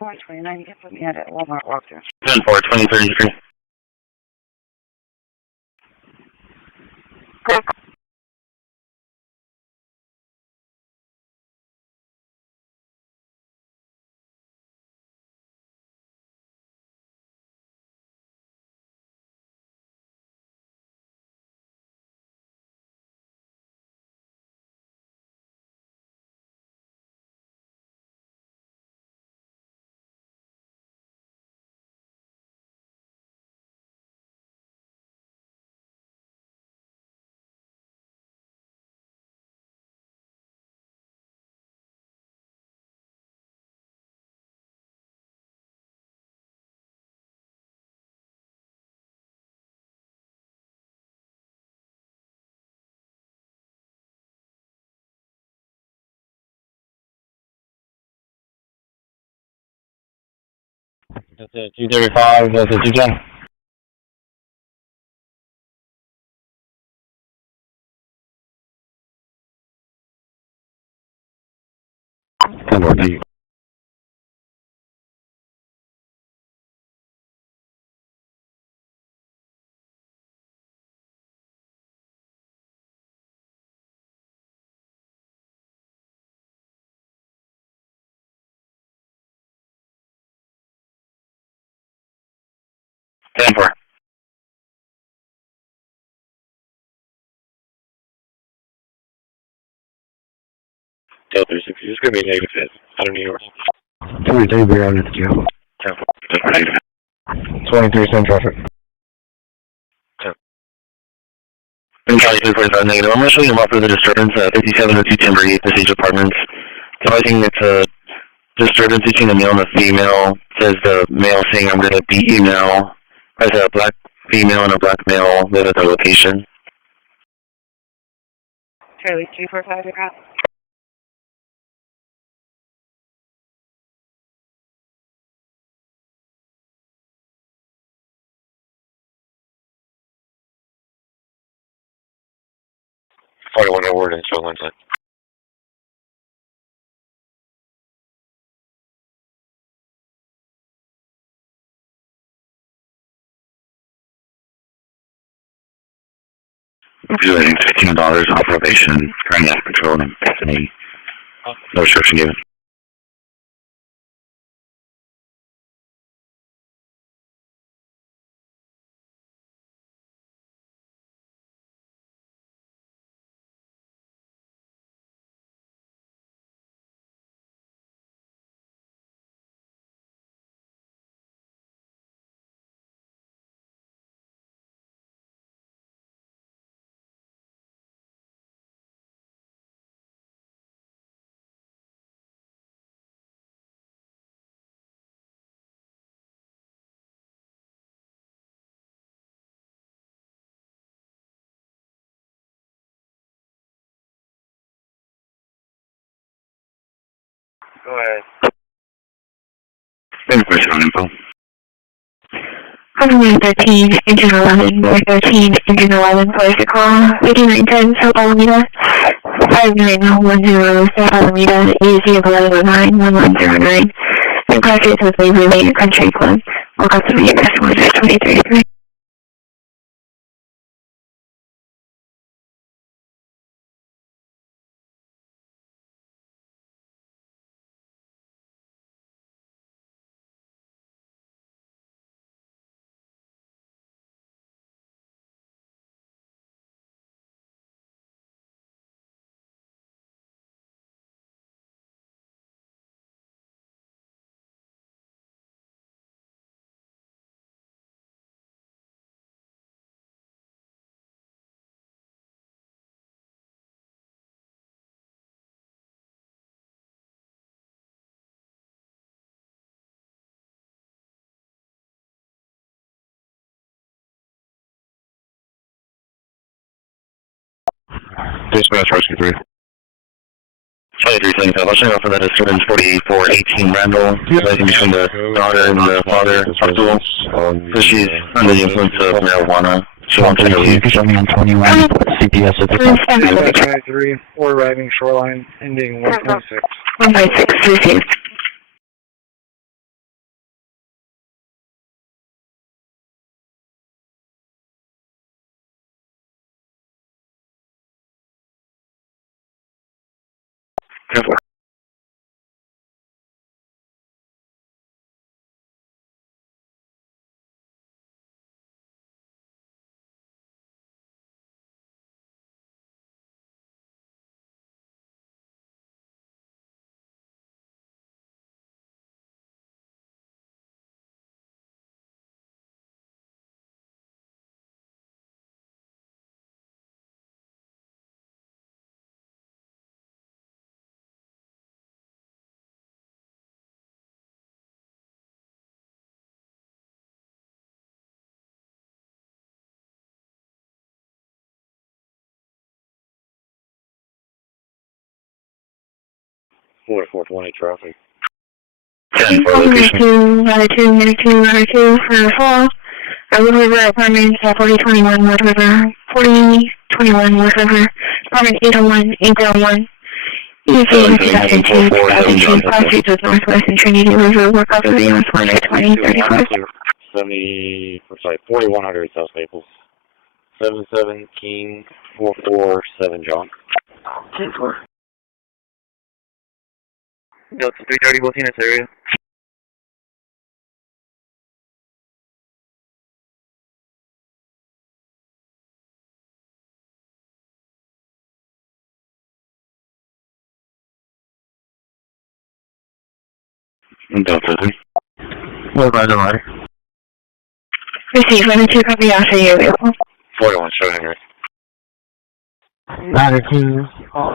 429, you can put me at a Walmart walkthrough. 10-4, 2033. Good. That's it, 235, that's it, 210. Denver. Delta 6, just give me a negative fit out of New York. 23, we're on the jail. 23, same traffic. Charlie 345 negative. I'm going to show you a map of the disturbance, 5702 Timber 8, Prestige Apartments. Devising it's a disturbance between a male and a female. It says the male saying, I'm going to beat you now. There's a black female and a black male live at the location. Charlie 345, you're out. .41 Award and show one side. Violating $15 off probation, currently out of control and Bethany. No restriction given. Go ahead. Same question on info. 13, engine 11, or 13, engine 11, for the call, 5910, South Alameda, 5910, South Alameda, easy of 1109, and practice with a related country club. Welcome to the US 2033. Dispatch rescue 3. Charlie 3 things. I'll check out for that disturbance 48418 Randall. Relating between the daughter and the father. Abdul. So she's under the influence of marijuana. She wants to leave. On 21, CPS at the 3, we're arriving shoreline, ending 1.6. 1.6, received. 10-4. Four 420 traffic. 10 for location. Latitude 2 for the fall. Wood River Apartments, 4021 Wood River, 4021 Wood River, Apartment 801. EFA 2002, Cross Streets of Northwest and Trinity River, work out of the US 2035. 4100 South Staples. 77 King 447 John. 10-4. Delta 330, what's in this area? Delta 3. What about the ladder? Receive, latitude copy, I'll show you available. 41, show Henry. Ladder 2,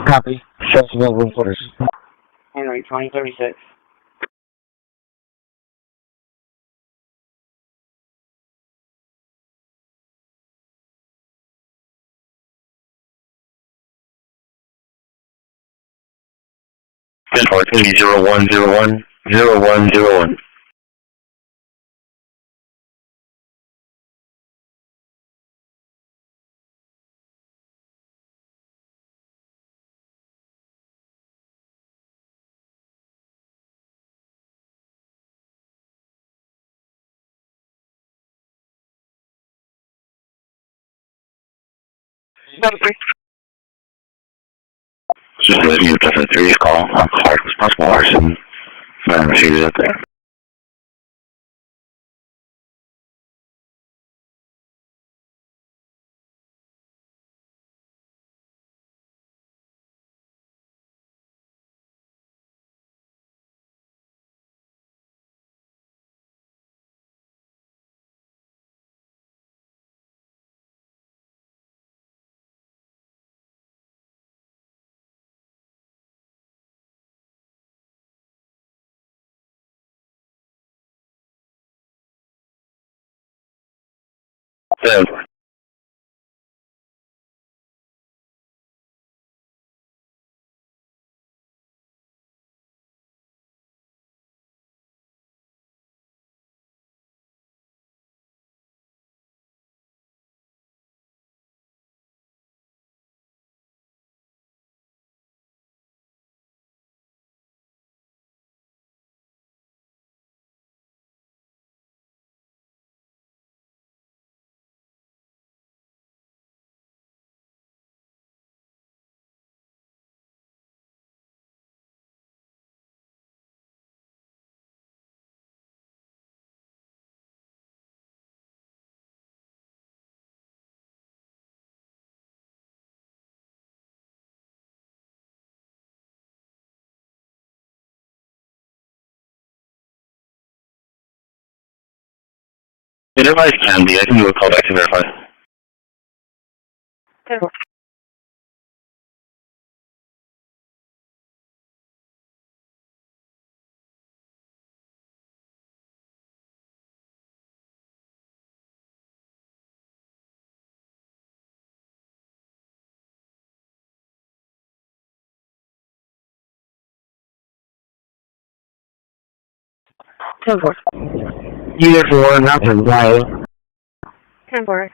copy. Show available quarters. Henry, 2036. Or 0101. Just letting you Delta 3 call on hard as possible arson. Man, I see it up there. Seven. It advice can be. I can do a call back to verify. 10-4. Unit 4, Mountain Valley. 10-4.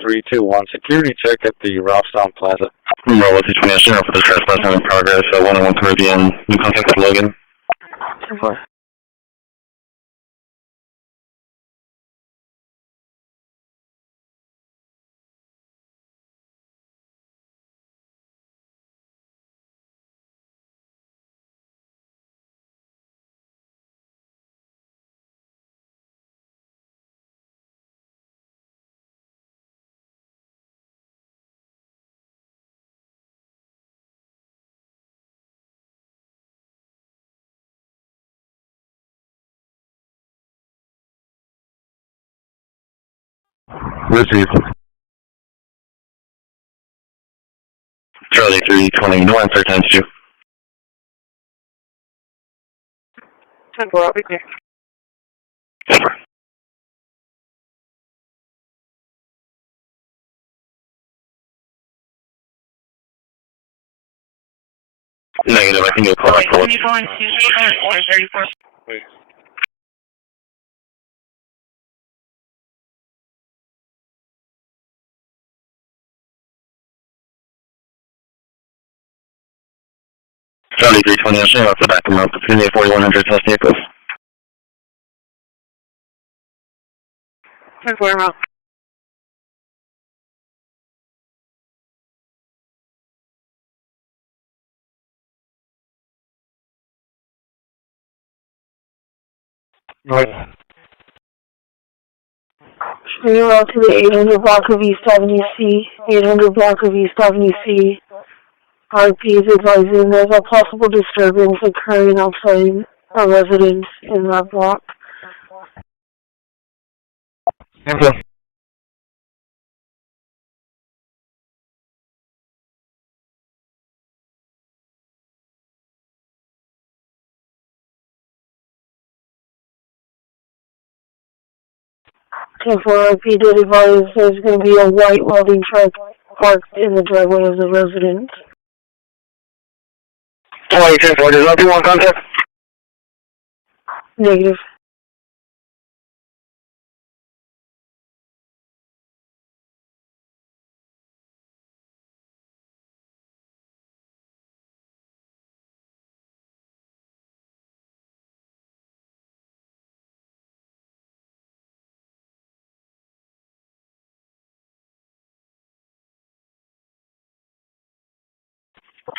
321, security check at the Ralphstown Plaza. Number 120 for the trespass in progress, 101 Caribbean. New contact with Logan. 10-4. Receive. Charlie 320, no answer, times 2. 10-4, I'll be clear. Negative, I can do a call. Wait, can you go into 34? Wait. Charlie 320, I'm showing off the back of the mouth between the 4100 test vehicles. 10-4, I'm out. Right. Stay well to the 800 block of East Avenue C. 800 block of East Avenue C. RP is advising there's a possible disturbance occurring outside a residence in that block. Okay. For RP did advise there's going to be a white welding truck parked in the driveway of the residence. 10-4, does not be one contact? Negative.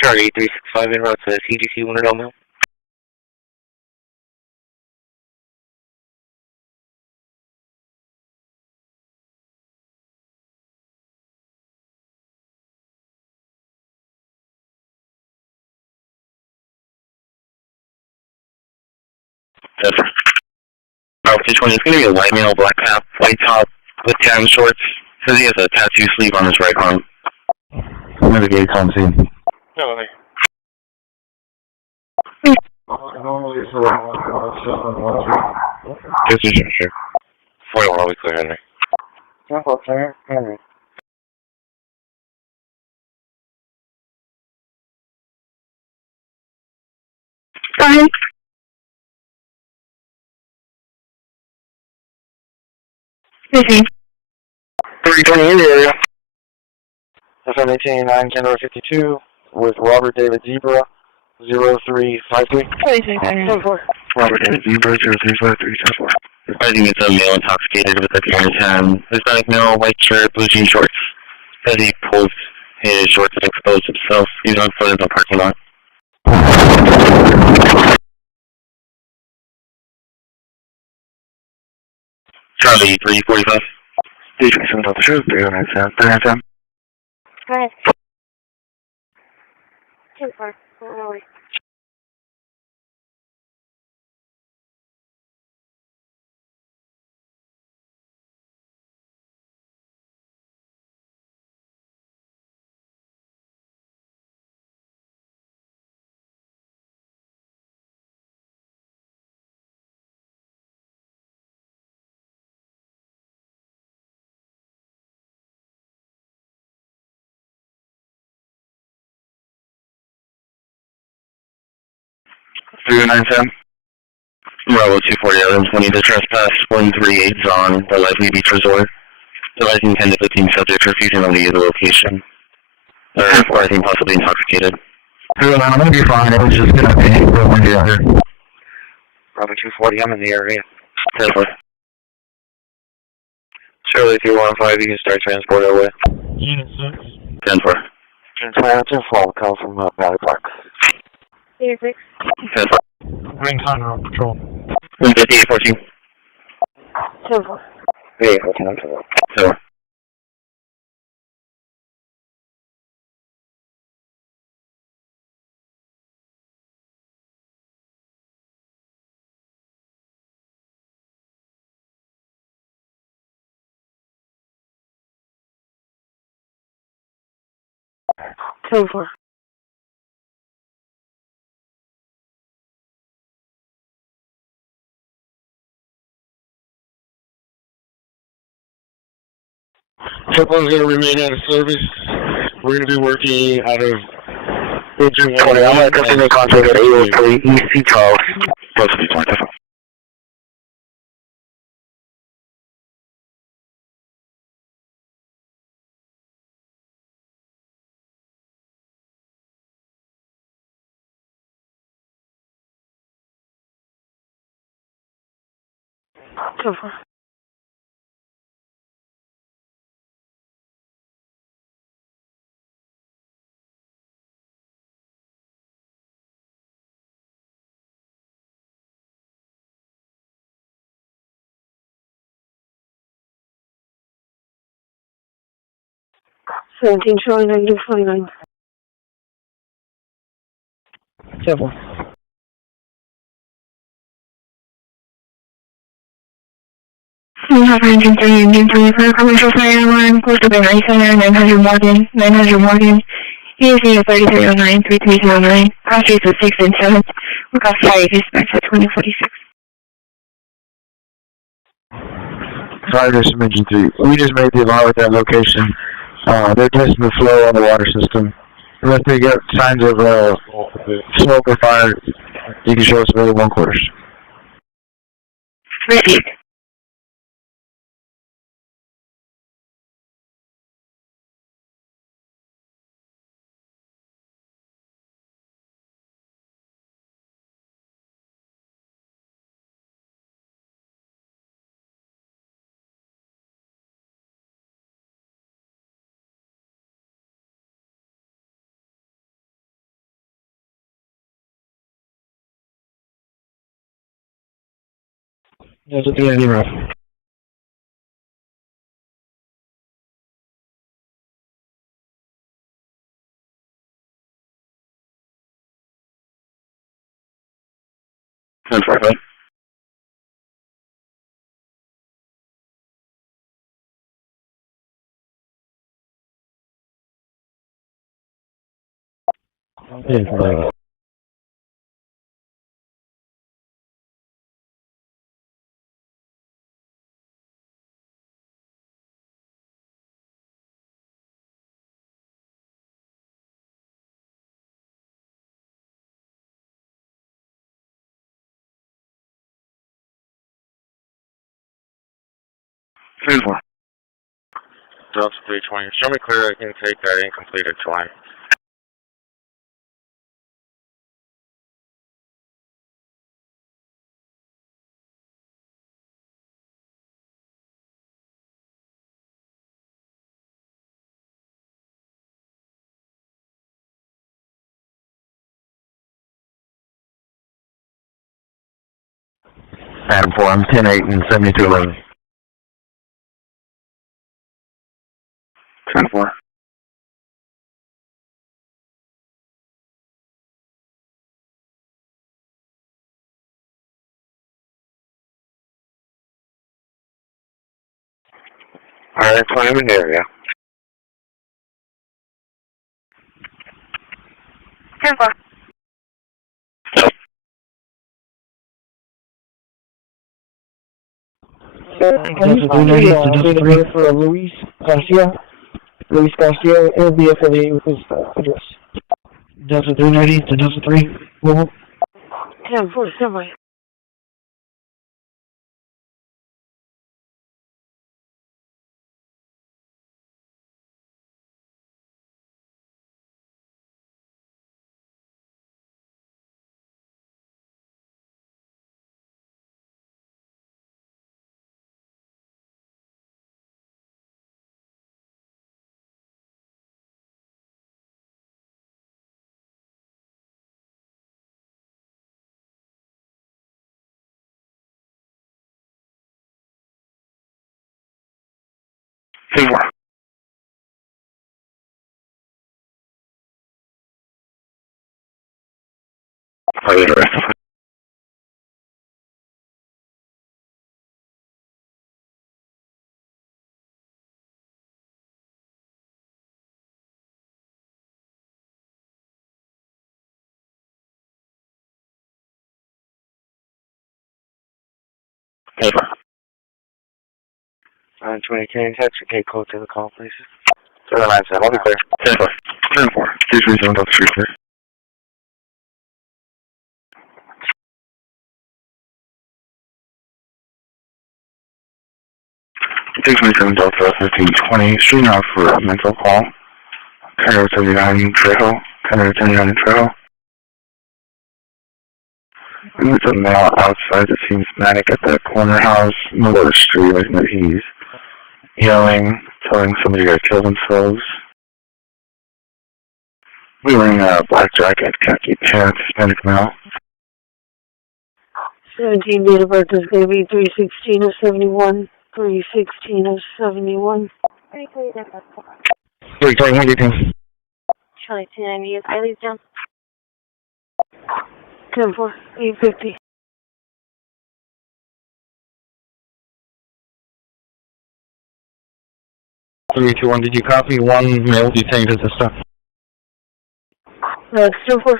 Charlie 365 en route to CGC 1 Romeo. Yes, sir. 220, it's going to be a white male, black cap, white top, with tan shorts. Says he has a tattoo sleeve on his right arm. Mitigate on scene. No, like, Normally it's around 1. Decision, sure. 41, I'll be clear, Henry. 10-4, clear. Henry. Fine. Busy. 320 in the area. FM 9 with Robert David Zebra 0353. Robert David Zebra 0353, 10-4. I think it's a male intoxicated with a tan, Hispanic male, white shirt, blue jean shorts. As he pulls his shorts and exposed himself, he's on foot in the parking lot. Charlie 345. 327 officer, 397, 397. Go ahead. 10-4, don't worry. Bravo 240 to trespass 138 on the Lively Beach Resort. Devising 10 to 15 subjects refusing to leave the location. Or I think possibly intoxicated. I'm going to be fine. It was just going to be when we get here. Bravo 240, I'm in the area. 10-4. Charlie 315, you can start transport our way. Unit 6. 10-4. 10-4, call from Valley Park. Unit 6. 10-4. Ring Hunter on patrol. 5814. 10-4. 5814, 10-4. 10-4. Triple is going to remain out of service. We're going to be working out of engine 20. I'm going to continue contact at 803 EC Charles. Possibly 20. 10-4. Seventeen showing -29. 10-4. We have engine 3 for a commercial fire alarm, close to the 900 Morgan, ESA 3309, 3309, cross streets of 6 and 7, we're off fire dispatch at 2046. Sorry, this is Engine 3. We just made the alarm at that location. They're testing the flow on the water system. Unless they get signs of smoke or fire, you can show us very 1/4. Received. Delta 390 rough. That's right. Yeah, Transfer. Delta 320. Show me clear I can take that incompleted flight. Adam 4, I'm 10-8 and 7211. 10-4. Alright, I'm in the area. 10-4. Delta 390 to Delta 3 for Luis Garcia. Luis Garcia, it'll be affiliated with his address. Delta 390 to Delta 3. Mobile. 10-4, semi. Transfer. Alright, Paper. 920, can you text your K code to the call, please? 097, I'll be clear. 10-4. 10-4. 237 Delta Street, clear. 227 Delta 1520, shooting out for a mental call. Carrier 39 Trejo. Carrier 39 Trejo. And there's a male outside that seems manic at the corner house, middle of the street, like that he's yelling, telling somebody to kill themselves. Wearing a black jacket, khaki pants, Hispanic male. 17 date of birth is going to be 3/16 of 71. 3/16 of 71. 321, you can. Charlie 290 is Bailey's down. 10-4, 850. Three, two, one. Did you copy? One male detained at this time. That's 10-4.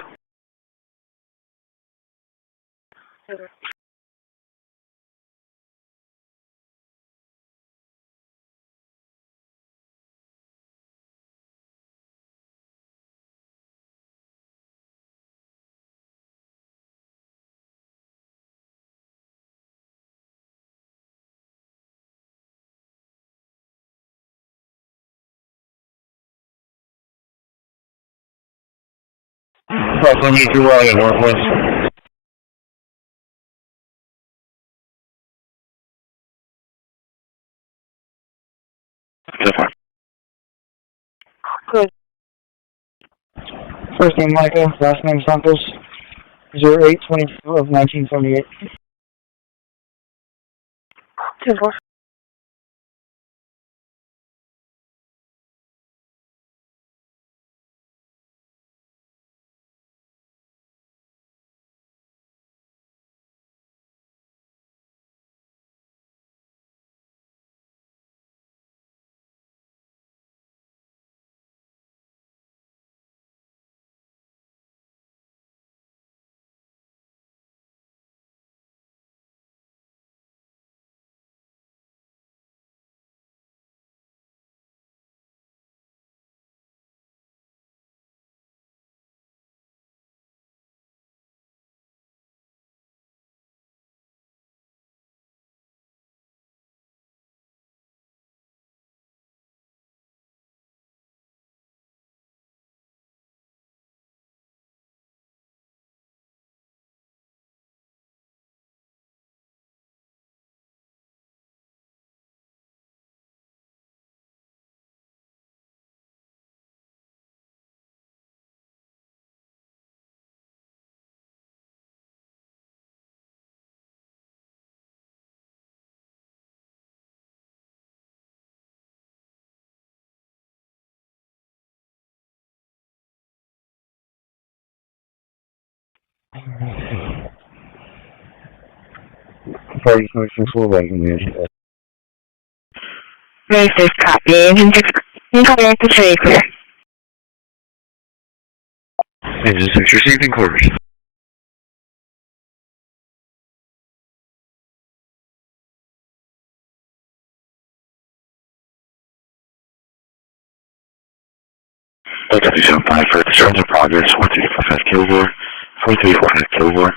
Let me do all your Northwest. Good. First name Michael, last name Santos. 0822 of 1978. 10-4. Very copy. Incorrect, it's very clear. Engine 6 receiving quarters. Delta 275 for the starts in progress, 4345 Kilgore, 4345 Kilgore.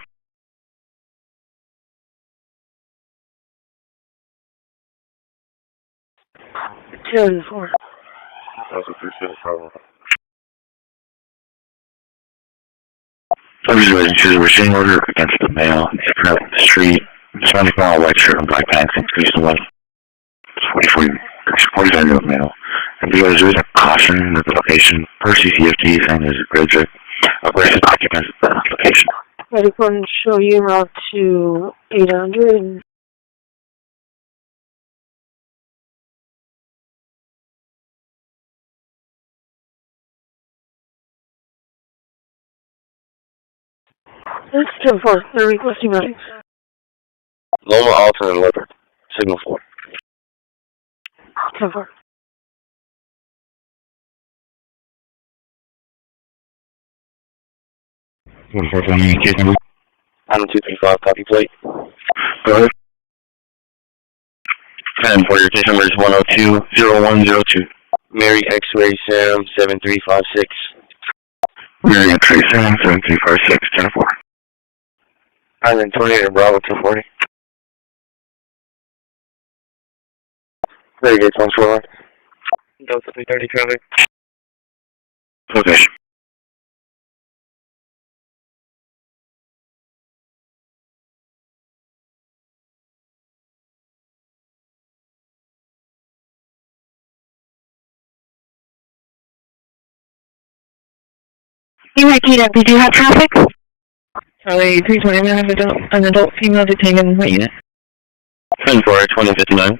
Ten four. I'm just waiting to the restraining order against the male, out in the street, Hispanic male, white shirt and black pants, increase the one. 45-year-old male. And because there is a caution at the location, per CCFD, and there's aggressive occupants at the location. Ready for and show you route to 800. It's 10-4. They're requesting medics. Loma Alton and Leopard. Signal 4. 10-4. What is our case number? 9235, copy plate. Go ahead. 10 for your case number is 102-0102. Mary X-Ray Sam 7356. Mary X-Ray Sam 7356, 10-4. Island 28 Bravo 240. Very good, thanks for Delta 330 traffic. Location. You repeat it. Did you have traffic? Charlie 320, I have an adult female detained in what unit? 10 for 2059.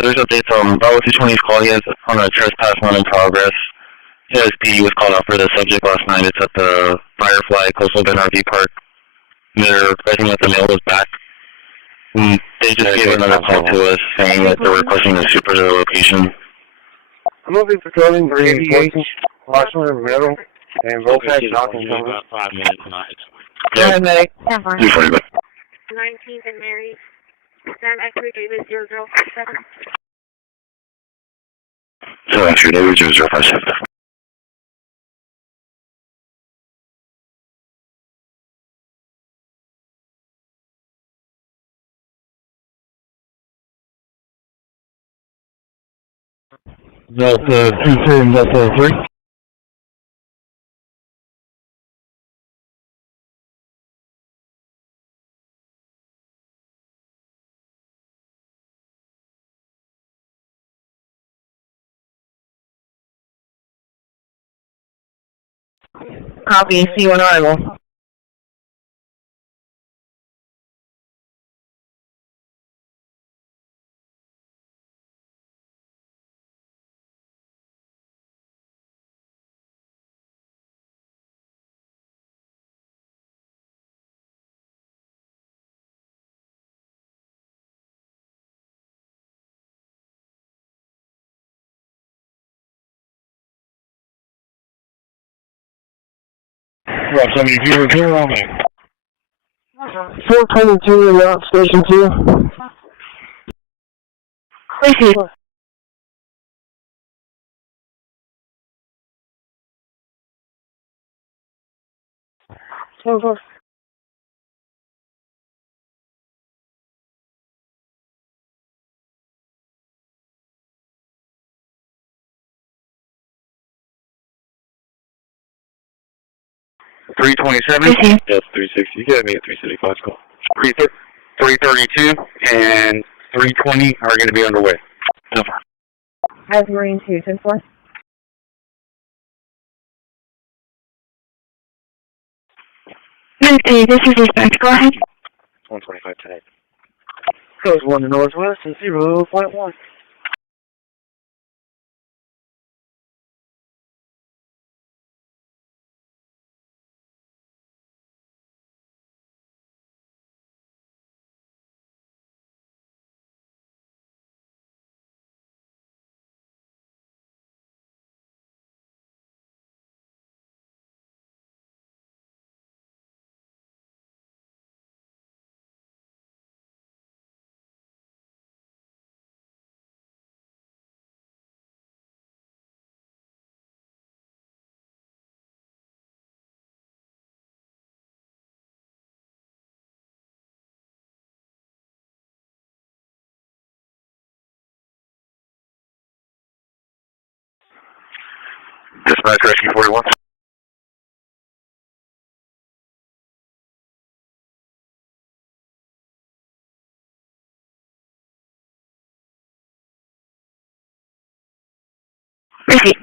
There's updates on Bravo 220's call. He has on a trespass not in progress. His PD was called out for the subject last night. It's at the Firefly Coastal Bend RV Park. They're expecting that the mail was back. They just gave another call to us saying that they're requesting a super to the location. I'm moving patrolling 88, Washington Middle, and Voltage Docking Company. About 5 minutes tonight. Yeah, medic. 240. 19th and Mary. Sam X-ray Davis 0057. So that's your David 0057. Delta 2 Delta 3. Copy, see you on arrival. Route 72 repair on me. 422 in Route Station 2. Christi. Over. $327. Yes, 360. You got me at 375 call. 332 and 320 are going to be underway. Over. As Marine 2, 10-4. Hey, this is dispatch. Go ahead. 125 tonight. Goes 1 to Northwest and 0.1. Dispatch Rescue 41. Repeat.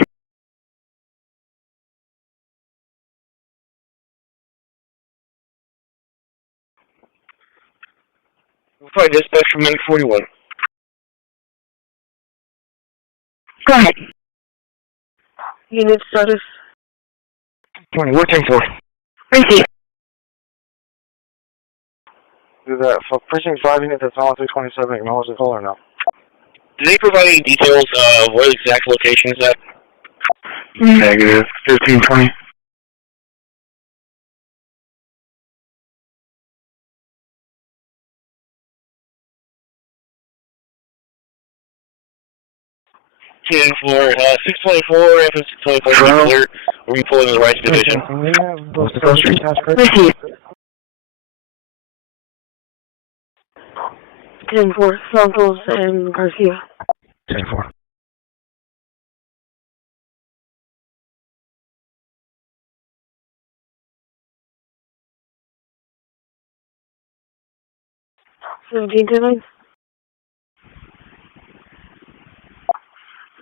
Flight dispatch from Medic 41. Go ahead. Unit status. 20, we're 10-4. Receive. Do that for precinct 5 unit that's on 327, acknowledge the call or no? Did they provide any details of where the exact location is at? Negative 1520. For 624, FM 624, alert. We're pulling in the right division. What's the call street? Receive. 10-4, Santos and Garcia. 10-4. $17-9.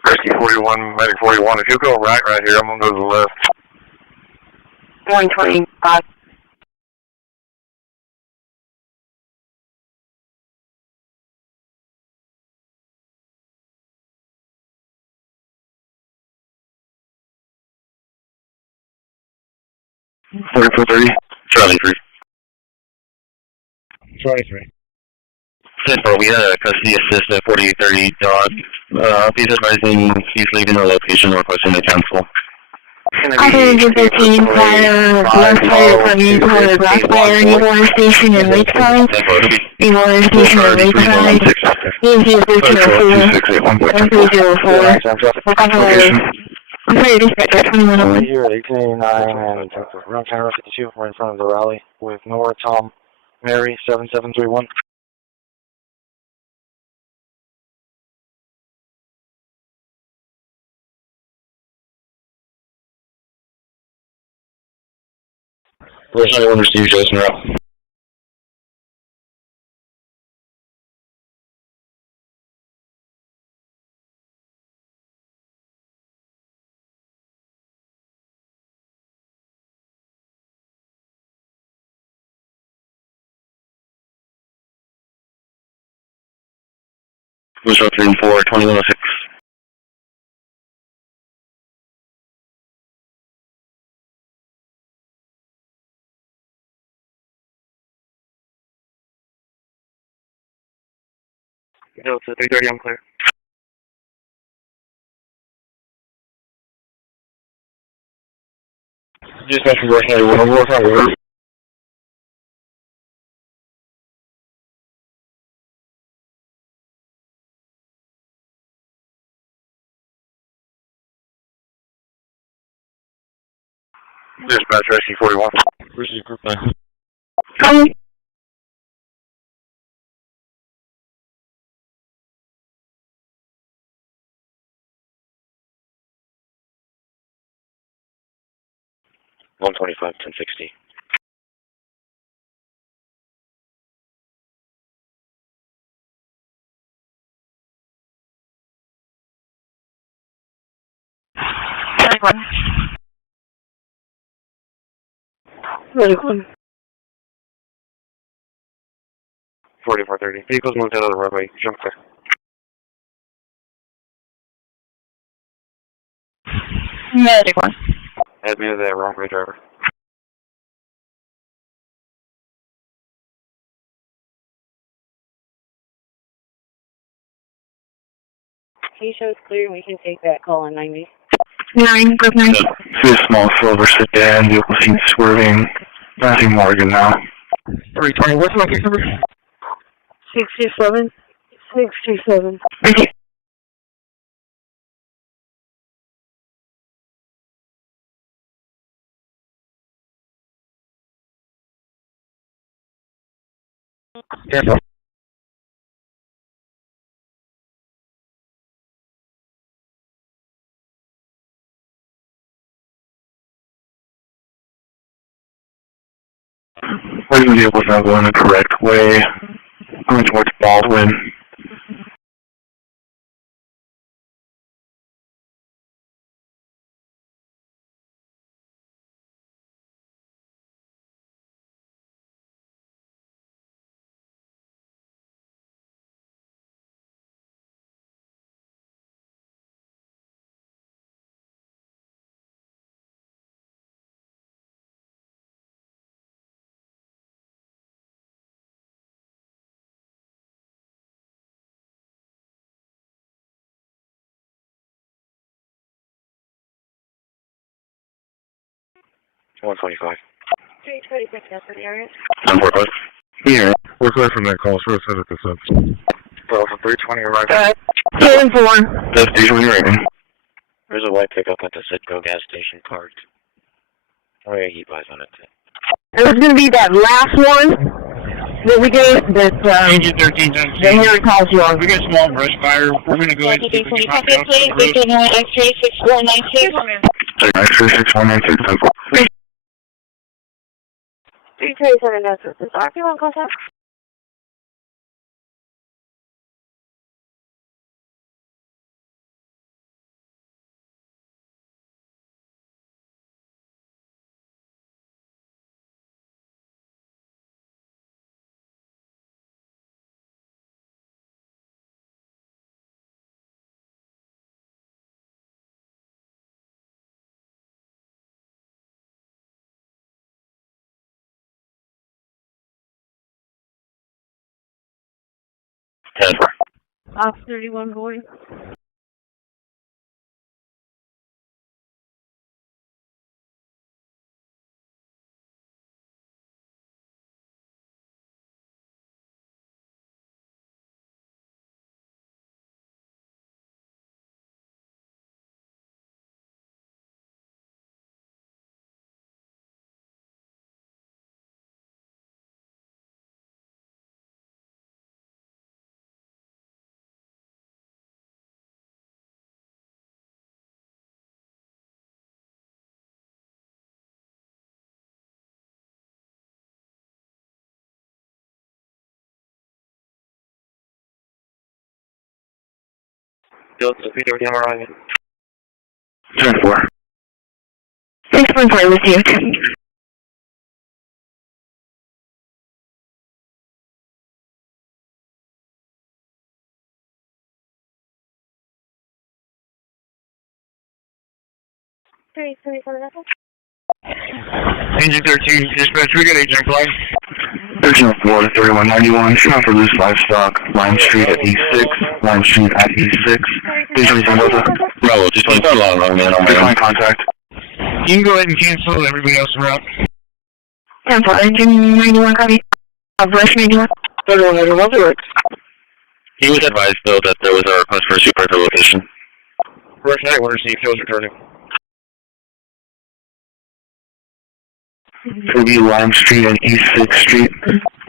Christi 41, Medic 41. If you go right here, I'm going to go to the left. 125. Charlie 3. Charlie 3. 10-4, we had a custody assist at 4830 Dodge. He's advising he's leaving the location requesting a cancel. Operator 15, fire, left fire coming toward the black fire, Eagle Station in Lakeside. Eagle Station in Lakeside. EMP 1304. I'm sorry, dispatcher 2101. Here at 1889 and around County Road 52, we're in front of the rally with Nora, Tom, Mary, 7731. Where's my owner, Steve Jason Route? Who's 3 and 4, 2106. Delta 330, I'm clear. Dispatch from Rush 91, we're on order. Dispatch Rescue 41. Receive group 9. Coming. $125, $1060. Medic 1. 4430. Vehicles moved out of the roadway. Jump clear. Medic 1. Add me to the wrong way driver. He shows clear. We can take that call on 90. 9, group 9. See a small silver sedan, vehicle seen swerving. Matthew Morgan now. 320, what's my case number? 67. 67. Receive. Careful. Waiting vehicles now going the correct way. Going towards Baldwin. 125. 326 yes for the area. 1045. Yeah, we're clear from that call. So set up the subs. Well, for 320 arriving. 10-4. Destination when you're ready. There's a white pickup at the Citgo gas station parked. Oh yeah, he buys on it too. It was going to be that last one that we gave that Engine 13, that Harry calls you on. We got small brush fire. We're going to go ahead and see if we can pop it off the roof. X-ray 6196. X-ray 6196, 10-4. 327 yes for this RP1 contact. Off 31 boy. Delta, Peter, again, arriving. 10-4. 614 with you. 327 yes. Engine 13, dispatch, we got agent flight. 1304, 3191, showing for loose livestock, Lime Street at E6, Lime Street at E6. Please return Delta. Bravo, just like that long run, man, on my own. Contact. You can go ahead and cancel everybody else around. 10-4, engine 91 copy. Rush 91. 3191 direct. He was advised, though, that there was a request for a super location. Rush night, want to see if he was returning. It'll be Lime Street and E6 Street.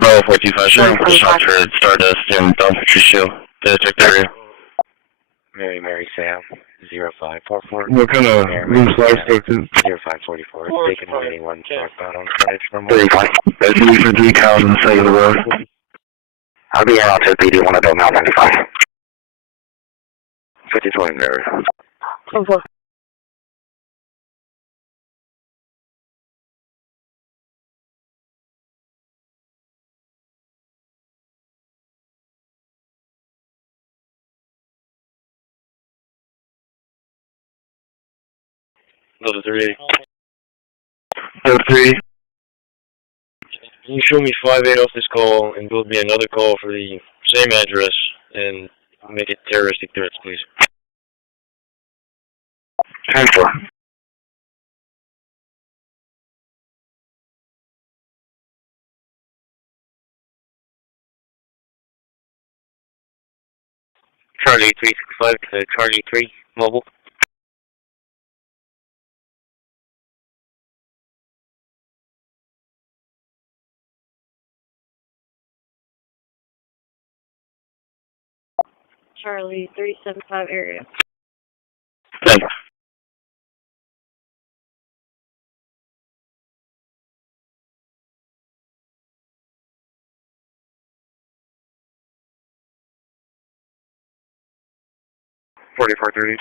Bravo 425, showing for shots for Stardust and Don Patricio. District area. Mary Sam, 0544. What kind of loose livestock is 0544. Taking anyone southbound on side from 35. That's me for 3 cows on the side of the road. I'll be out to PD 1 of them, 95. 5020 Mary. 10-4. Delta 3. 03. Can you show me 58 off this call and build me another call for the same address and make it terroristic threats, please? 10-4. Charlie 365 to Charlie 3, mobile. Charlie 375 area. 10.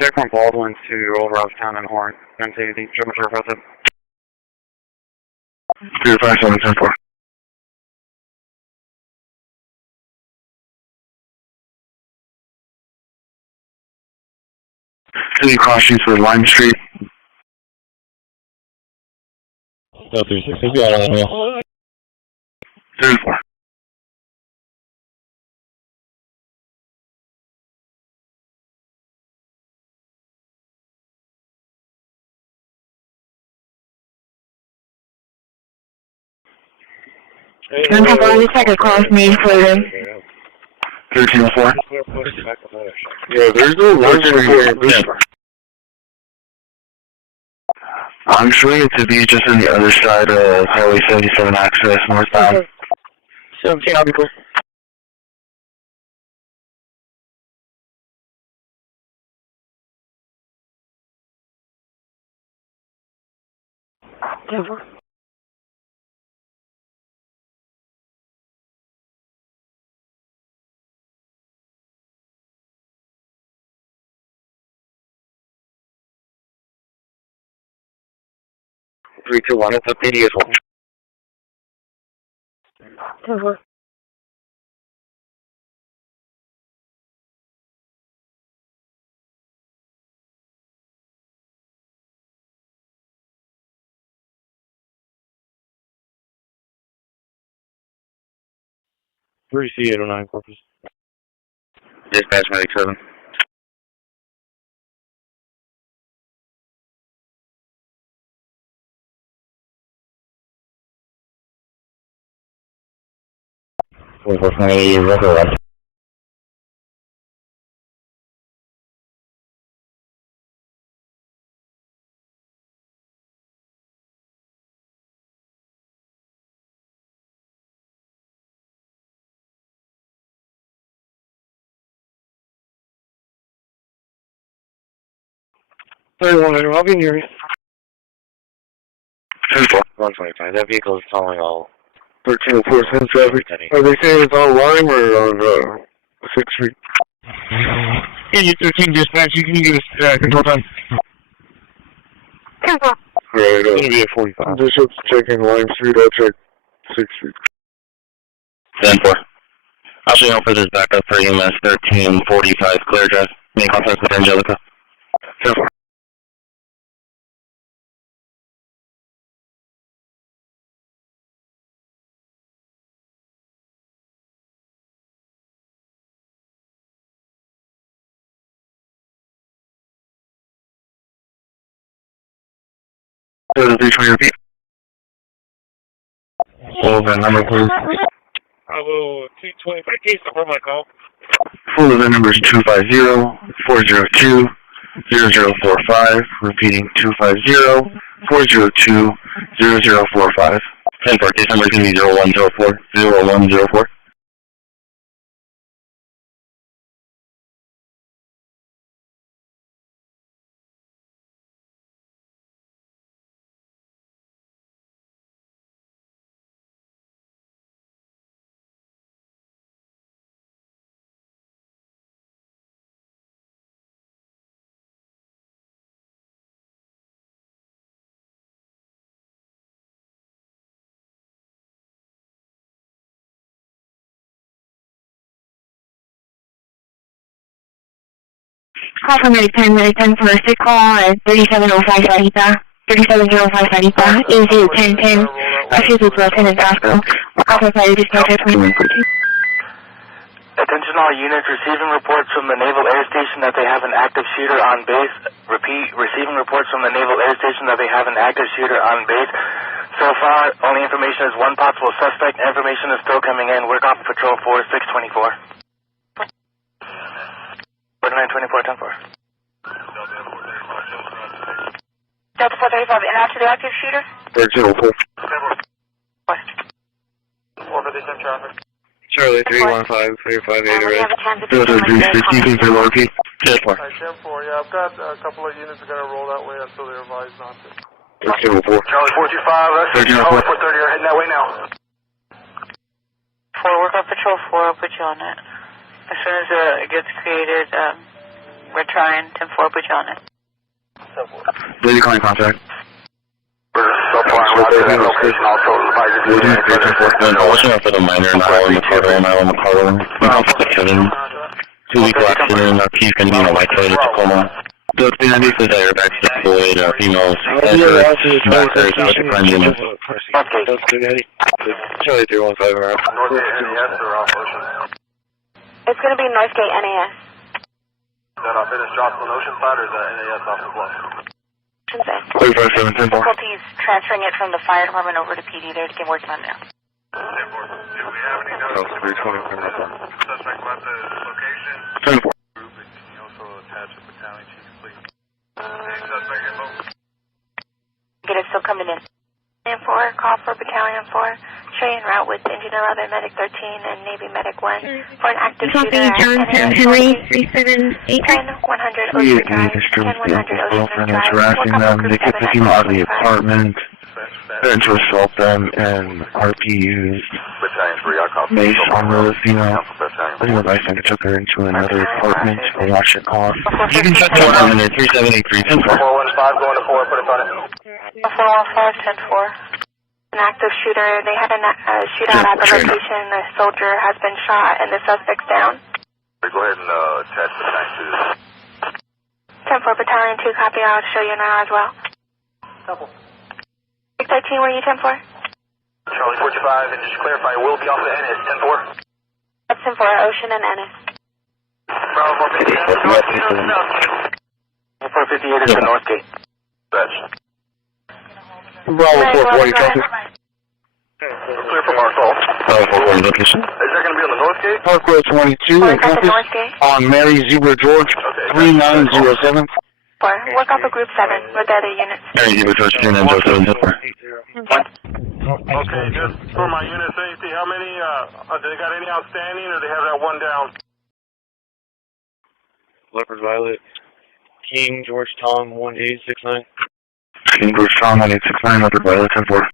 Check from Baldwin to Old Robstown and Horn. Then say the temperature for them. 357, 10-4. City cross streets for Lime Street. No, 36. He's got on the 10-4. I'm going to check across me for them. 1304. Yeah, there's no lunch report. I'm showing it to be just on the other side of Highway 77 access northbound. Okay. 17, I'll be clear. Denver. Three, two, one. It's a PD as well. Denver. Three C809 corpus. Dispatch medic 7. Unfortunately, record one. I'll be near you. 125. That vehicle is following all 1304 Sun traffic. Are they saying it's on Lime or on 6th Street? Yeah, you 13 dispatch, you can get us control time. Right, It's going to be at 45. Bishop's checking Lime Street, I'll check 6th Street. 10-4. I'll show you for this backup for EMS 1345 Clear Drive. Main contact with Angelica. 10-4. Repeat. Full event number, please. Hello, 225. Case number, my call. Full event number is 250-402-0045. Repeating 250-402-0045. 10-4. Case number is going to be 0104. 0104. Call from Medic 10 for a sick call at 3705 Sarita. 3705 Sarita. Easy 1010. Refuse with Lieutenant Vasco. Call for fire dispatcher 2142. Attention all units, receiving reports from the Naval Air Station that they have an active shooter on base. Repeat, receiving reports from the Naval Air Station that they have an active shooter on base. So far, only information is one possible suspect. Information is still coming in. Work off patrol 4624. 4924, 10-4. Delta 435, in after the active shooter? 1304. West. 457 traffic. Charlie 315, 358 arrest. Delta 360, you can say lower key. 10-4. 10-4, yeah, I've got a couple of units that are going to roll that way until they're advised not to. 1304. Charlie 425, 1304. 430 are heading that way now. 4, work on patrol 4, I'll put you on it. As soon as it gets created, we're trying 10-4, put you on it. Lady calling contact. We're so far out to that location also. Watching out for the minor, Nile McCarlo. Contact 7. 2-week accident. He's going to be in a white Toyota Tacoma. The United States airbags deployed. Females. Backers out to crime units. Charlie 315 around. Northgate NAS or off Ocean? It's going to be Northgate NAS. Is that off Ennis Jocelyn Oceanside or is that NAS off the bluff? 357, 10-4. Difficulties transferring it from the fire department over to PD. They're working on it now. Do we have any notes? Suspect left the location. 10-4. Group, and can you also attach a battalion chief, please? Suspect info. Get it, still coming in. 4, call for Battalion 4. Show you en route with Engine 11, Medic 13, and Navy Medic 1 for an active shooter at Henry 3783. 10-100 Ocean Drive. 10-100 Ocean Drive. Harassing them, they keep taking them out of the apartment, threatening to assault them, and RPUs. Battalion 3, I'll call. Based on the female, I think I think I took her into another apartment to watch it off. You can check the 3783, 10-4. 415 going to 4, put it on it. 415, 10-4. An active shooter. They had a shootout at the location. A soldier has been shot and the suspect's down. Go ahead and attach the 9 to 10-4, Battalion 2, copy. I'll show you now as well. 613, were you 10-4? Charlie 45, and just to clarify, we'll be off the NS, 10-4. That's 10-4, Ocean and Ennis. Bravo 458 is the north gate. That's Bravo 440, copy. clear from our assault. Bravo 440, location. Is that going to be on the north gate? Parkway 22 and Compass on Mary Zebra George 3907. Work off of Group 7 with the other units. Mary Zebra George 3907. Okay, just for my unit safety, how many, they got any outstanding, or they have that one down? Leopard Violet, King George Tom 1869. King George Tom 1869, Leopard Violet 10-4.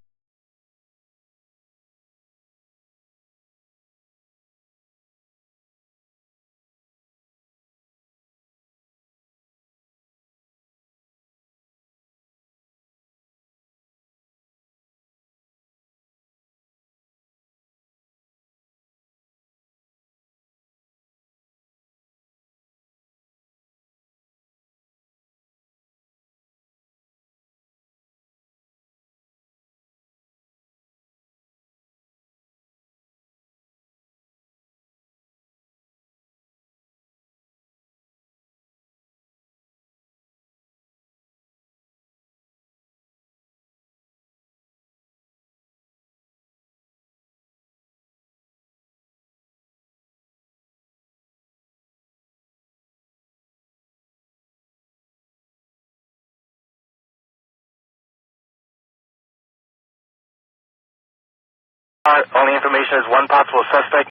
Only information is one possible suspect.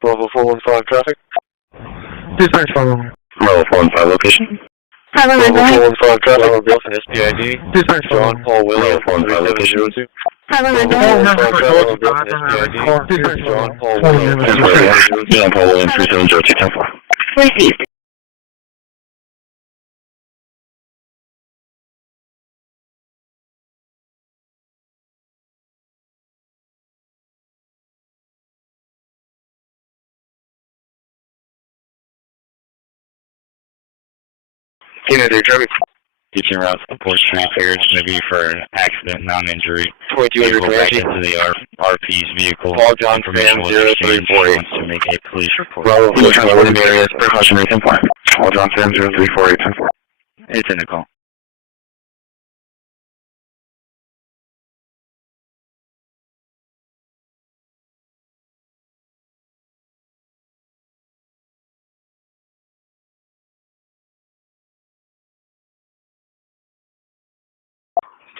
Bravo 415 traffic. Dispatch following. Bravo 415 location. Bravo 415 traffic. Wilson SPID. Dispatch John Paul Willie. Bravo 415 location. 5 John Paul Willie. John Paul Willie 3702 10-4. Received. Unit 3 traffic. Teaching route to the Port Street Pier, it's going to be for an accident, non-injury. 2200 back into the RP's vehicle. Paul John Information Sam was 0348. wants to make a police report. Bravo 4 transporting areas, precautionary 10-4. Paul John Sam 0348 10-4. It's in the call.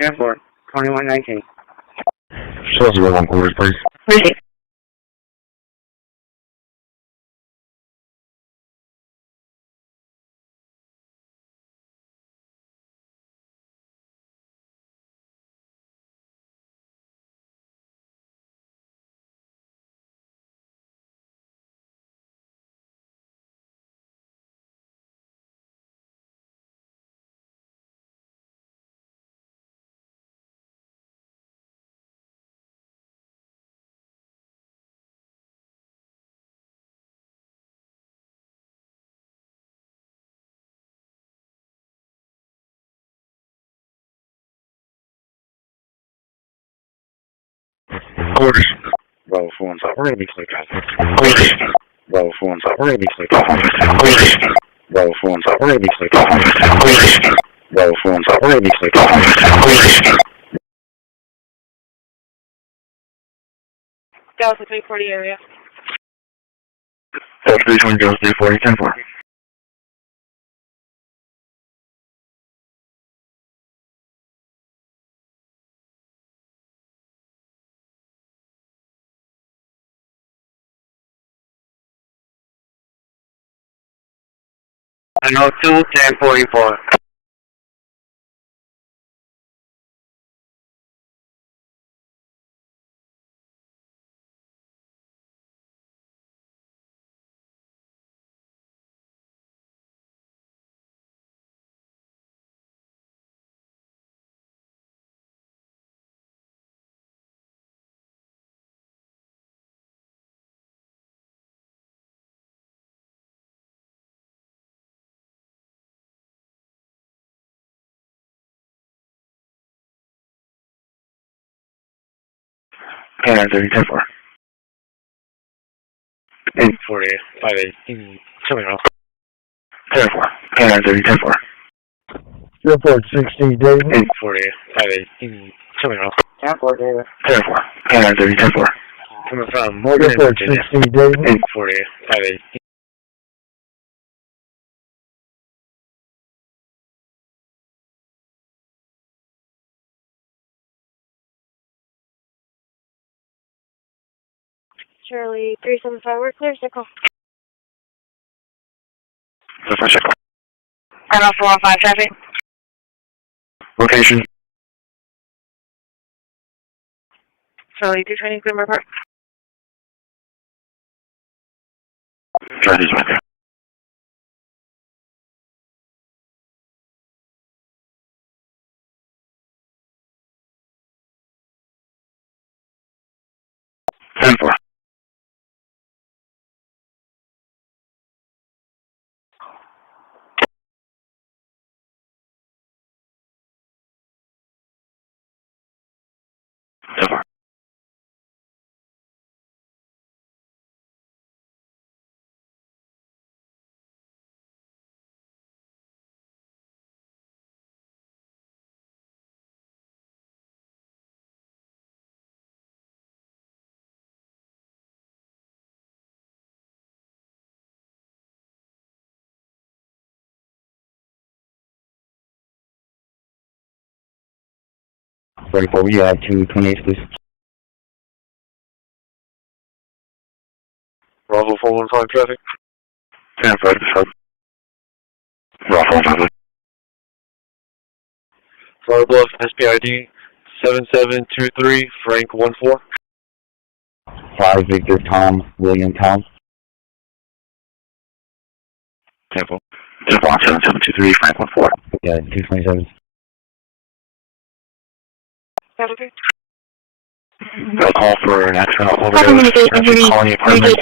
Airport, 2119. Show us the 1 quarters, please. Received. Orders. Bravo 4 1 we're going to be clear traffic. Orders. Bravo 4 1 we're going to be clear traffic. Orders. Bravo 4 1 we're going to be clear traffic. Orders. Bravo 4 1 we're going to be clear traffic. Orders. Galaxy 340 area. Delta 320, Galaxy 340, 10-4. I know 2-10-44. Canine 30, 10-4. 48, 58, coming off. 10-4. Canine 30, 10-4. Airport 60, David. 48, 58, coming off. Airport, David. 10-4. Canine 30, 10-4. Coming from Morgan, Airport Virginia. 60, David. 48, 58. Charlie 375, we're clear, signal. So far, check. Channel 415 traffic. Location. Charlie 220, Glimmer Park. Try these right there. Four. Four. We have 228, please. Bravo 415 traffic. 10-5, sub. Bravo 415. Flower Bluff, SPID 7723, Frank 14. 5 Victor Tom, William Tom. 10-4. 7723, Frank 14. Yeah, 227. I'll call for an accident overdose. Calling apartment.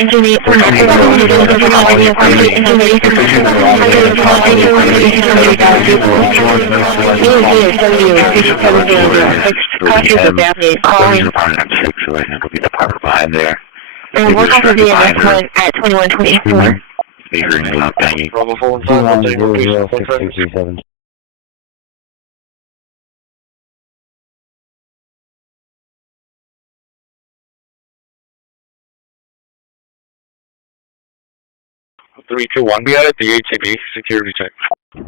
Behind there. And we're going to be in this one at 2124. Figuring about banging. Bravo 415, Three, two, one. We at the ATB security check.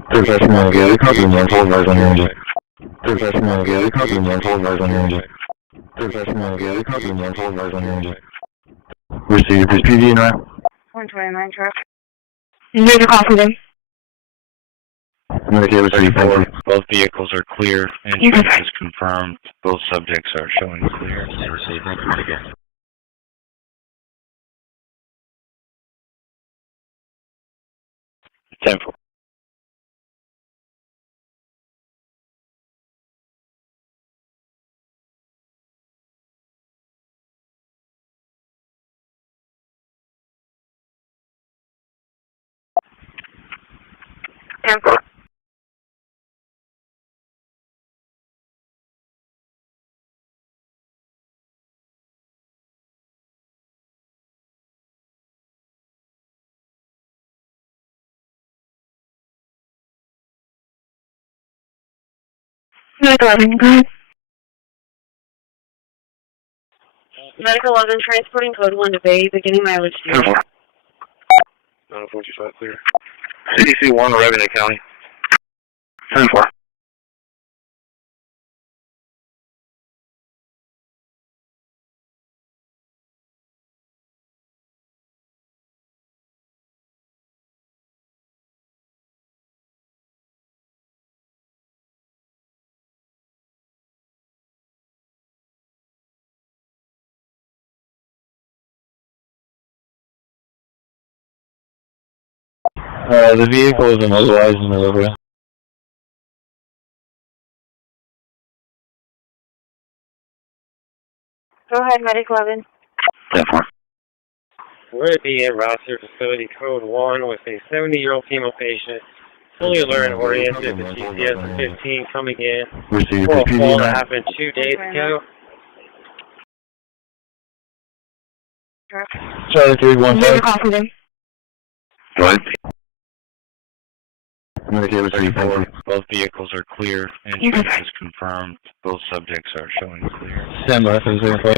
Professional Gary, copy me and hold on your engine. Professional Gary, copy me and hold on your engine. Professional Gary, copy me and hold on your engine. Receive this PD now. 129 truck. Here's a call for them. Okay, with 34. Both vehicles are clear and is confirmed. Both subjects are showing clear. They received that again. Temple. Temple. Medical 11, go ahead. Medical 11, transporting code 1 to Bay, beginning mileage 0. 945 clear. CDC 1 arriving in county. 10-4. The vehicle is immobilized in the roadway. Go ahead, Medic 11. 10-4. We're at the roster facility code 1 with a 70-year-old female patient, fully alert and oriented. The GPS 15 coming in for a fall that happened 2 days ago. Charlie 315. Copy them. Go ahead. Both vehicles are clear. Entry is confirmed. Both subjects are showing clear. Stand by for the 05.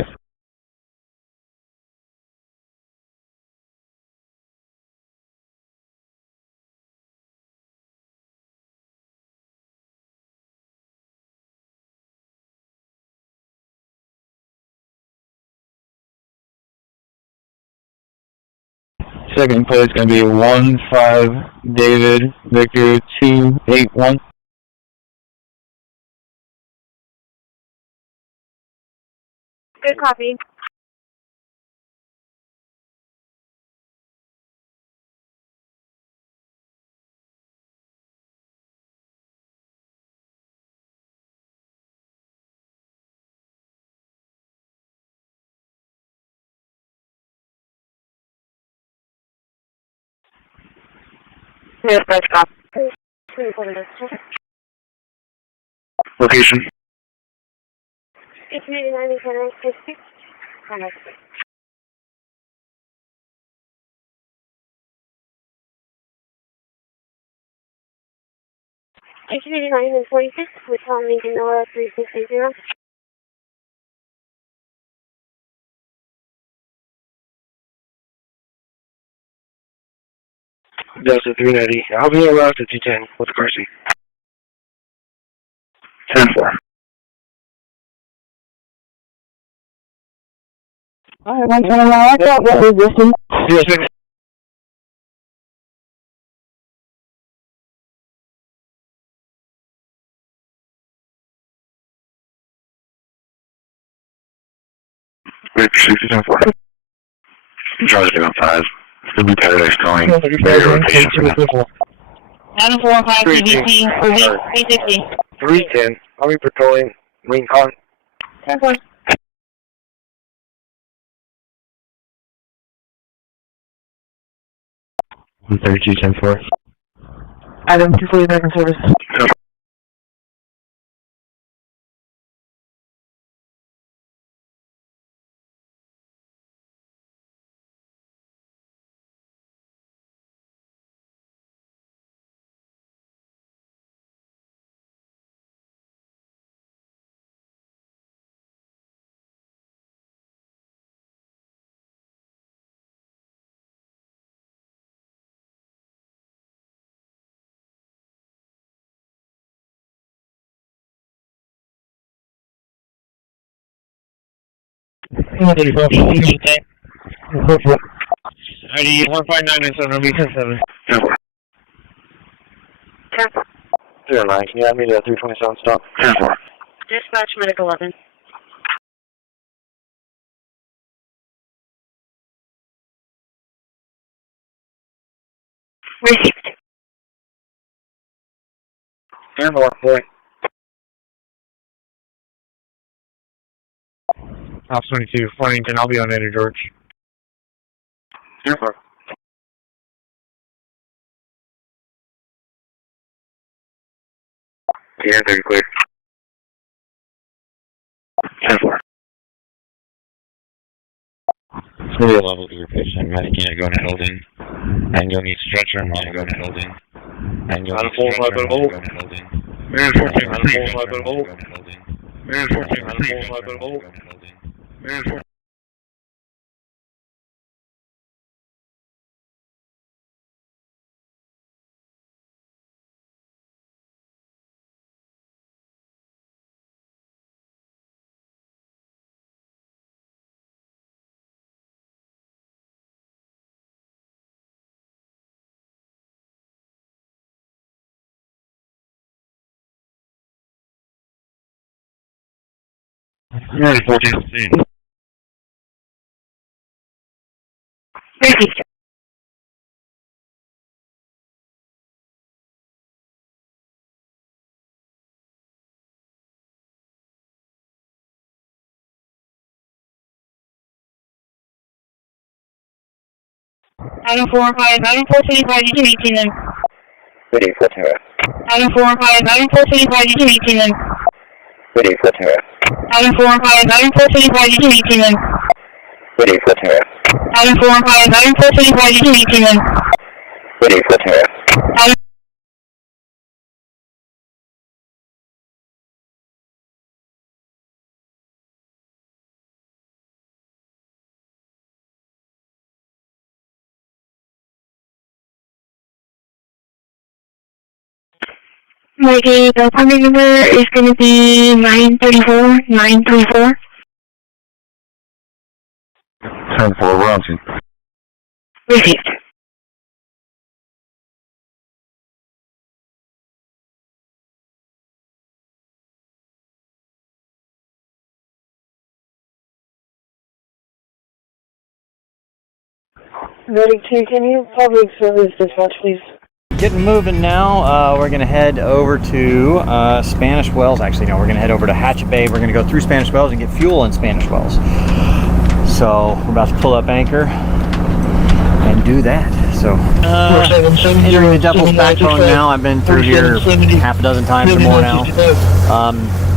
Second plate is going to be 15 David Victor 281. Good copy. Yes, that's copy. Location. It's 89 and 10 It's 89 and 46 with Tom Lincoln Nora 3680. Delta 390. I'll be around at 210 with Christi. 10-4. Alright, 121, I got what resistance. 06. Wait, 10-4. Charlie 315. Still be Paradise calling. Rotation for now. 945 CBC, 360. 310. I'll be patrolling Marine Con. 10-4. I'm 32 10-4. Item 240 back in service. ID 1599 will be 10-7. 10-4. 09. Can you have me to 327 stop? 10-4. Dispatch Medic 11. Received. 10-4. Boy. Ops 22, Flemington. I'll be on Eddie George. 10-4. Yeah, 30 clear. 10-4. It's going to be a level 3 patient. Medic unit going to holding. And you'll need stretcher. Medic going to holding. And you'll need stretcher. Medic going to holding. Man 14 received. Man 14 received. Man 14. Man 14 received. Received. Item 4-5, item 425, you can 18 them. Ready for terror. Item 4-5, item 425, you can 18 them. Ready for terror. Item 4-5, item 425, you can 18 them. Ready for terror. Item 4-5, item 425, you can 18 them. Ready for terror. Item Okay, the apartment number is going to be 934. 10-4, Robinson. Received. Medic 2, can you public service dispatch, please? Getting moving now. We're going to head over to Spanish Wells. Actually, no, we're going to head over to Hatchet Bay. We're going to go through Spanish Wells and get fuel in Spanish Wells. So we're about to pull up anchor and do that. So entering the Devil's Backbone now. I've been through here half a dozen times or more now.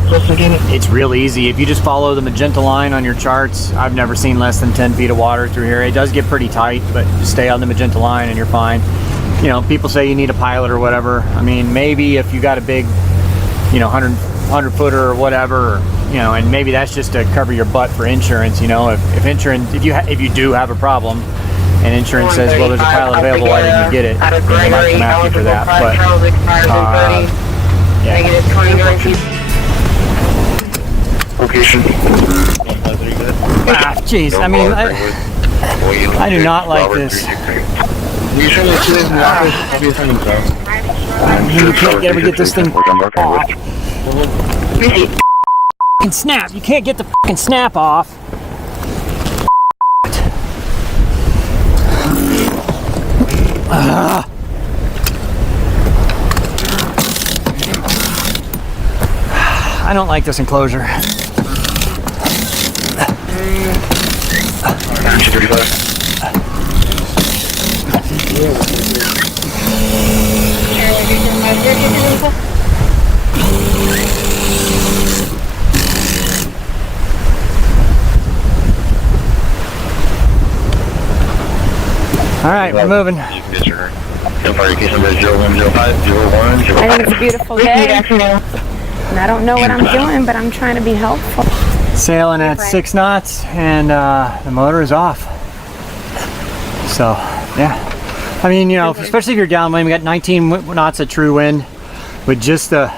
It's real easy. If you just follow the magenta line on your charts, I've never seen less than 10 feet of water through here. It does get pretty tight, but just stay on the magenta line and you're fine. You know, people say you need a pilot or whatever. I mean, maybe if you got a big, you know, 100 footer or whatever, you know, and maybe that's just to cover your butt for insurance. You know, if insurance, if you do have a problem, and insurance says, well, there's a pilot available, why didn't you get it? They might come after you for that. But yeah. Location. Jeez, I mean, I do not like this. You should have seen the office. Maybe it's in the You can't ever get this thing off. Fucking snap. You can't get the fucking snap off. I don't like this enclosure. All right, we're moving. I think it's a beautiful day, and I don't know what I'm doing, but I'm trying to be helpful. Sailing at 6 knots, and the motor is off. So, yeah. I mean, you know, especially if you're downwind, we got 19 knots of true wind with just the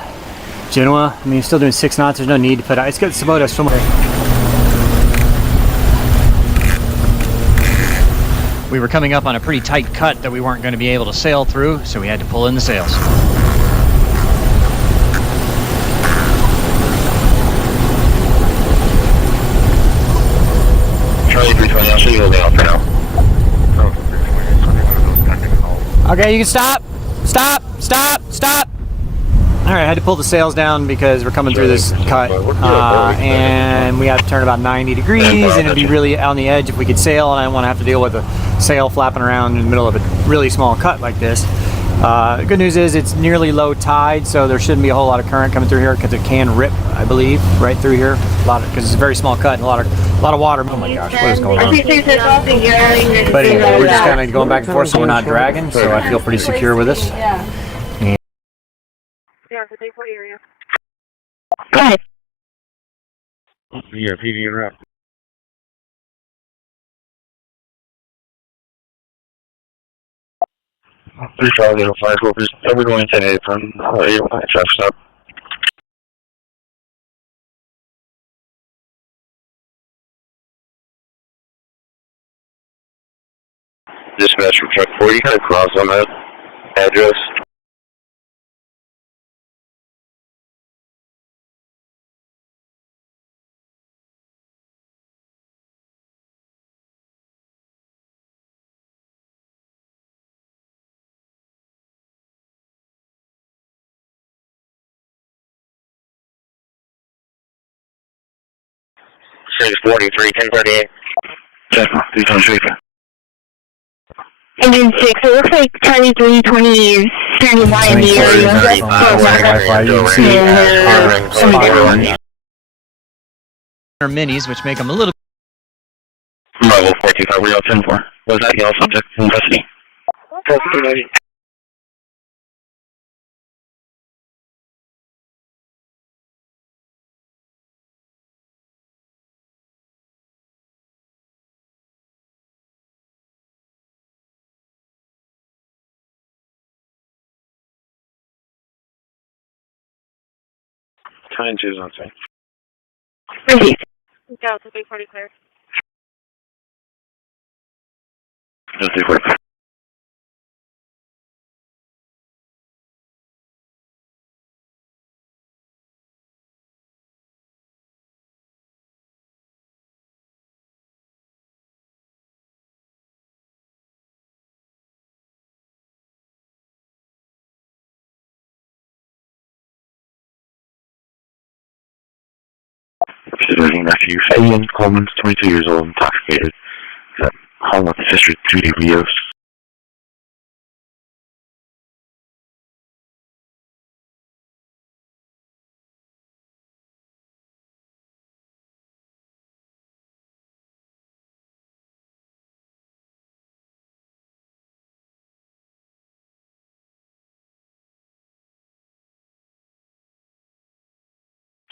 Genoa. I mean, you're still doing 6 knots. There's no need to put out. It's got Sabota somewhere. We were coming up on a pretty tight cut that we weren't going to be able to sail through, so we had to pull in the sails. Charlie 320, I'll show you holding off for now. Okay, you can stop. Stop. Stop. Stop. All right, I had to pull the sails down because we're coming through this cut, and we have to turn about 90 degrees, and it'd be really on the edge if we could sail, and I don't want to have to deal with a sail flapping around in the middle of a really small cut like this. The good news is it's nearly low tide, so there shouldn't be a whole lot of current coming through here because it can rip, I believe, right through here. Because it's a very small cut and a lot of water. Oh my gosh, what is going on? But anyway, we're just kind of going back and forth, so we're not dragging. So I feel pretty secure with this. Yeah, it's a day 4 area. Go ahead. Yeah, PD and rep. 3505 corpus. Everyone 10-8 from 805 traffic stop. Dispatch from truck 40, kind of cross on that address. Six 43, 1038. Please don't shoot. Engine 6, it looks like Charlie 320 is standing by in the area. Or minis, which make them a little. Level 425, we all 10-4. Was that yellow subject in custody? Custody. Try and choose on site. Received. Delta 340 clear. Just 340. Visiting nephew, Ian Coleman, 22 years old, intoxicated. Home with his sister, 2D Rios.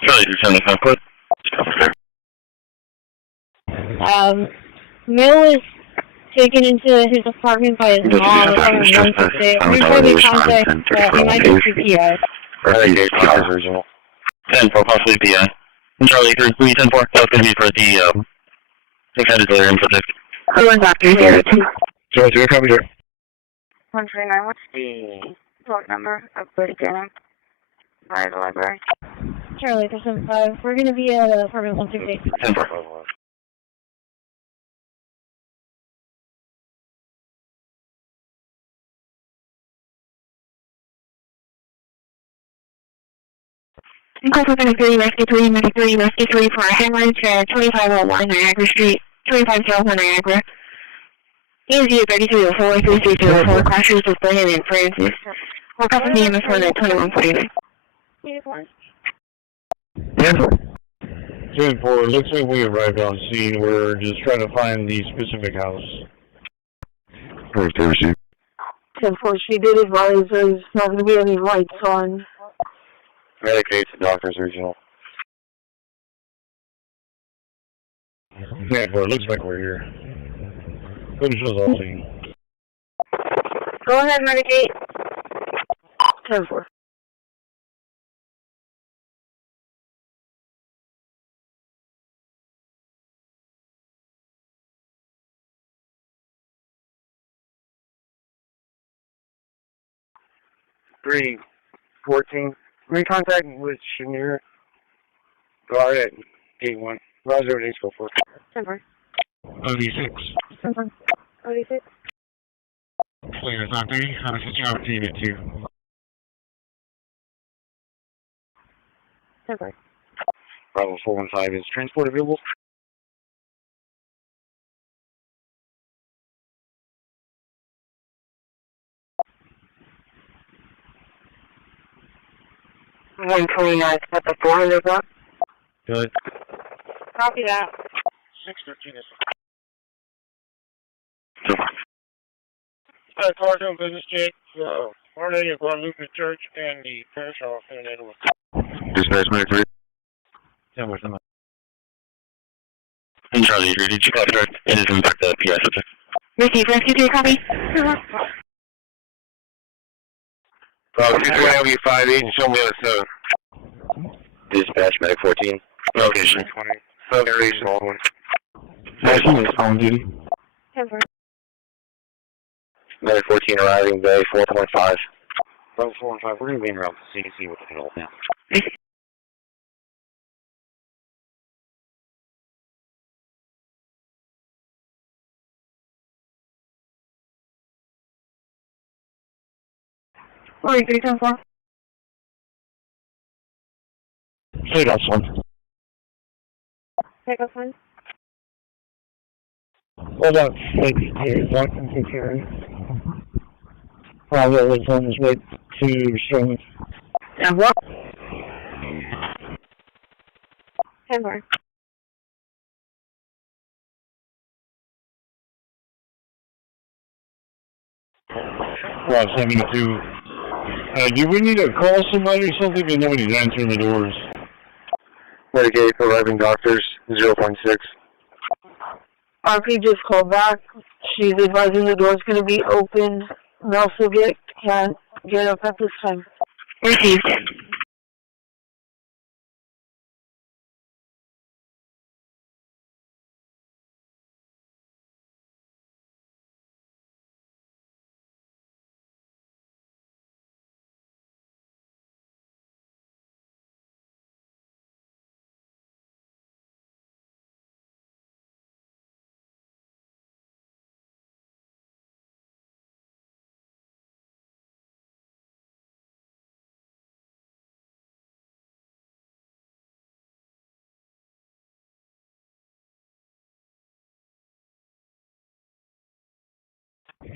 Charlie 275, put. Male was taken into his apartment by his mom on 168. We're trying to contact MIT PI. Right, original. 10-4, possibly PI. Charlie 3, 10-4, that's going to be for the, extended delirium subject. Who doctor here? Charlie 3, copy, sir. 139, what's the phone number of British Denham by the library? Charlie 375, we're going to be at apartment 168. 10-4. Corpus 93, Rescue 3, Rescue 3 for a hemorrhage at 2501 Niagara Street, 2501 Niagara. ESU 3304, 3304, crashes with Brennan and Francis. We'll cover the EMS one at 2149. 10-4, looks like we arrived on scene. We're just trying to find the specific house. 10-4, she did advise there's not going to be any lights on. Medicaid to doctor's original. 10-4, looks like we're here. Finish us all scene. Go ahead, Medicaid. 10-4. Green 14. We're in contact with Shamir Guard at gate 1. Roger, let's go for it. 10-4. 36. 10-4. 36. Clear, Dr. I'm switching off team at 2. 10-4. Bravo 415, is transport available? One 29 at the 400 block. Good. Copy that. 615 is. Car doing business check. Our name is Guadalupe Church and the parish hall in Edwards. Dispatch, Medic 3. And Charlie, did you copy that? It is in fact the PI subject. Receive, rescue 3, copy. Bravo 58 and show me on the 7. Dispatch, medic 14. Location. 20. Substation. National is on duty. Medic 14 arriving, bay 4.5. Bravo 4 and 5, we're going to be in around the CDC with the hell now. Alright, 374. Hey, that's one. Take us one. Hold on. Maybe here. One take care. Bravo is on his way to Sherman. And what? 10-4. Well, 72. Do we need to call somebody or something? Because nobody's answering the doors. Medic 8 arriving doctors 0.6. RP just called back. She's advising the door's going to be open. No subject can't get up at this time. Received.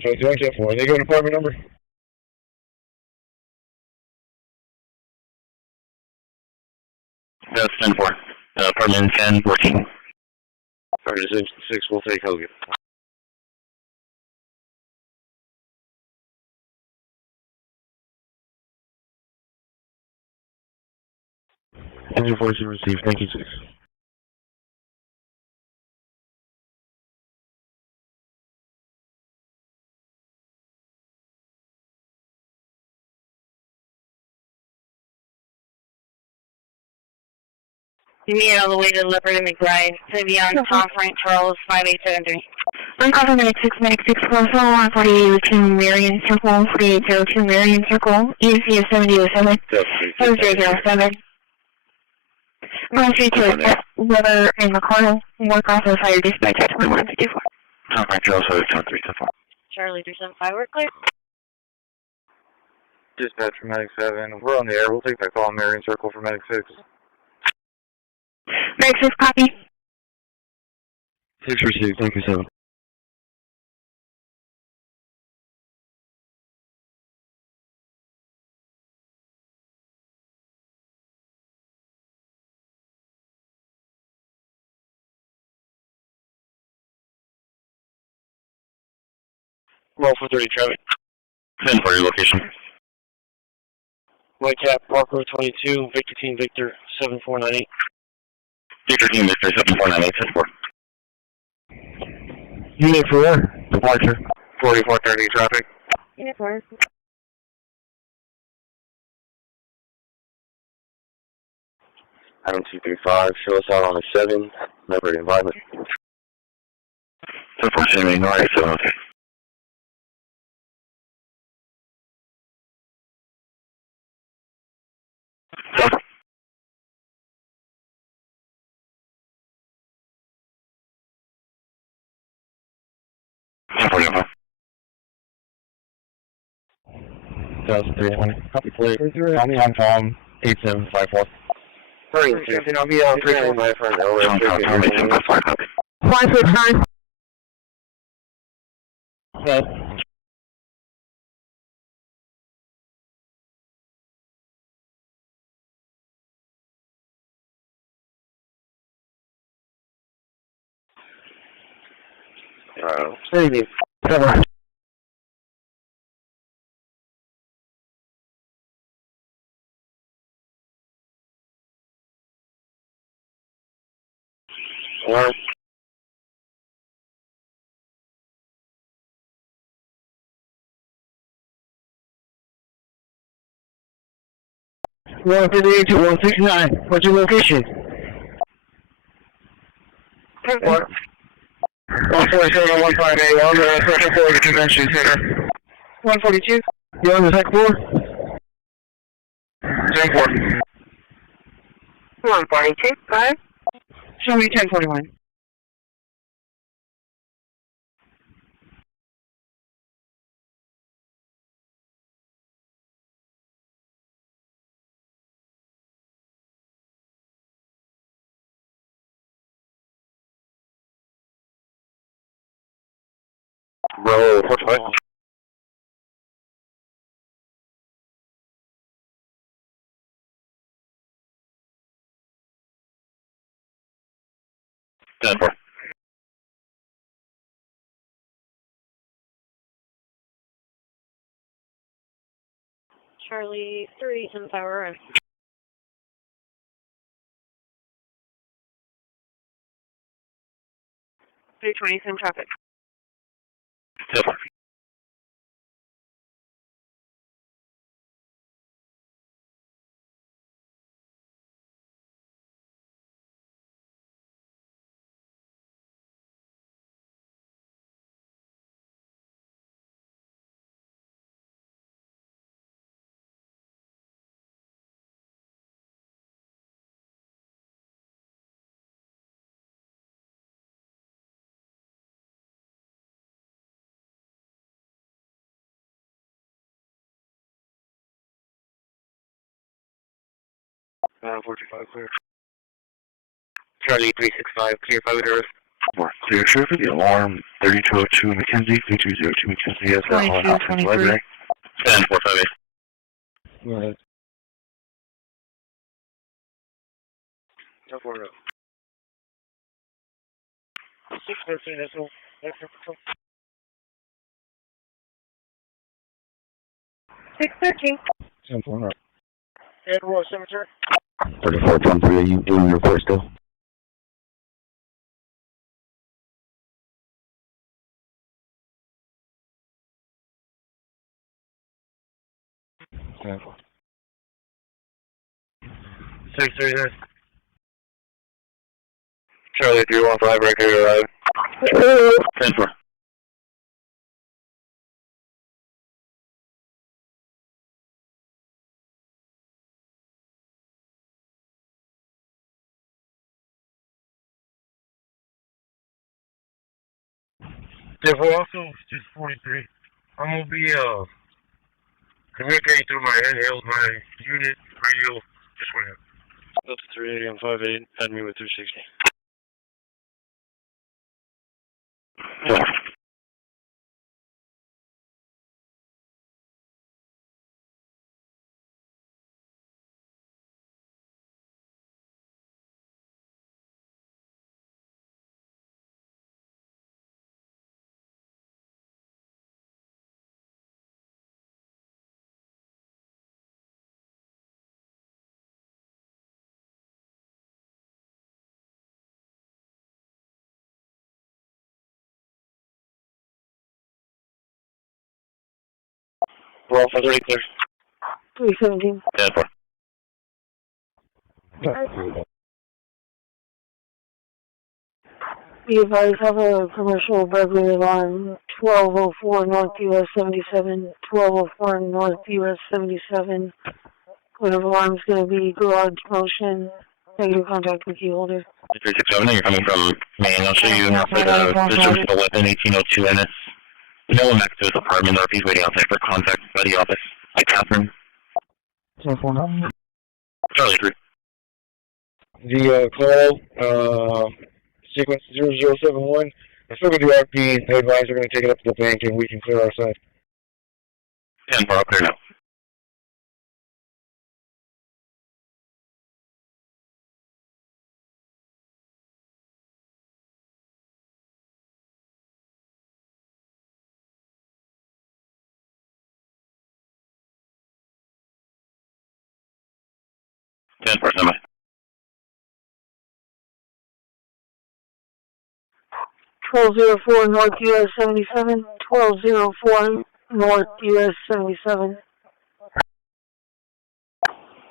So it's 174. They go to apartment number? That's 10-4. Apartment 1014. Sergeant 6, we'll take Hogan. Engine 14 received. Thank you, 6. You made it all the way to Leopard and McBride. To be on Tom Frank Charles 5873. Uncover medic 644, 4802 Marion Circle, 4802 Marion Circle, ECU 7007, 0007. Emergency to Weather and McConnell, work off of fire dispatch at 2154. Tom Frank Charles 7374. Charlie 375, we're clear. Dispatch for medic 7. We're on the air. We'll take that call on Marion Circle for medic 6. Medic 6, copy. 6 received. Thank you, 7. Roll for 30 traffic. 10 for your location. Whitecap, Park Road 22, Victor Team Victor 7498. Victor Team Victor 7498, 10-4. Unit 4, departure. 4430 traffic. Unit 4. Item 235, show us out on the 7, member environment. 10-4, ignore 7, okay. Copy plate. Call me on Tom 8754. Sorry, I'll be on preaching my friend. John Tom 8754, copy. 569. Yes. Maybe. Cover. alarm. One 169. What's your location? 10-4. 147-158 on the second floor of the convention center. 142. You on the second floor? 10-4. 142. 5. Show me 1041. Roll 45. Denver. Charlie 3, 10 Tower. 320, same traffic. Denver. Uh, 45 clear. Charlie 365, clear 5 doors. Clear, sure for the alarm. 3202 McKenzie, 3202 McKenzie has that one out from the library. 10-458. Go ahead. 10-4. 613, that's all. That's all. 613. 10-4. Edward Cemetery. 34-10-3, you doing your report still? Yeah. 639. Charlie 315, record arrive. 10-4. Therefore, also, 643. I'm gonna be, communicating through my handheld, my unit, radio, just went out. Up to 380 on 58, add me with 360. Yeah. Roll for 3 clear. 317. 10-4. Be advised, have a commercial burglary alarm, 1204 North US 77, 1204 North US 77. Code of alarm is going to be garage motion. Negative contact with key holder. 367, you're coming from Maine. I'll show you outside the district still within 1802, and it's no one next to his apartment, or if he's waiting outside for contact by the office. Hi, Catherine. 10-4. Charlie 3. The call, sequence 0071. I spoke with the RP. They advised they're going to take it up to the bank and we can clear our side. 10-4, I'll clear now. 1204 North US 77, 1204 North US 77.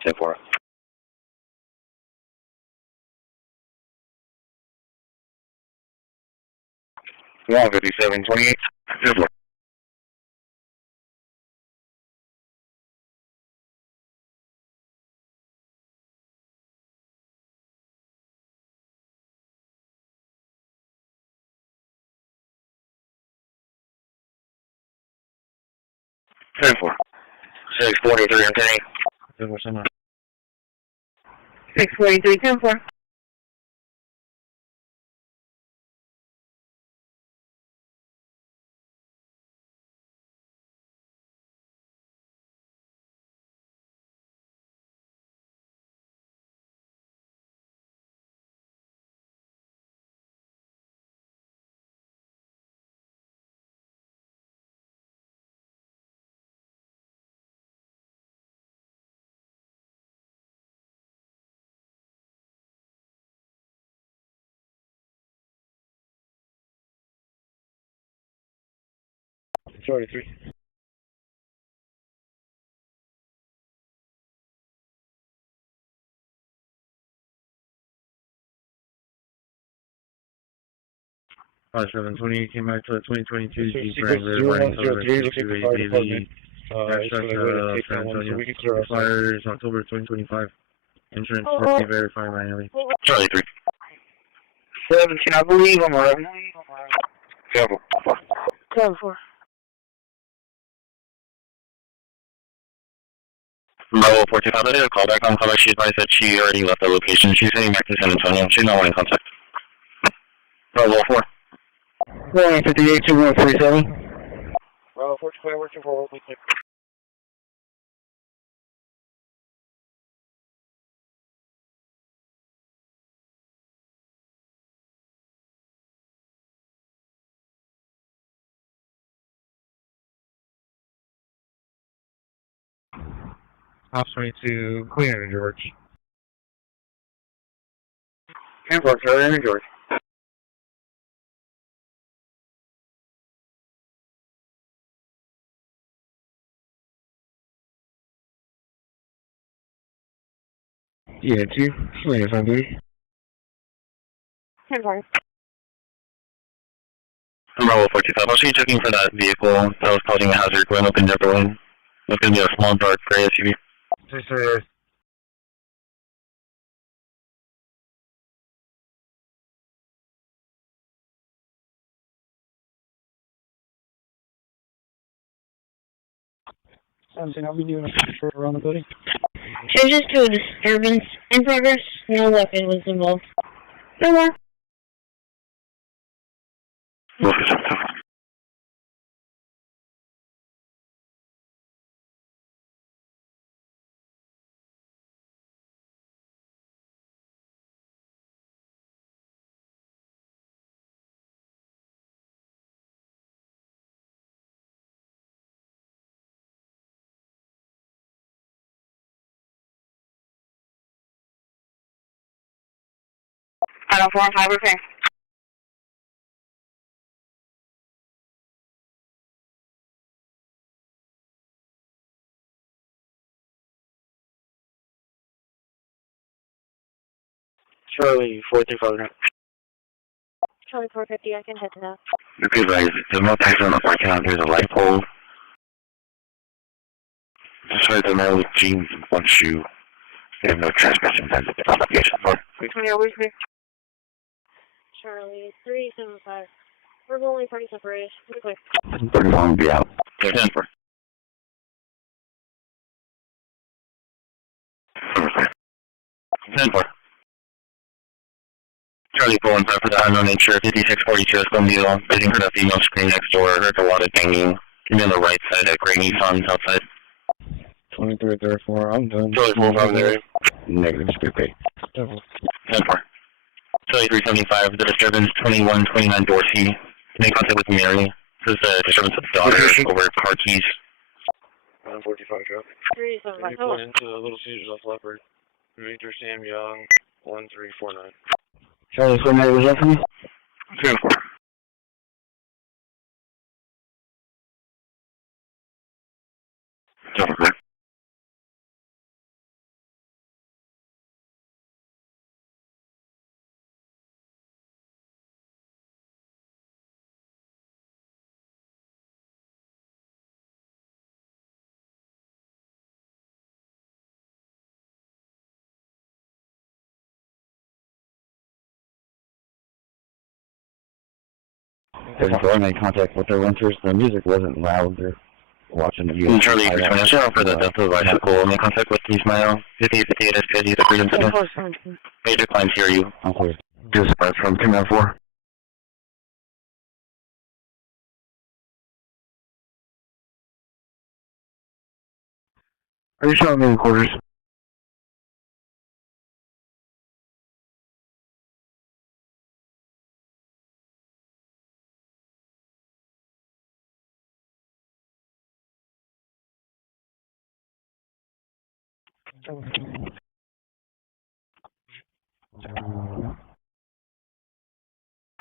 10-4. One 5728. 10-4. 10-4. 643 and 10. 643, 10-4. Sorry, 3. Five 728 came back to the 2022 Jeep Sequence Wrangler running 0103, looking for fire department. It's going to go ahead and take that one so we can clear our side. Fires October 2025. Insurance Oh, verify manually. Charlie 3. 17, I believe I'm right. 10-4. 10-4. Bravo 45, call back on call back. She advised that she already left the location. She's heading back to San Antonio. She's not wanting contact. Bravo 4. 158, 2137. Bravo 45, working for what we think. Ops 22, Queen and George. 10-4, Charlie and George. Yeah, 2. Swing on duty. 10-4. Bravo 45, I was checking for that vehicle that was causing a hazard going up in their building. It's going to be a small dark gray SUV. Something I'll be doing a short around the building. Changes to a disturbance in progress. No weapon was involved. No more. Final 4 and 5 repair. Charlie 435. Charlie 450, I can head to that. Okay, guys, there's no taxi on the parking lot. There's a light pole. Just right there with jeans and one shoe. They have no transmission signs at the location. 320 always me. Charlie 375. We're only party separation. Pretty quick. 31 will be out. 10-4. 10-4. Charlie 415 for the unknown insured. 5642 is going to be on. Waiting for the female screen next door. Heard a lot of banging. Give me on the right side at Gray Nissan's outside. 2334, I'm done. Charlie 45 there. Negative, stupid. 10-4. Charlie 375, the disturbance 2129 Dorsey. Make contact with Mary. This is the disturbance of the daughter over car keys. 145 truck. 375. Report into Little Caesars off Leopard. Major Sam Young, 1349. Charlie 49, was that for me? 10-4. Okay. I made contact with their renters. The music wasn't loud. They're watching the US. Charlie, for the Delta bicycle, make contact with Ismail, 5858 SPID, the Freedom Center. Major clients hear you. Okay. Dispatch from Command 4. Are you showing me the quarters?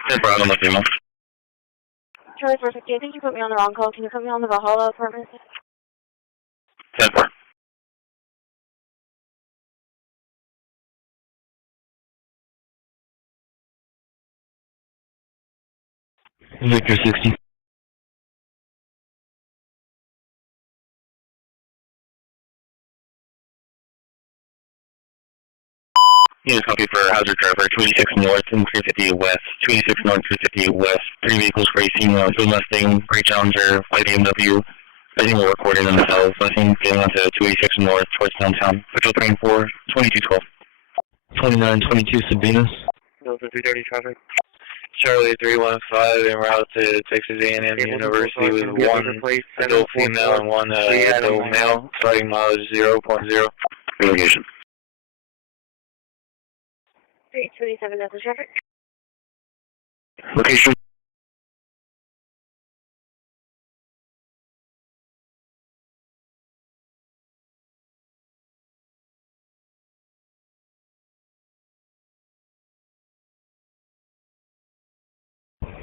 Yes, bro, I'm looking. Charlie 450, I think you put me on the wrong call. Can you put me on the Valhalla apartment? 10-4. Victor 60. Unit copy for hazard driver, 286 north and 350 west, 286 north, 350 west, 3 vehicles racing, 2 Mustang, Great Challenger, 5 BMW. I think we're recording themselves. I think getting onto 286 north towards downtown. Patrol train 4, 2212. 2922 Sabinas. Delta 330 traffic. Charlie 315 en route to Texas A&M University with 1 adult female and 1 adult male, starting mileage 0.0. Relocation. 327 Delta traffic. Location.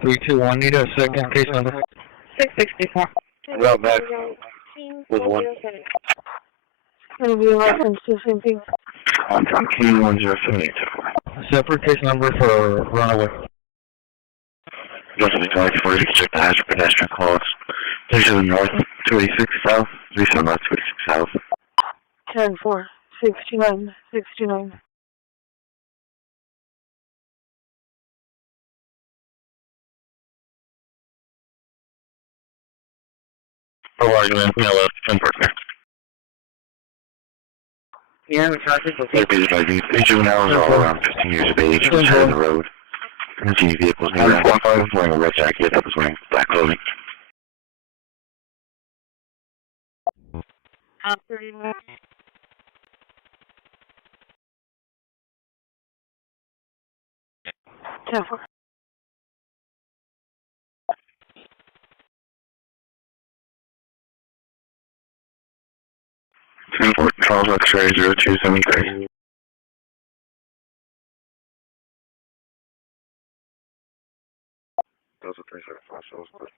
Three, two, one. Need a second case number. 664. Route back with 1. Going to be a reference to the same thing. I'm King 10782. Separate case number for runaway. Delta 240, check the hazard pedestrian calls. 37 north, 286 south, 37 north, 286 south. 10-4, 69, 69. For argument, no left, 10 partner. Yeah, the traffic will Look at driving. Each juveniles are all around 15 years of age, on the side of the road. Continue vehicles near around 1 wearing a red jacket that was wearing black clothing. 10-4. Charles X-ray 0273. Those are 375 souls, but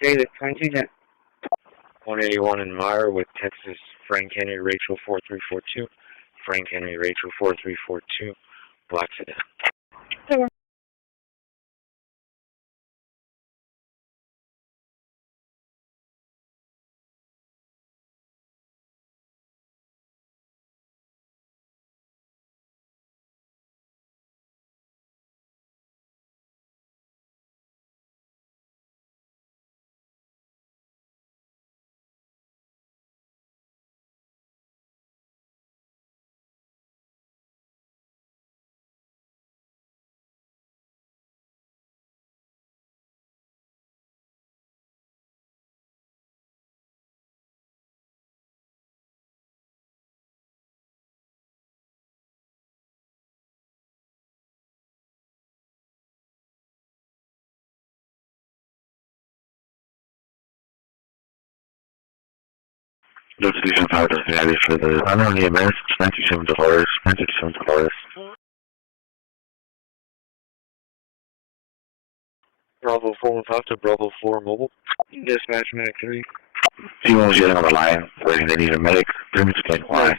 David, 22. 181 in Meyer with Texas Frank Henry Rachel 4342. Frank Henry Rachel 4342. Black sedan. That's decent powder, yeah, for the unknown EMS, 97 Dolores, 97 Dolores. Bravo 415 to Bravo 4 mobile. Dispatch medic 3. T1 was getting on the line, waiting they need a medic. 3 minutes explain why.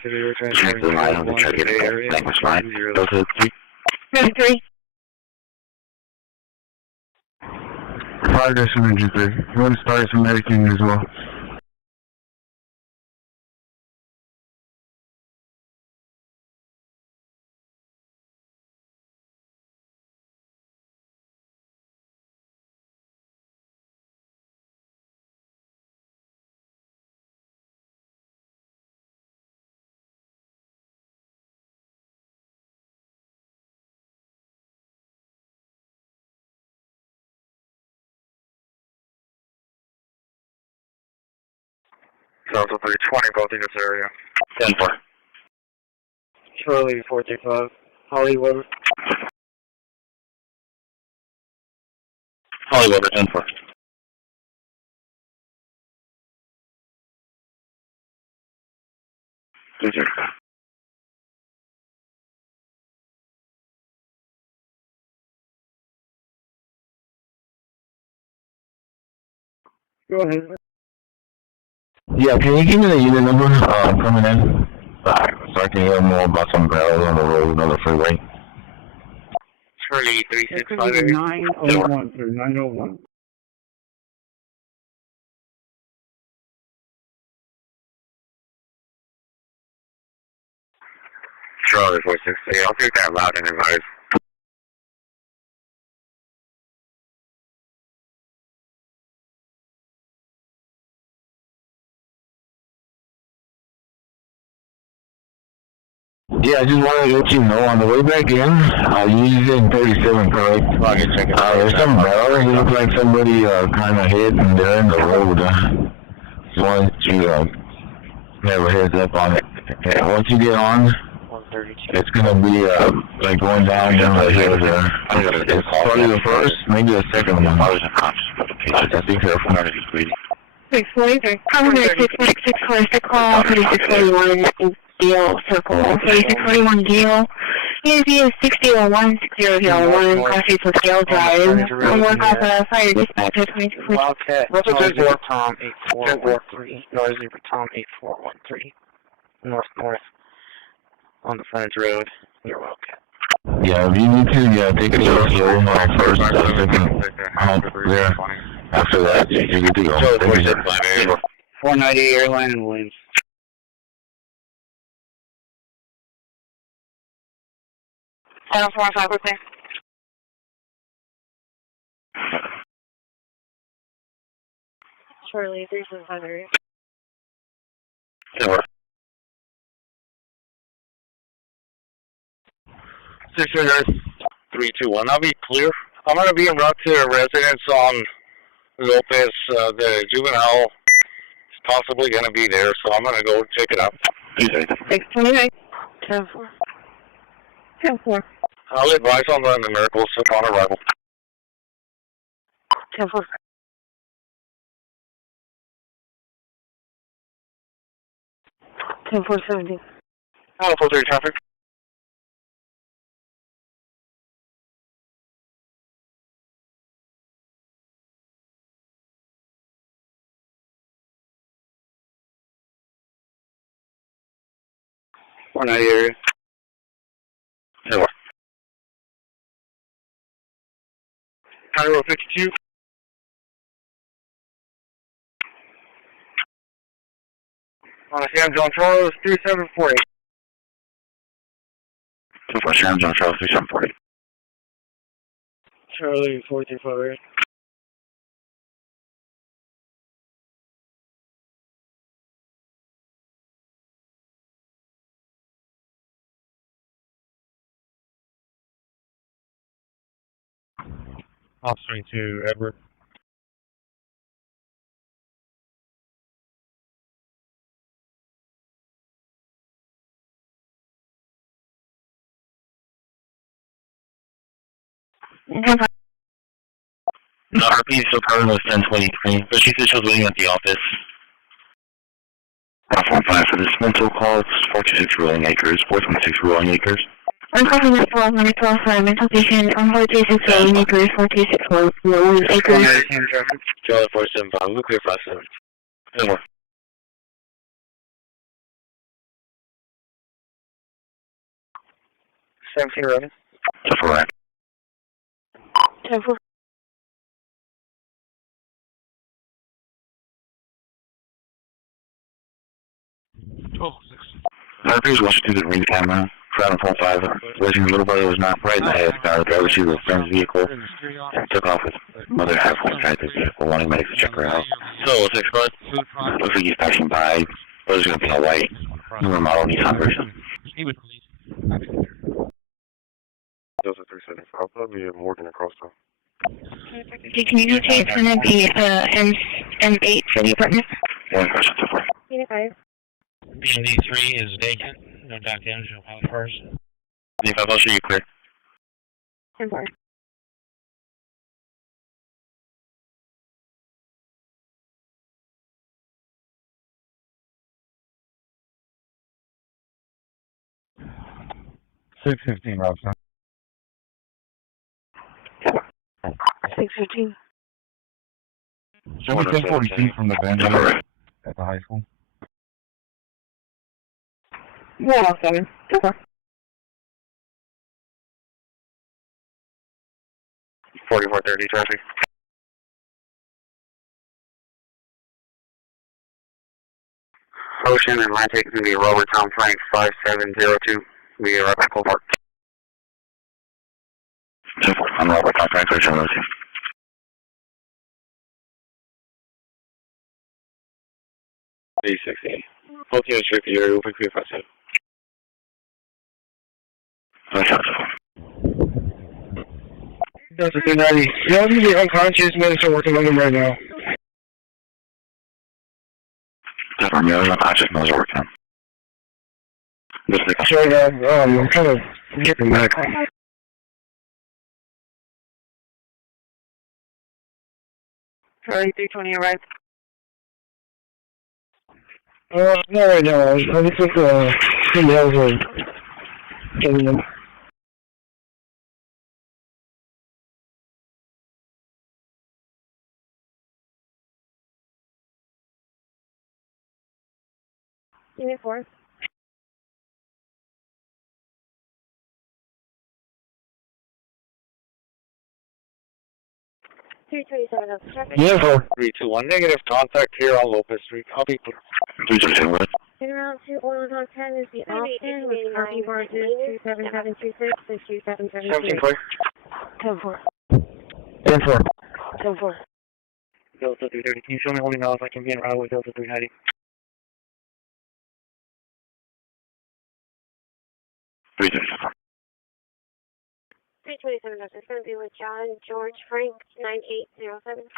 Straight to the line, they try to get a language line. Delta 3. Medic 3. 5 Engine 3. You want to start some medicing as well? Delta 320, both in this area. 10-4. Charlie 435, Hollywood. Hollywood, 10-4. Yes, sir. Go ahead. Yeah, can you give me the unit number coming in? So I can hear more about some barrels on the road on the freeway. Charlie 365. 901 through 901. Charlie 463, I'll take that loud and advise. Yeah, I just wanted to let you know on the way back in, using 37, correct? There's some barrels. It looks like somebody kind of hit and they're in the road. Just wanted to have a heads up on it. And once you get on, it's gonna be like going down the hill there. It's probably the first, maybe the second one. I think they're from 643. Cover 646, call 3641. Deal circle 3641 deal. ESB is 6001 6001. Class 8 for Scale Drive. I'll work off a fire dispatch at 22. Wildcat, Tom 8413. Noise for Tom 8413. North on the frontage road near Wildcat. Yeah, if you need to, take a short slow first, there. After that, you're good to go. 490 Airline and Williams. Channel 45 quickly. Charlie 3700. 321. I'll be clear. I'm going to be en route to a residence on Lopez. The juvenile is possibly going to be there, so I'm going to go check it out. 629. 10-4. 10-4. I'll advise on the numericals upon arrival. 10-4. 10-4-17. 43 traffic. area. Hello. Cairo 52. Sam John Charles 3740. Sam John Charles 3740. Charlie 435. Officer to Edward. No, RP still calling was 1023, but she said she was waiting at the office. Platform 5 for this mental call, it's 426 Rolling Acres, 426 Rolling Acres. I'm calling up for mental patient on 426 Rolling Acres, 426 Rolling Acres. Charlie 475, we'll clear 57. 10-4. 17 running. 10-4 right. 10-4. Please watch through the ring camera. Crowd on 5, raising her little brother was not right in the head. The driver received the friend's vehicle and took off with mother halfway inside the vehicle, wanting medics to check her out. So, 6 bud. Looks like he's passing by. Brother's gonna be in a white, newer model Nissan version. Those are 375. I'll probably be Morgan across town. Can you notate it's going to be M8 for the apartment? One question, so far. Unit 5. BND3 is vacant. No dock damage, no pilot first. If I'll show you clear. 10-4. $6.15, Robson. 6:15. Show me 1040 feet from the bend at the high school. 107. 10-4. 4430 traffic. Ocean and Atlantic is going to be Robert Tom Frank 5702. We are at Echo Park. 10-4, I'm Robert Tom Frank, 5702. B60. Ultimate restrict the area, open clear 57. Delta 290. Y'all need to be unconscious, medicine working on him right now. Definitely, I'm unconscious, no working on. Sorry, I'm kind of getting back. Charlie 320 arrived. Not right now. I just took some nails and getting them. Unit 4. Yeah, 321 negative, contact here on Lopez Street. Copy. 322 what? In route to Oil Hawk 10 is the Austin with copy barges 27726 and 2772. 10-4. 10-4. 10-4. Delta 330, can you show me holding off? I can be en route with Delta 390. 334. 327, it's going to be with John George Frank 9807.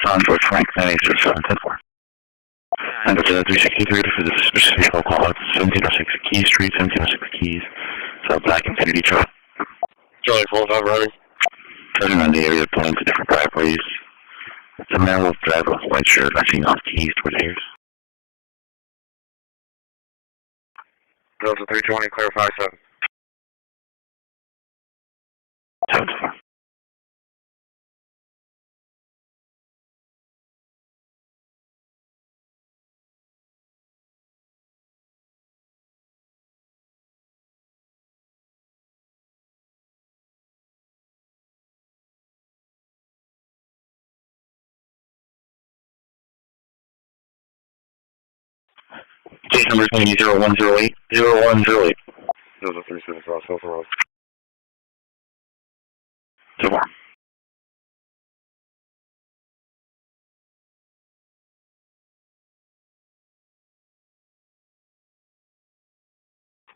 John George Frank, 9807, 10-4. And go to the 363 for the suspicious vehicle call out 1706 Key Street, 1706 Keys. It's a black Infinity truck. Charlie 45 running. Turning around the area, pulling to different driveways. It's a man with a driver with a white shirt, rushing off Keys towards Ayers. Delta 320, clear 57. 7-4. Case number is going to be 0108. 0108. Those are 375, South Road. 2-4.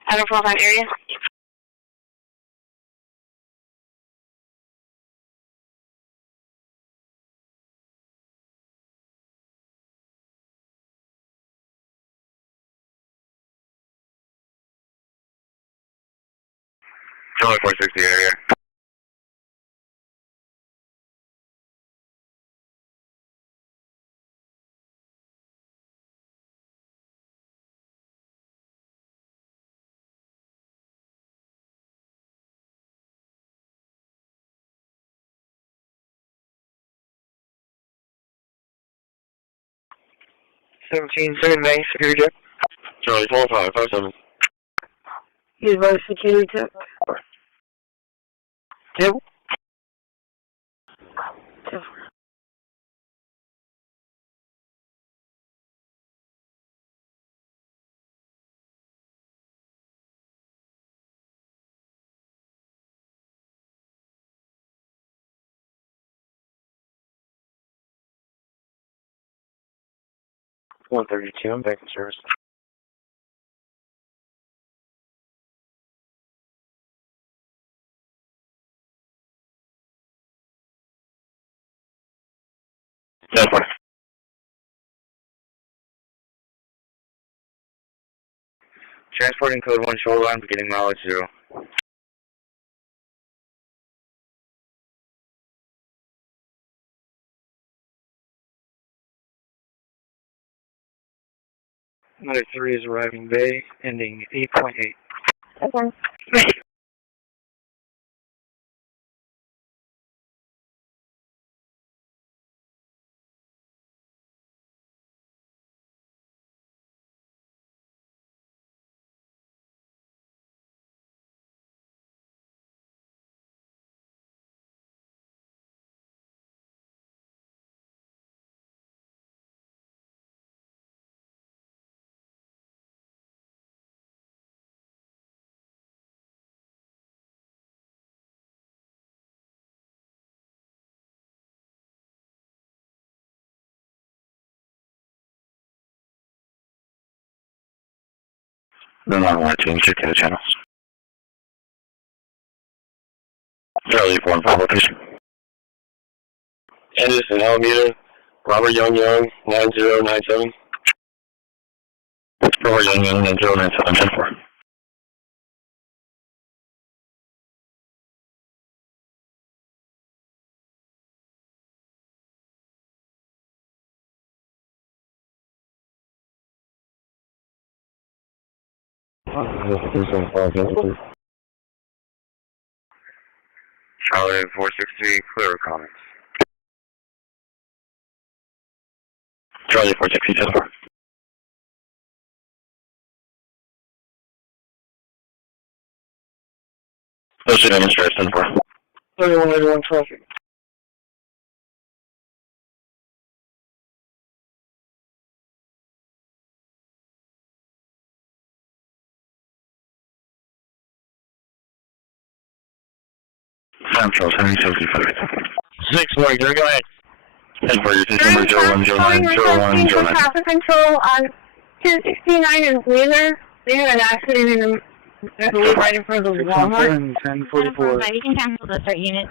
Have a 45 area. Charlie 460 area. 17, 7 May, security check. Charlie 4557. Use by security check. Yep. $132, I'm back in service. Transporting code 1 shoreline, beginning mileage 0. Another 3 is arriving bay, ending 8.8. Okay. No, check the channels. Charlie 45 location. Anderson, Alameda, Robert Young, 9097. Robert Young, 9097, 10-4. Charlie 463, clear comments. Charlie 460, 10-4. Those are demonstrators, 10-4. 3181 traffic. Sam Charles, 75. 6 Mike, go ahead. 10-4, your system number 01090109. Traffic control on 269 in Wheeler. They had an accident in I believe right in front of the Walmart. 1044. You can cancel the start unit.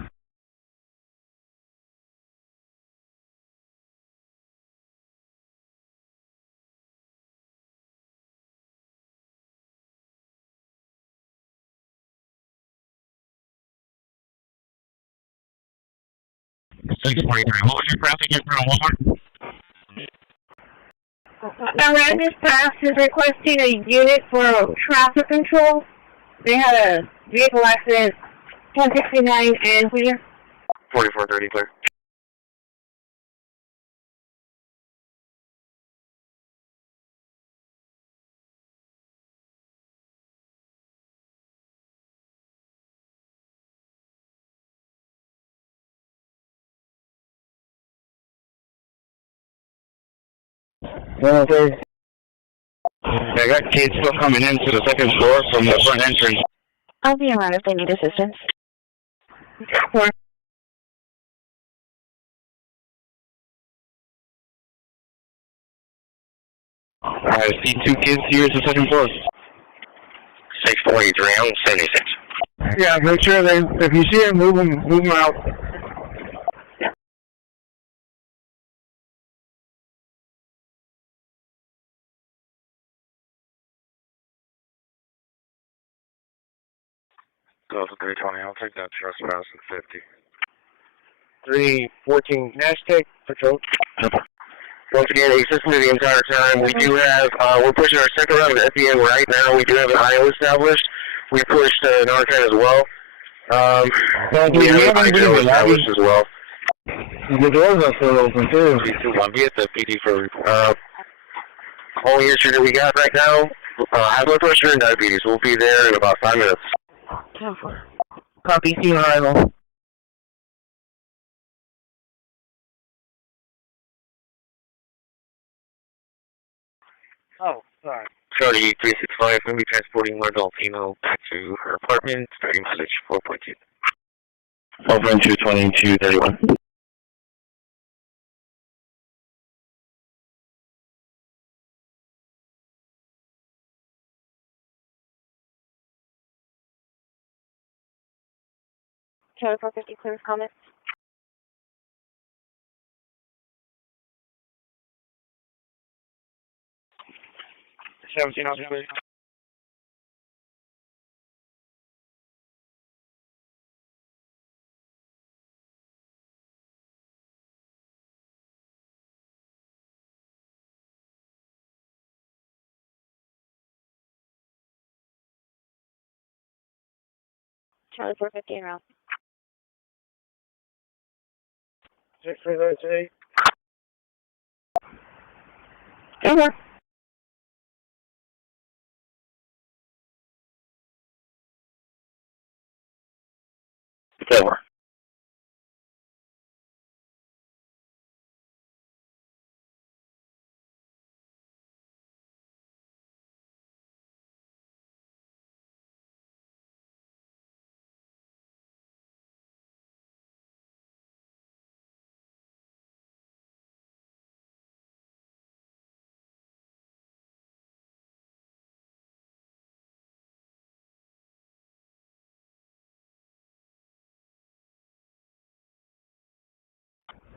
What was your traffic in front of Walmart? Now, Red Dispatch is requesting a unit for traffic control. They had a vehicle accident, 1069 and Wheeler. 4430, clear. Okay. I got kids still coming into the second floor from the front entrance. I'll be around if they need assistance. I see 2 kids here at the second floor. 643, I'm 76. Yeah, make sure they, if you see them, move them out. Go to 320, I'll take that trespass at 50. 314 hashtag patrol. Once again, assisting the entire time. We do have, we're pushing our second round of FBA right now. We do have an IO established. We pushed an archive as well. We have an IO established as well. The doors are still open too. P21, be at the PD for report. Only issue that we got right now, high blood pressure and diabetes. We'll be there in about 5 minutes. 10-4. Copy, see you on arrival. Oh, sorry. Charlie 365, going to be transporting one adult female back to her apartment, starting mileage 4.2. 4.2, 2231. Charlie 450, clear comments. Charlie 450. Charlie 450 en route. 638. Over. Over.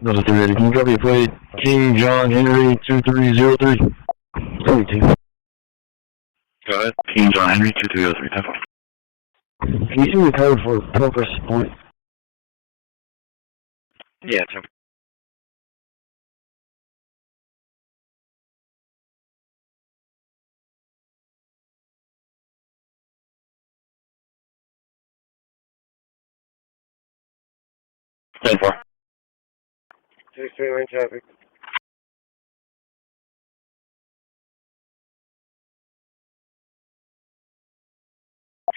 Another 380. Can you copy a plate? King John Henry 2303. 22. Go ahead. King John Henry 2303. 10-4. Can you see the code for corpus point? Yeah, 10-4. Six, 3 lane traffic.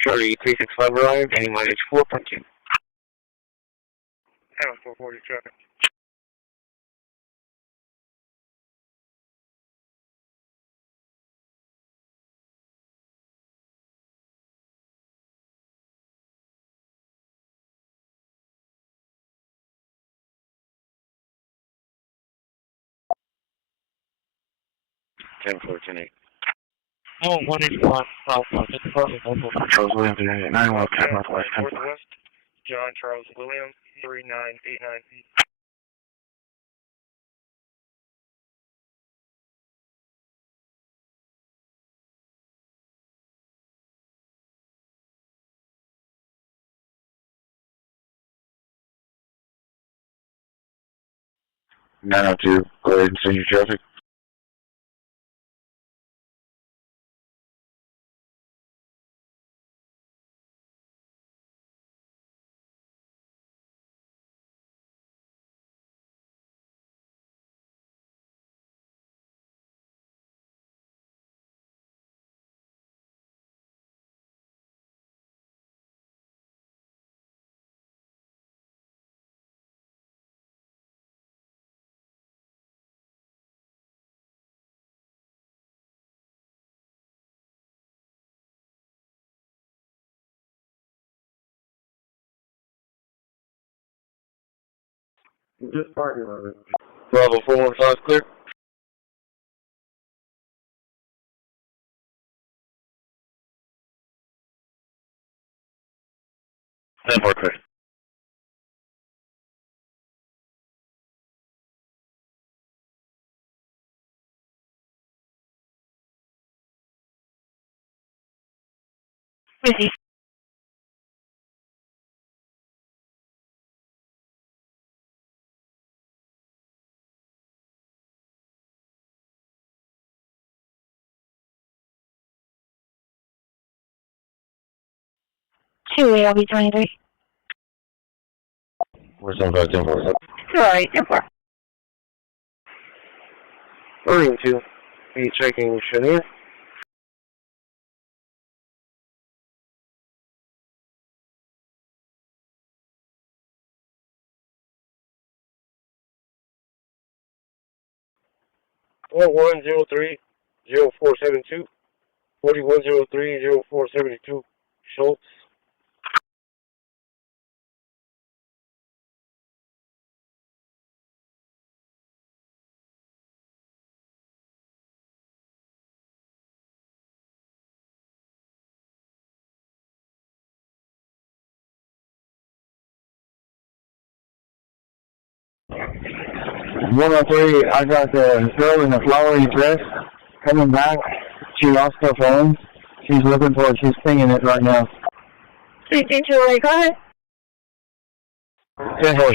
Charlie 365 arrived, any mileage 4.2. 440 traffic. Ten four ten eight. Oh, 181 South, just above the Charles Williams 9 West 10 Northwest 10-4. Northwest, John Charles Williams, 3989 feet. Nine two. Go ahead and send your traffic. Just parking lot. Bravo 415 clear. Ten four clear. Busy. I'll be 23. Where's 75 10 4? Alright, 10-4. Marine 2. Copy, checking Chenier. Four 4103-0472. 4103-0472. Schultz. .103, I got the girl in the flowery dress coming back. She lost her phone. She's looking for it. She's singing it right now. 332, go ahead.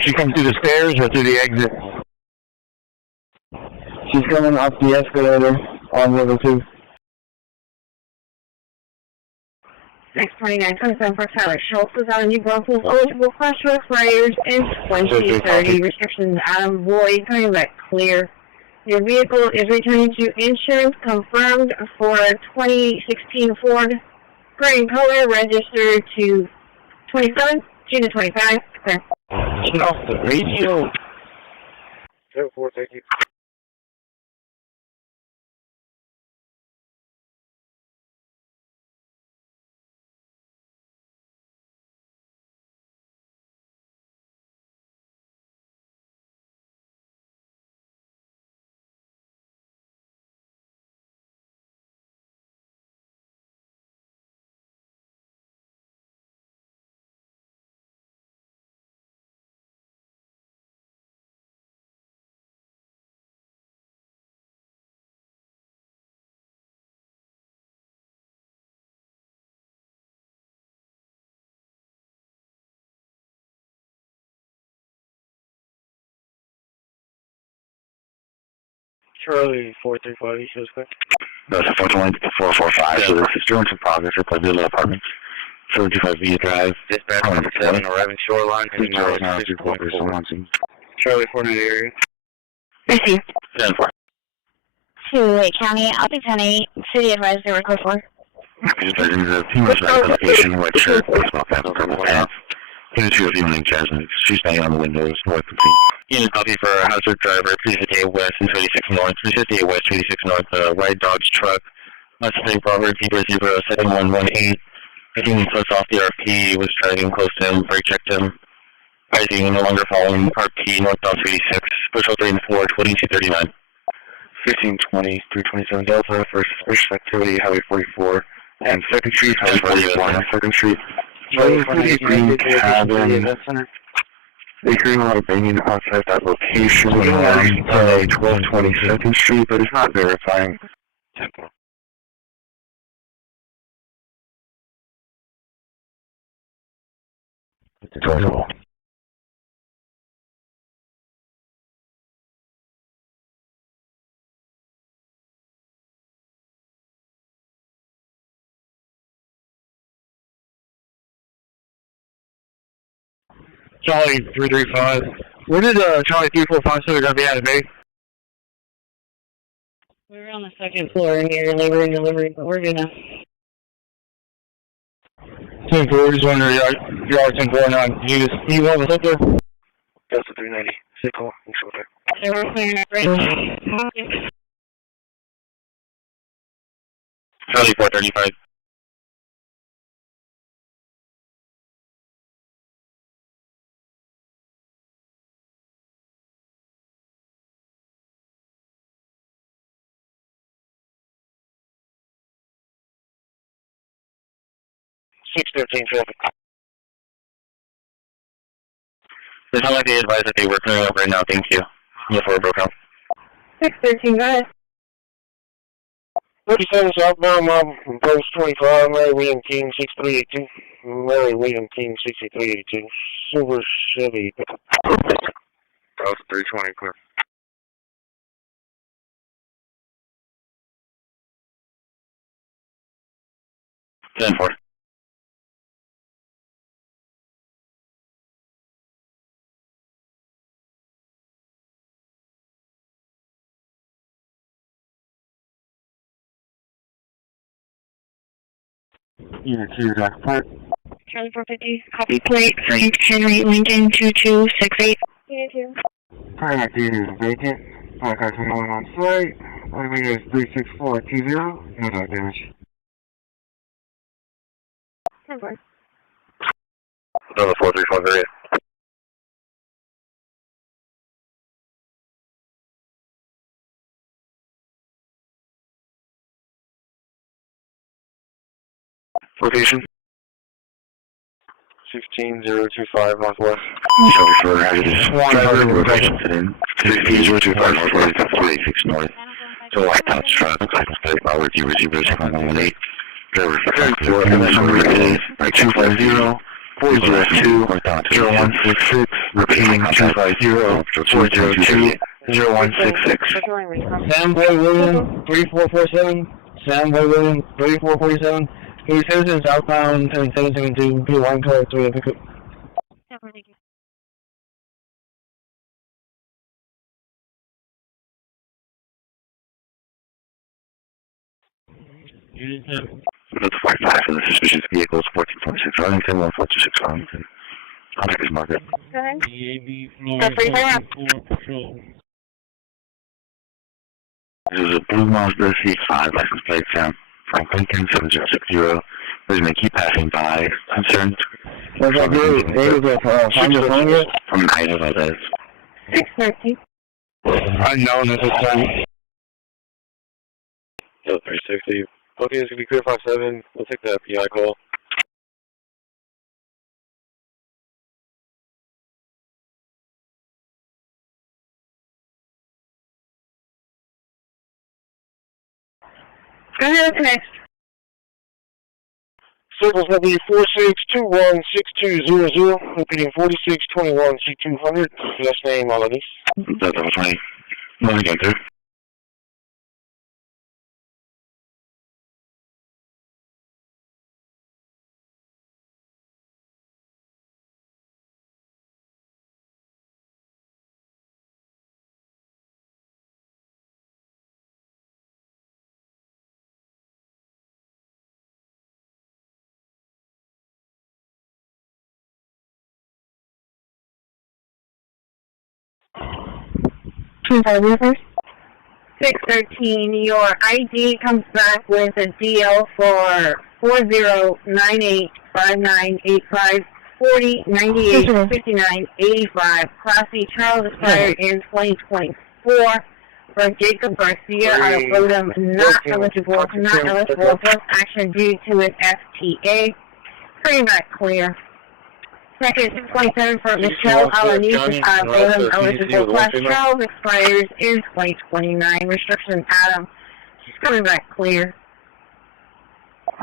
She comes through the stairs or through the exit? She's coming up the escalator on level 2. 629, 27 for Tyler Schultz is out of New Brunswick. Eligible crash respirators in 2030. Restrictions out of void. Coming back clear. Your vehicle is returning to insurance confirmed for 2016 Ford. Gray in color, registered to 27, June 25. Okay. Get off the radio. 10-4, thank you. Charlie 435, East Coast Clear. That's a 421-445, so this is doing some progress for Pavilla Apartments. 425 Drive. Dispatch 107, arriving shoreline. Charlie 49 area. Receive. 10-4. To Lake County, Alpha 10-8, City advisor, record 4. Just the team was back location, white shirt, baseball cap, purple pants. Here's your evening Jasmine. She's banging on the windows, north of the unit copy for a hazard driver, 358 West and 26 North, 358 West, 26 North, white Dodge truck. Mustang Robert, Zebra 7118. I think he flips off the RP, was driving close to him, brake checked him. I think no longer following RP, northbound 36, push 3 and 4, 2239. 1520, 327 Delta for suspicious activity, Highway 44, and 2nd Street, Highway 41, 2nd Street. Charlie 48 Green Cabin. They're hearing a lot of banging outside that location on 1220 2nd Street, but it's not verifying. Total. Charlie 335. Where did Charlie 3457 gonna be at, babe? We're on the second floor here, labor and delivery, but we're gonna. 10-4, just wondering, you're all 10-4 you want to sit there? Delta 390. Sick call. So we're clearing up right now. Charlie 435. traffic. They sound like they advise that they were clearing up right now, thank you. Yeah, for a broke out. 613, go ahead. 37 southbound, Mob, Post 25, Mary William King, 6382. Mary William King, 6382. Silver Chevy. Post 320, clear. Ten four. Unit 2, Dock Park. Charlie 450, copy plate, Frank Henry Lincoln 2268. Unit 2. Pilot is vacant. Flight car 21 on site. Runway is 36420. No dock damage. Number. Another 435 area. Location? 16025 Northwest. Sorry for hazardous driver, location today. 16025 Northwest, 486 North. So white pouch truck, license plate, power 00018. Driver for number is 250 402 0166. Repeating 250 402 0166. Samboy William 3447. Samboy William 3447. He citizens outbound 10772 P1 code 3 pickup. That's 45 for the suspicious vehicles, 1446 Arlington, 1426 Arlington. Contact is market. This is a blue Mazda CX-5 license plate Sam Frank Lincoln 7060. There's an keep passing by. Concerned. What's that dude? David with find your phone yet? From Ida Valdez. 630. Unknown at this time. Yo, 360. Okay, it's gonna be clear 57. We'll take that PI call. Go ahead, what's next? Circles will be 46216200. Repeating 4621 C200. Last name, Alanis. That's all fine. Well, again, sir. Rivers. 613. Your ID comes back with a DL for 40985985 4098 5985. Class C Charles expired in 2024. For Jacob Garcia, out of Bodum, not eligible for action due to an FTA. Pretty much clear. Second, 627 for Michelle Alanis, out of Bodum, eligible. Class Charles expires in 2029. Restriction Adam. Coming back clear.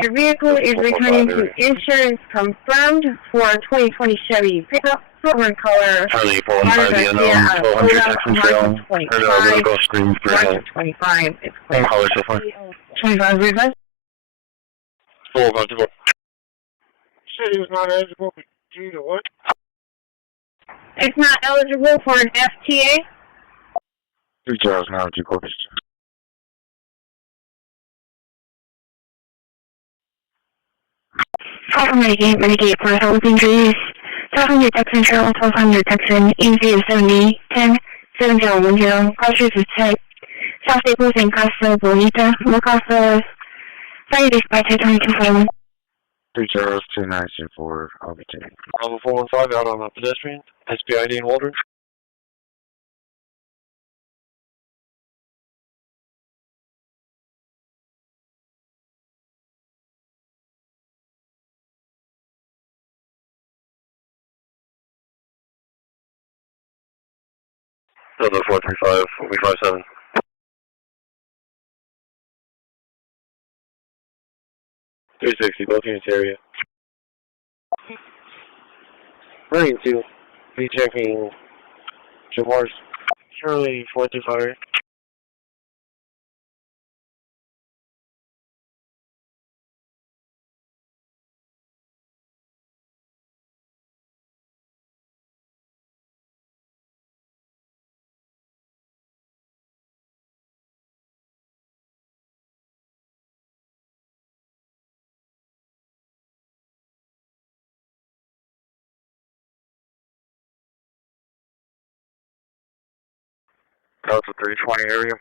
Your vehicle is returning to insurance confirmed for a 2020 Chevy pickup, silver in color. Charlie 415, the unknown, 1200 Texan Trail. Heard a vertical screen for March 25. It's clear. caller so far. 25 reverse. 454. Said he was not eligible due to what? It's not eligible for an FTA. 3 Charles now, 2 Corpus. Mitigate for health injuries. 1200 Texan Trail, 1200 Texan, easy of 70, 10, 7010, cautious is type. South Staples in Casa Bonita, low Casa, fire dispatch at 2241. 3 Charles 2924, I'll be taking. Bravo 415 out on a pedestrian. SPID in Waldron. Another 435, 457. Both units area. Running to be checking Jamar's Charlie 435. Delta 320 area.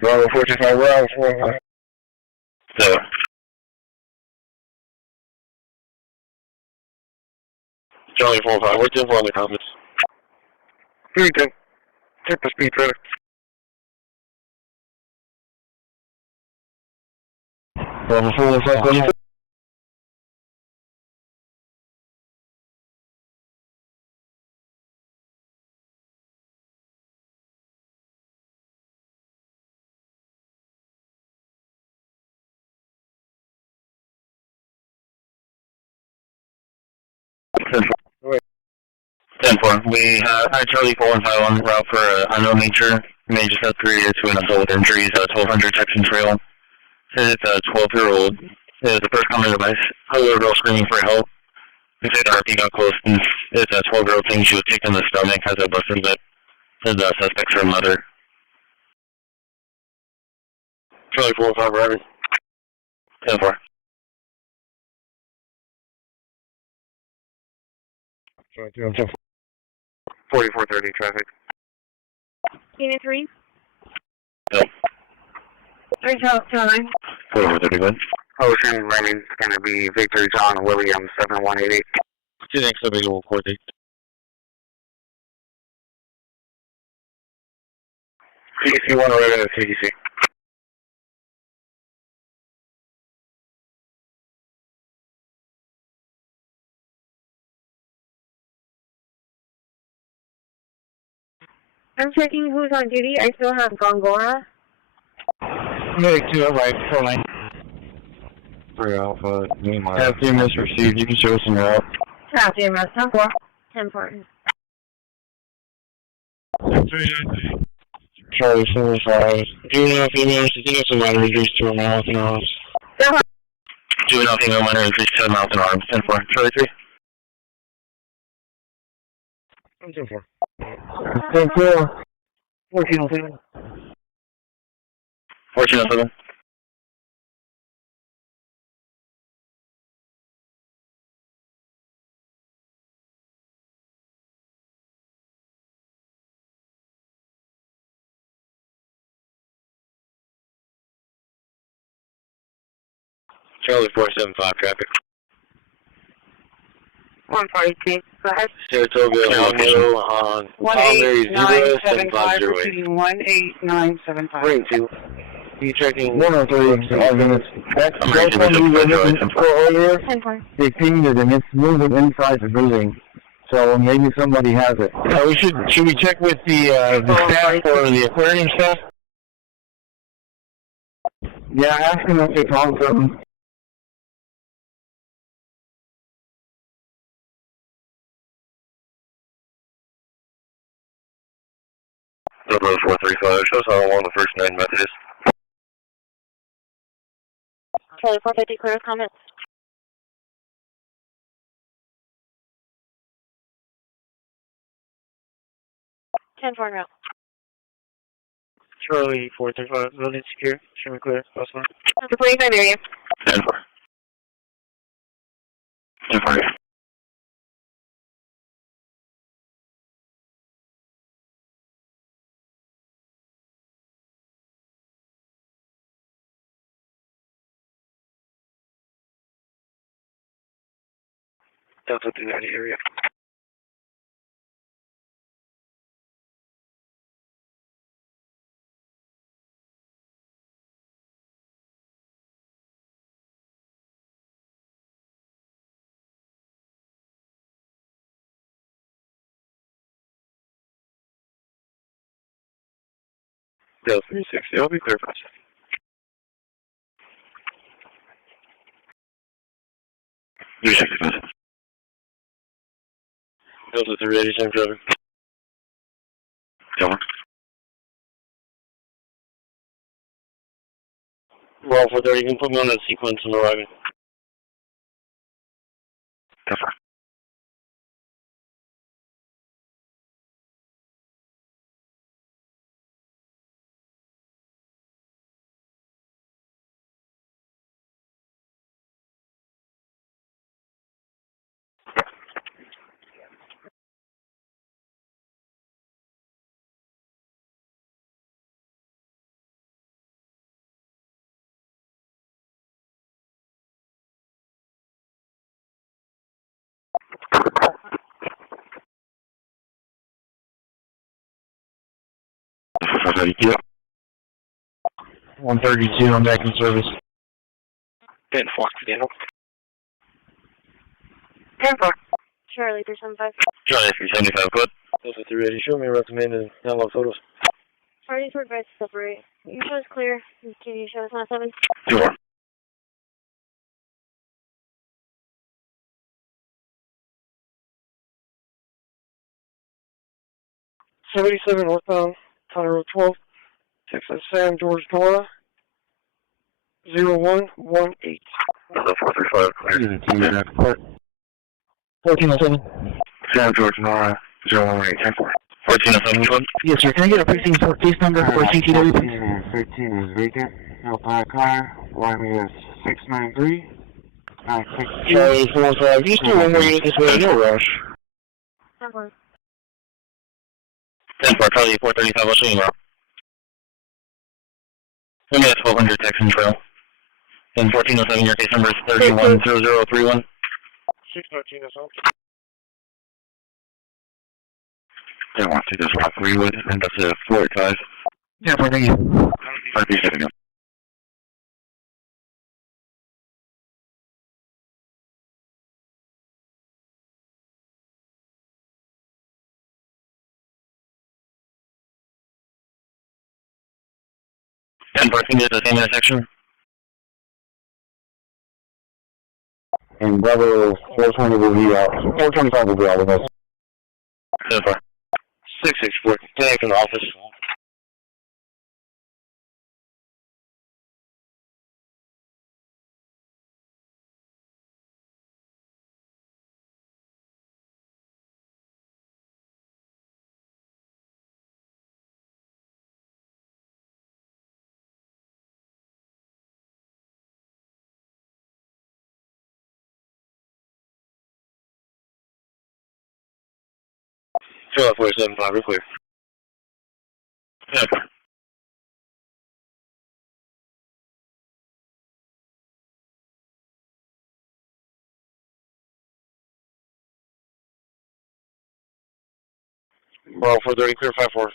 Bravo 45, Bravo 45. So, Charlie 45, what's your on the compass? 310. Check the speed trailer. Bravo 45, 10-4. We had Charlie 4 and 5 on route for unknown nature. May just have 3 to an adult with injuries, 1200 Texan Trail. Said it's a 12-year-old. It was the first common device. A little girl screaming for help. We said RP got close, and it's a 12-year-old thing. She was kicked in the stomach, has a busted lip. Said the suspect's her mother. Charlie 45, Raven. 10-4. Charlie 2, 4430 traffic. Unit 3. Yep. 329. 4431. Ocean Raymond's going to be Victory John William 7188. Two next available coordinate. CDC 1 right at CDC. I'm checking who's on duty. I still have Gongora. Medic 2 right, 4 lane. 3 Alpha, Have 3 miss received, you can show us in your route. Copy, MS 10-4. 10-4. Charlie 75. Juvenile female, she thinks some minor injuries to her mouth and arms. Juvenile female minor injuries to the mouth and arms. 10-4. Charlie 3. 10-4. 10-4. 1407. 1407. Charlie 475 traffic. 142. Go ahead. Saratoga Avenue on Palmary Zebra 18975. Repeating 18975. Ring 2. You checking 103, 5 minutes. That's one we were looking for earlier. 10-4. They pinged it and it's moving inside the building. So maybe somebody has it. Should we check with the staff or the aquarium staff? Yeah, ask them if they found something. Number 435, shows how long the first 9 Methodist. Charlie 450, clear comments. Ten-4 route. Charlie 435, building secure. Show me clear. Last one. That's a 45 area. 10-4. 10-4. Delta 390 area. Delta 360, I'll be clear for a second. Delta 380, same traffic. Over. Well, for there, you can put me on that sequence and arriving. Over. 132. 132 on deck in service. 10 Fox, Daniel. 10 Fox. Charlie 375. Charlie 375, good. Delta 3 ready. Show me recommended analog photos. Parties were advised to separate. You show us clear. Can you show us on 7? Sure. '77 northbound, County Road 12, Texas Sam George Dora, 0118. Delta 435, clear. 1407. Sam George Nora, 018, 10 4. 1407, good. Yes, sir. Can I get a precinct case number for CTW, please? 13 is vacant. Help by car. Line is 693. Charlie 45. You still one more unit this way, no rush. 10 4. 10 4, Charlie 435, what's your email? We got 1200 Texan Trail. And 1407, your case number is 310031. 619 is out. I want to just rock Rewood, and that's a 485. Yeah, thank you. 537. 10 parking at the same intersection. And Bravo 420 will be out. 425 will be out with us. 10 4. 664, stay from the office. Show 475, we're clear. 10 4. Bravo 430, clear 5 4.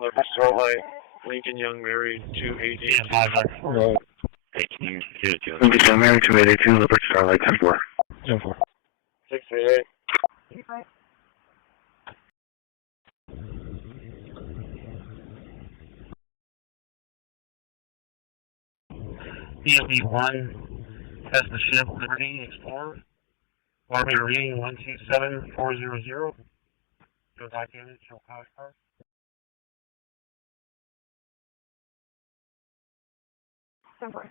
Leopard Salt Light, Lincoln Young Mary 288. 5 Thank you. Lincoln Mary 282, Leopard Starlight 10 4. 10 4. 688. PLB 1, test the ship Liberty Explorer. Orbiter reading 127400. Go back in and show power car. Somewhere.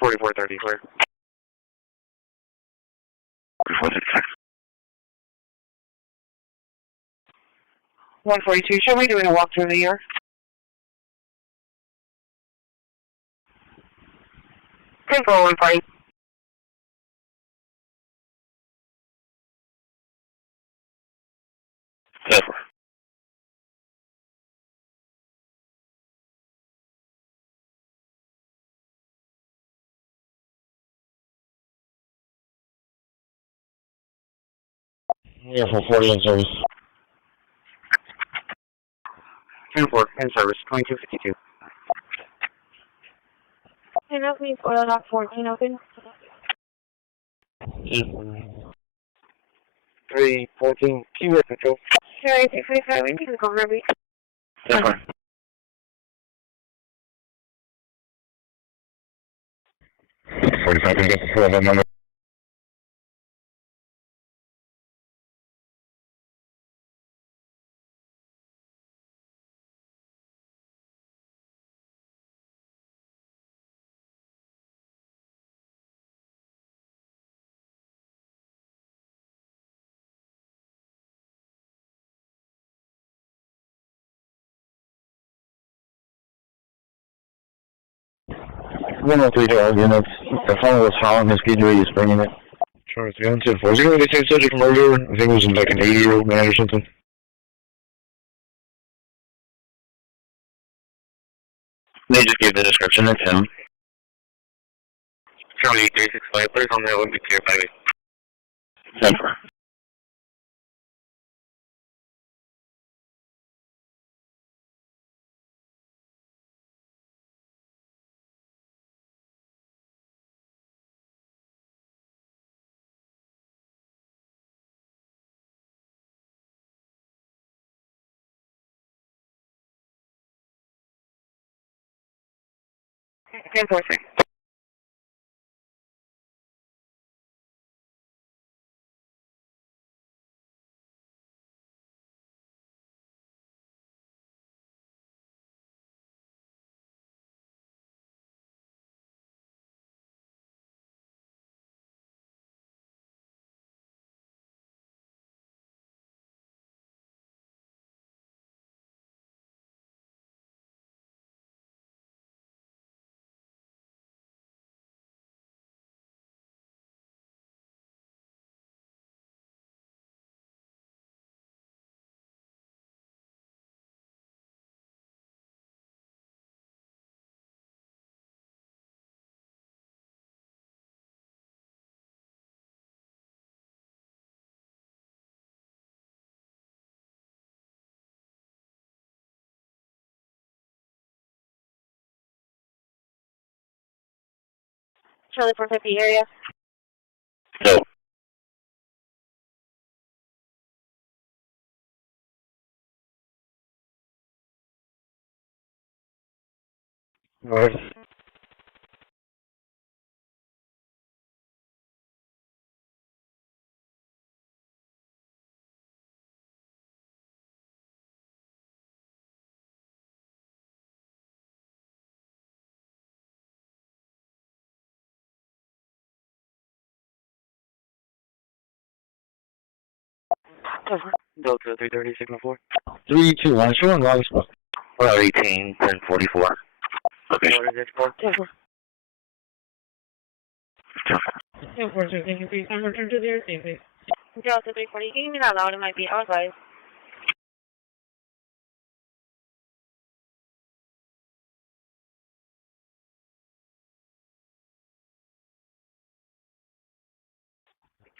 $44.30 clear. 4466. 142, show me doing a walk through the year. Control 140. Yes. Yeah, for 40 in service. 10-4, in service, 2252. And that means oil lock 14 open. 314, keyword control. Carry 645, we can go Ruby. Yes, sir. 45, and get the 4 of them number. 103 dog, and it's the phone was found, his PJ is bringing it. Charles, the unsaid 4. Is he going to be the same subject from earlier? I think it was like an 80-year-old man or something. They just gave the description, it's him. Charlie 365, please on that would be clear by me. 10-4. Enforcement. Charlie 450 area. No. Right. Delta 330, signal 4. 321, show on live spot. Well, 18, 1044. Location. What is it for? 10-4, thank you for your time. Return to the airspace, please. Delta 340, can you be that loud? It might be outside.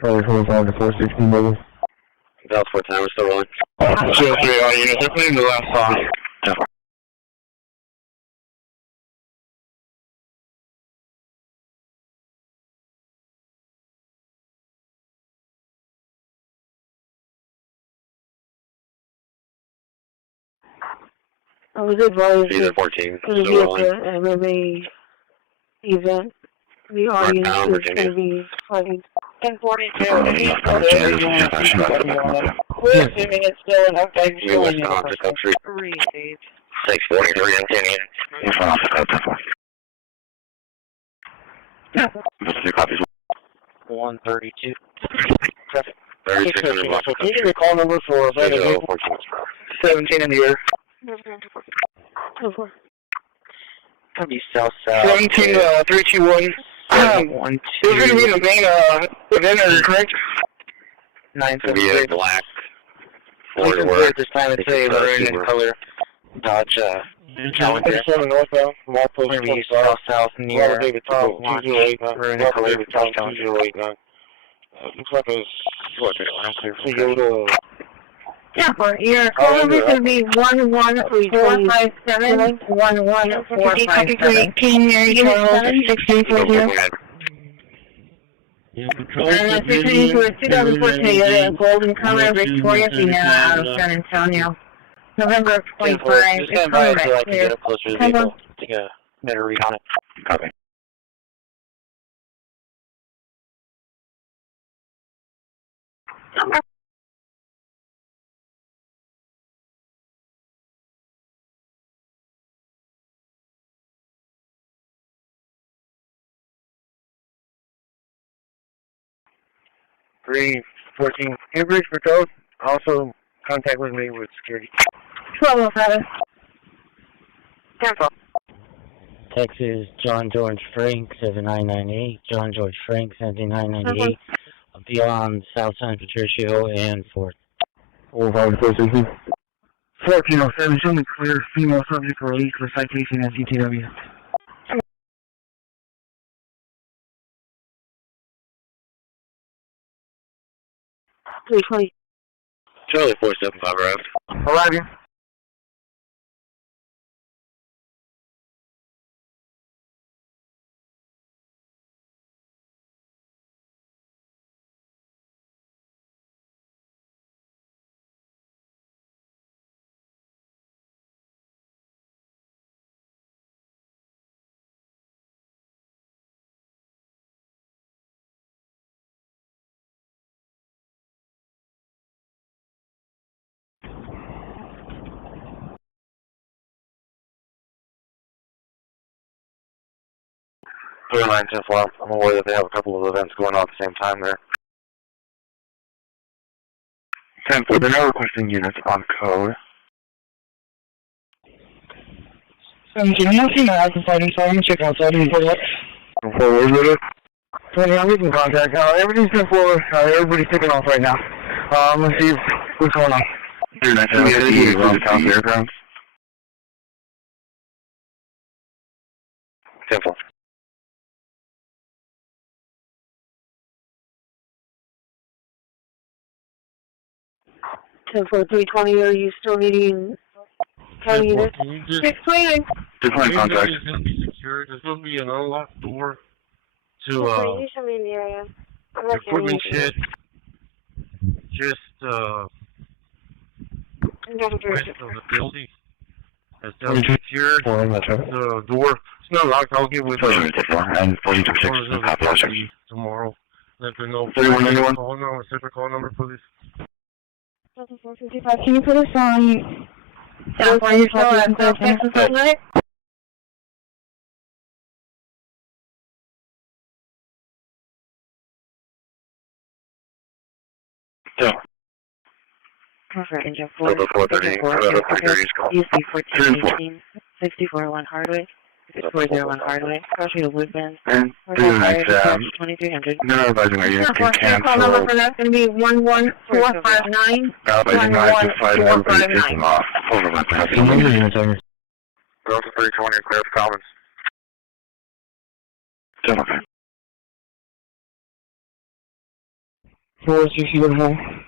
Charlie 45 to 416, baby. Dallas 4 time, we're still rolling. 03, all units, they're putting the last song. I was advised Either 14, to be at the MMA event. The audience is going to be fighting. 10-4, We're assuming it's still an okay. You were on to come through. 643 and 10 units. What's the copies? 132. 3600 blocks. Can you give me a call number for 17 in the air? That'll be south. 17, 321. It was going to be the main event, correct? 973. Black. 973 at this time. It's a maroon in color. Dodge Challenger. Northbound. We're going to use south near David Tom, 208. maroon in color. David Tom, 208. Looks like it was Toyota. Yeah, your call number is going to be 11457 11457. King Mary Charles 6340. And that's returning to a 2014 Toyota Golden color Victoria Sienna out of San Antonio. November of 25. Just stand by until I can get up closer to the vehicle. Take a better read on it. Copy. Three 14 Cambridge Patrol. Also contact with me with security. 1207. 10-4. Texas, John George Frank, 7998. John George Frank, 7998. Beyond South San Patricio and 4th. 1407, show me clear. Female subject released for citation at CTW. 320. Charlie 475 arrived. Arriving. I'm aware that they have a couple of events going on at the same time there. 10-4, they're now requesting units on code. 17, I'm not seeing my active fighting, so I'm going to check outside and pull up. Forward with it. 20, I'm making contact. Everything's been forward. Everybody's taking off right now. Let's see what's going on. 319, wrong top aircraft. 10-4. 10-4-320, are you still needing county units? 629. Different contact. It's going to be secured. There's going to be an unlocked door to You show me in the area. equipment shed. Just west of the building. It's secured. The door. It's not locked. I'll get with and 4226 tomorrow. Let them know. 3191. Call number, separate call number, please. 455, can you put us on South 112? Yeah. Cover engine 4. 430 is called. UC 1418, 641 Hardway, 6401 Hardway, crossing the Woodbend. And 2300. no advising our unit can cancel. Call number for that's going to be 11459. Advising 925 system off. Over my pass. Delta 320, clear for comments. Okay. 461.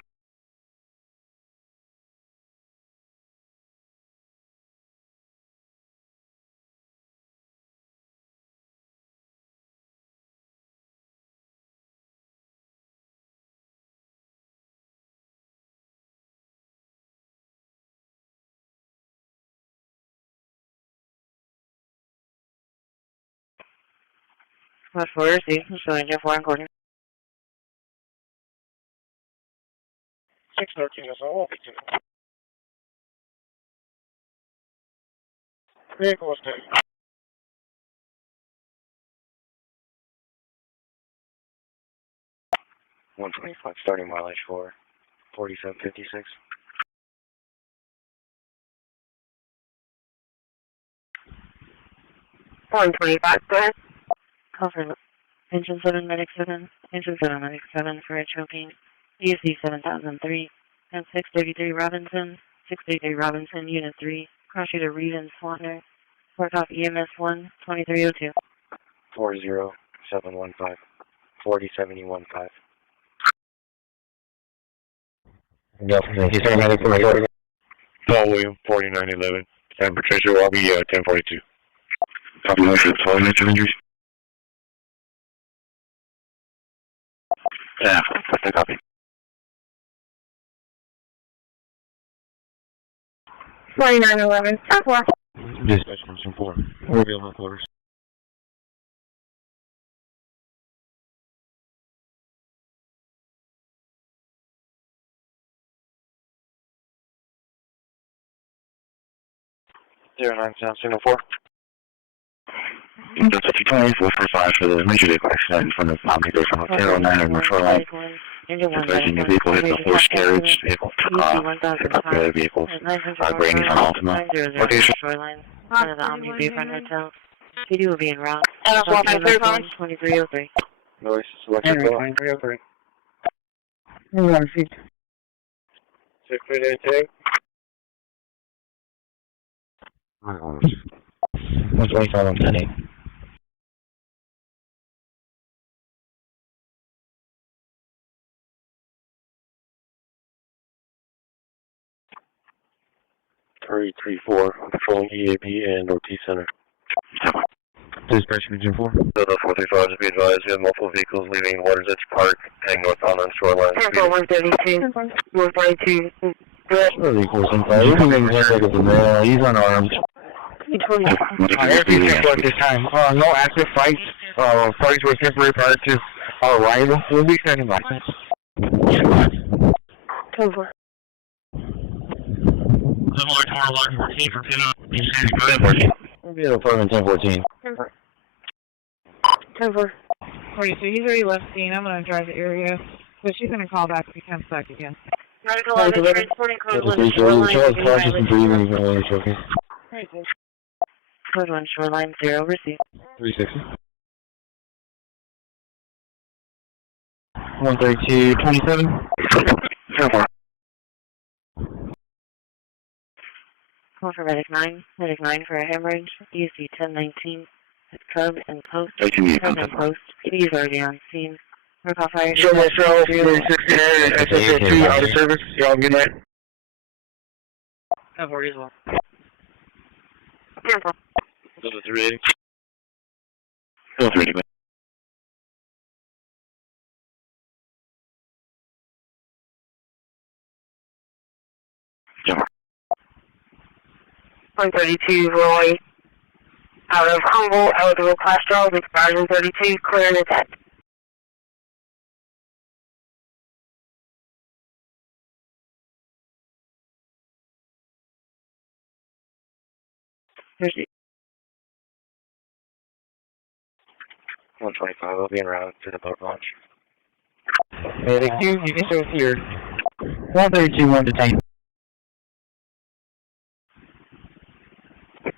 Watch for receive, showing Jeff 1 quarter. 613, so I won't be too long. Vehicle is taken. $125 starting mileage for 4756. $125, go ahead. Call for engine 7 medic 7, engine 7 medic 7 for a choking. UC 7003 and 633 Robinson, 633 Robinson, Unit 3, cross shooter Reed and Swanner, work off EMS 1, 2302. 40715, 40715. He's paramedic for my Paul William, 4911, San Patricio, I'll be 1042. Copy, no for 12 minutes of injuries. Yeah, that's the copy. 4911, 4. Dispatch from 4. We'll be on the quarters. Zero 9 Sound Signal 4. That's 220, 445 for the major vehicle accident in front of Omnibus on the 09 on the shoreline. Advising the vehicle hit the horse carriage, vehicle took off, picked up the other vehicles. Brady's on Altima. Location. Shoreline, front of the Omni Bayfront Hotel. PD will be en route. And that's 2303. Noise, selected 2303. Water feed. 638. 125 on 10-8. Hurry 3-4, patrolling EAP and OT Center. Dispatch Region 4. Delta 435 to be advised, we have multiple vehicles leaving Waters Edge Park, heading northbound on shoreline. Tempo 132. 142. Really close inside. He's coming there with the mail. He's unarmed. Everything at this time. No active fights. Parties were temporary prior to our arrival. We'll be standing by. 10-4. Similar to our line 14 for pin-up. You said go ahead, 14. We'll be at apartment 1014. 10-4. Okay, so he's already left scene. I'm going to drive the area. So she's going to call back if he comes back again. Medical officer, transporting code 1 Shoreline. shoreline. Cautious and breathing. Okay. Code 1 shoreline 0, receive. 360. 132, 27. 10-4. Call for medic 9 for a hemorrhage. EC 1019 at Cub and Post. Cub and Post. PD is already on scene. Call fire. Show myself, 369, SSO2, out of service. Y'all good night. 10-4 as well. 10-4. Delta 380. Delta 380. 132, Roy. Out of Humboldt, eligible class draws, expires in 32, clear and attack. Receive. 125, I'll be en route to the boat launch. Medic 2, you can show here. 132, 1 detained.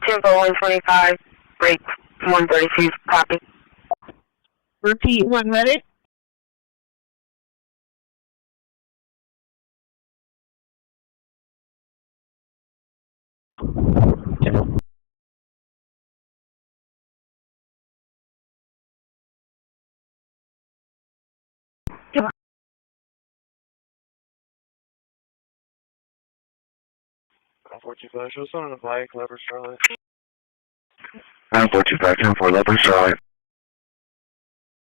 Tempo 125, break 132, copy. Repeat 1 minute. Show someone on the bike, Leopard Charlotte. 9425, 10-4, Leopard Charlotte.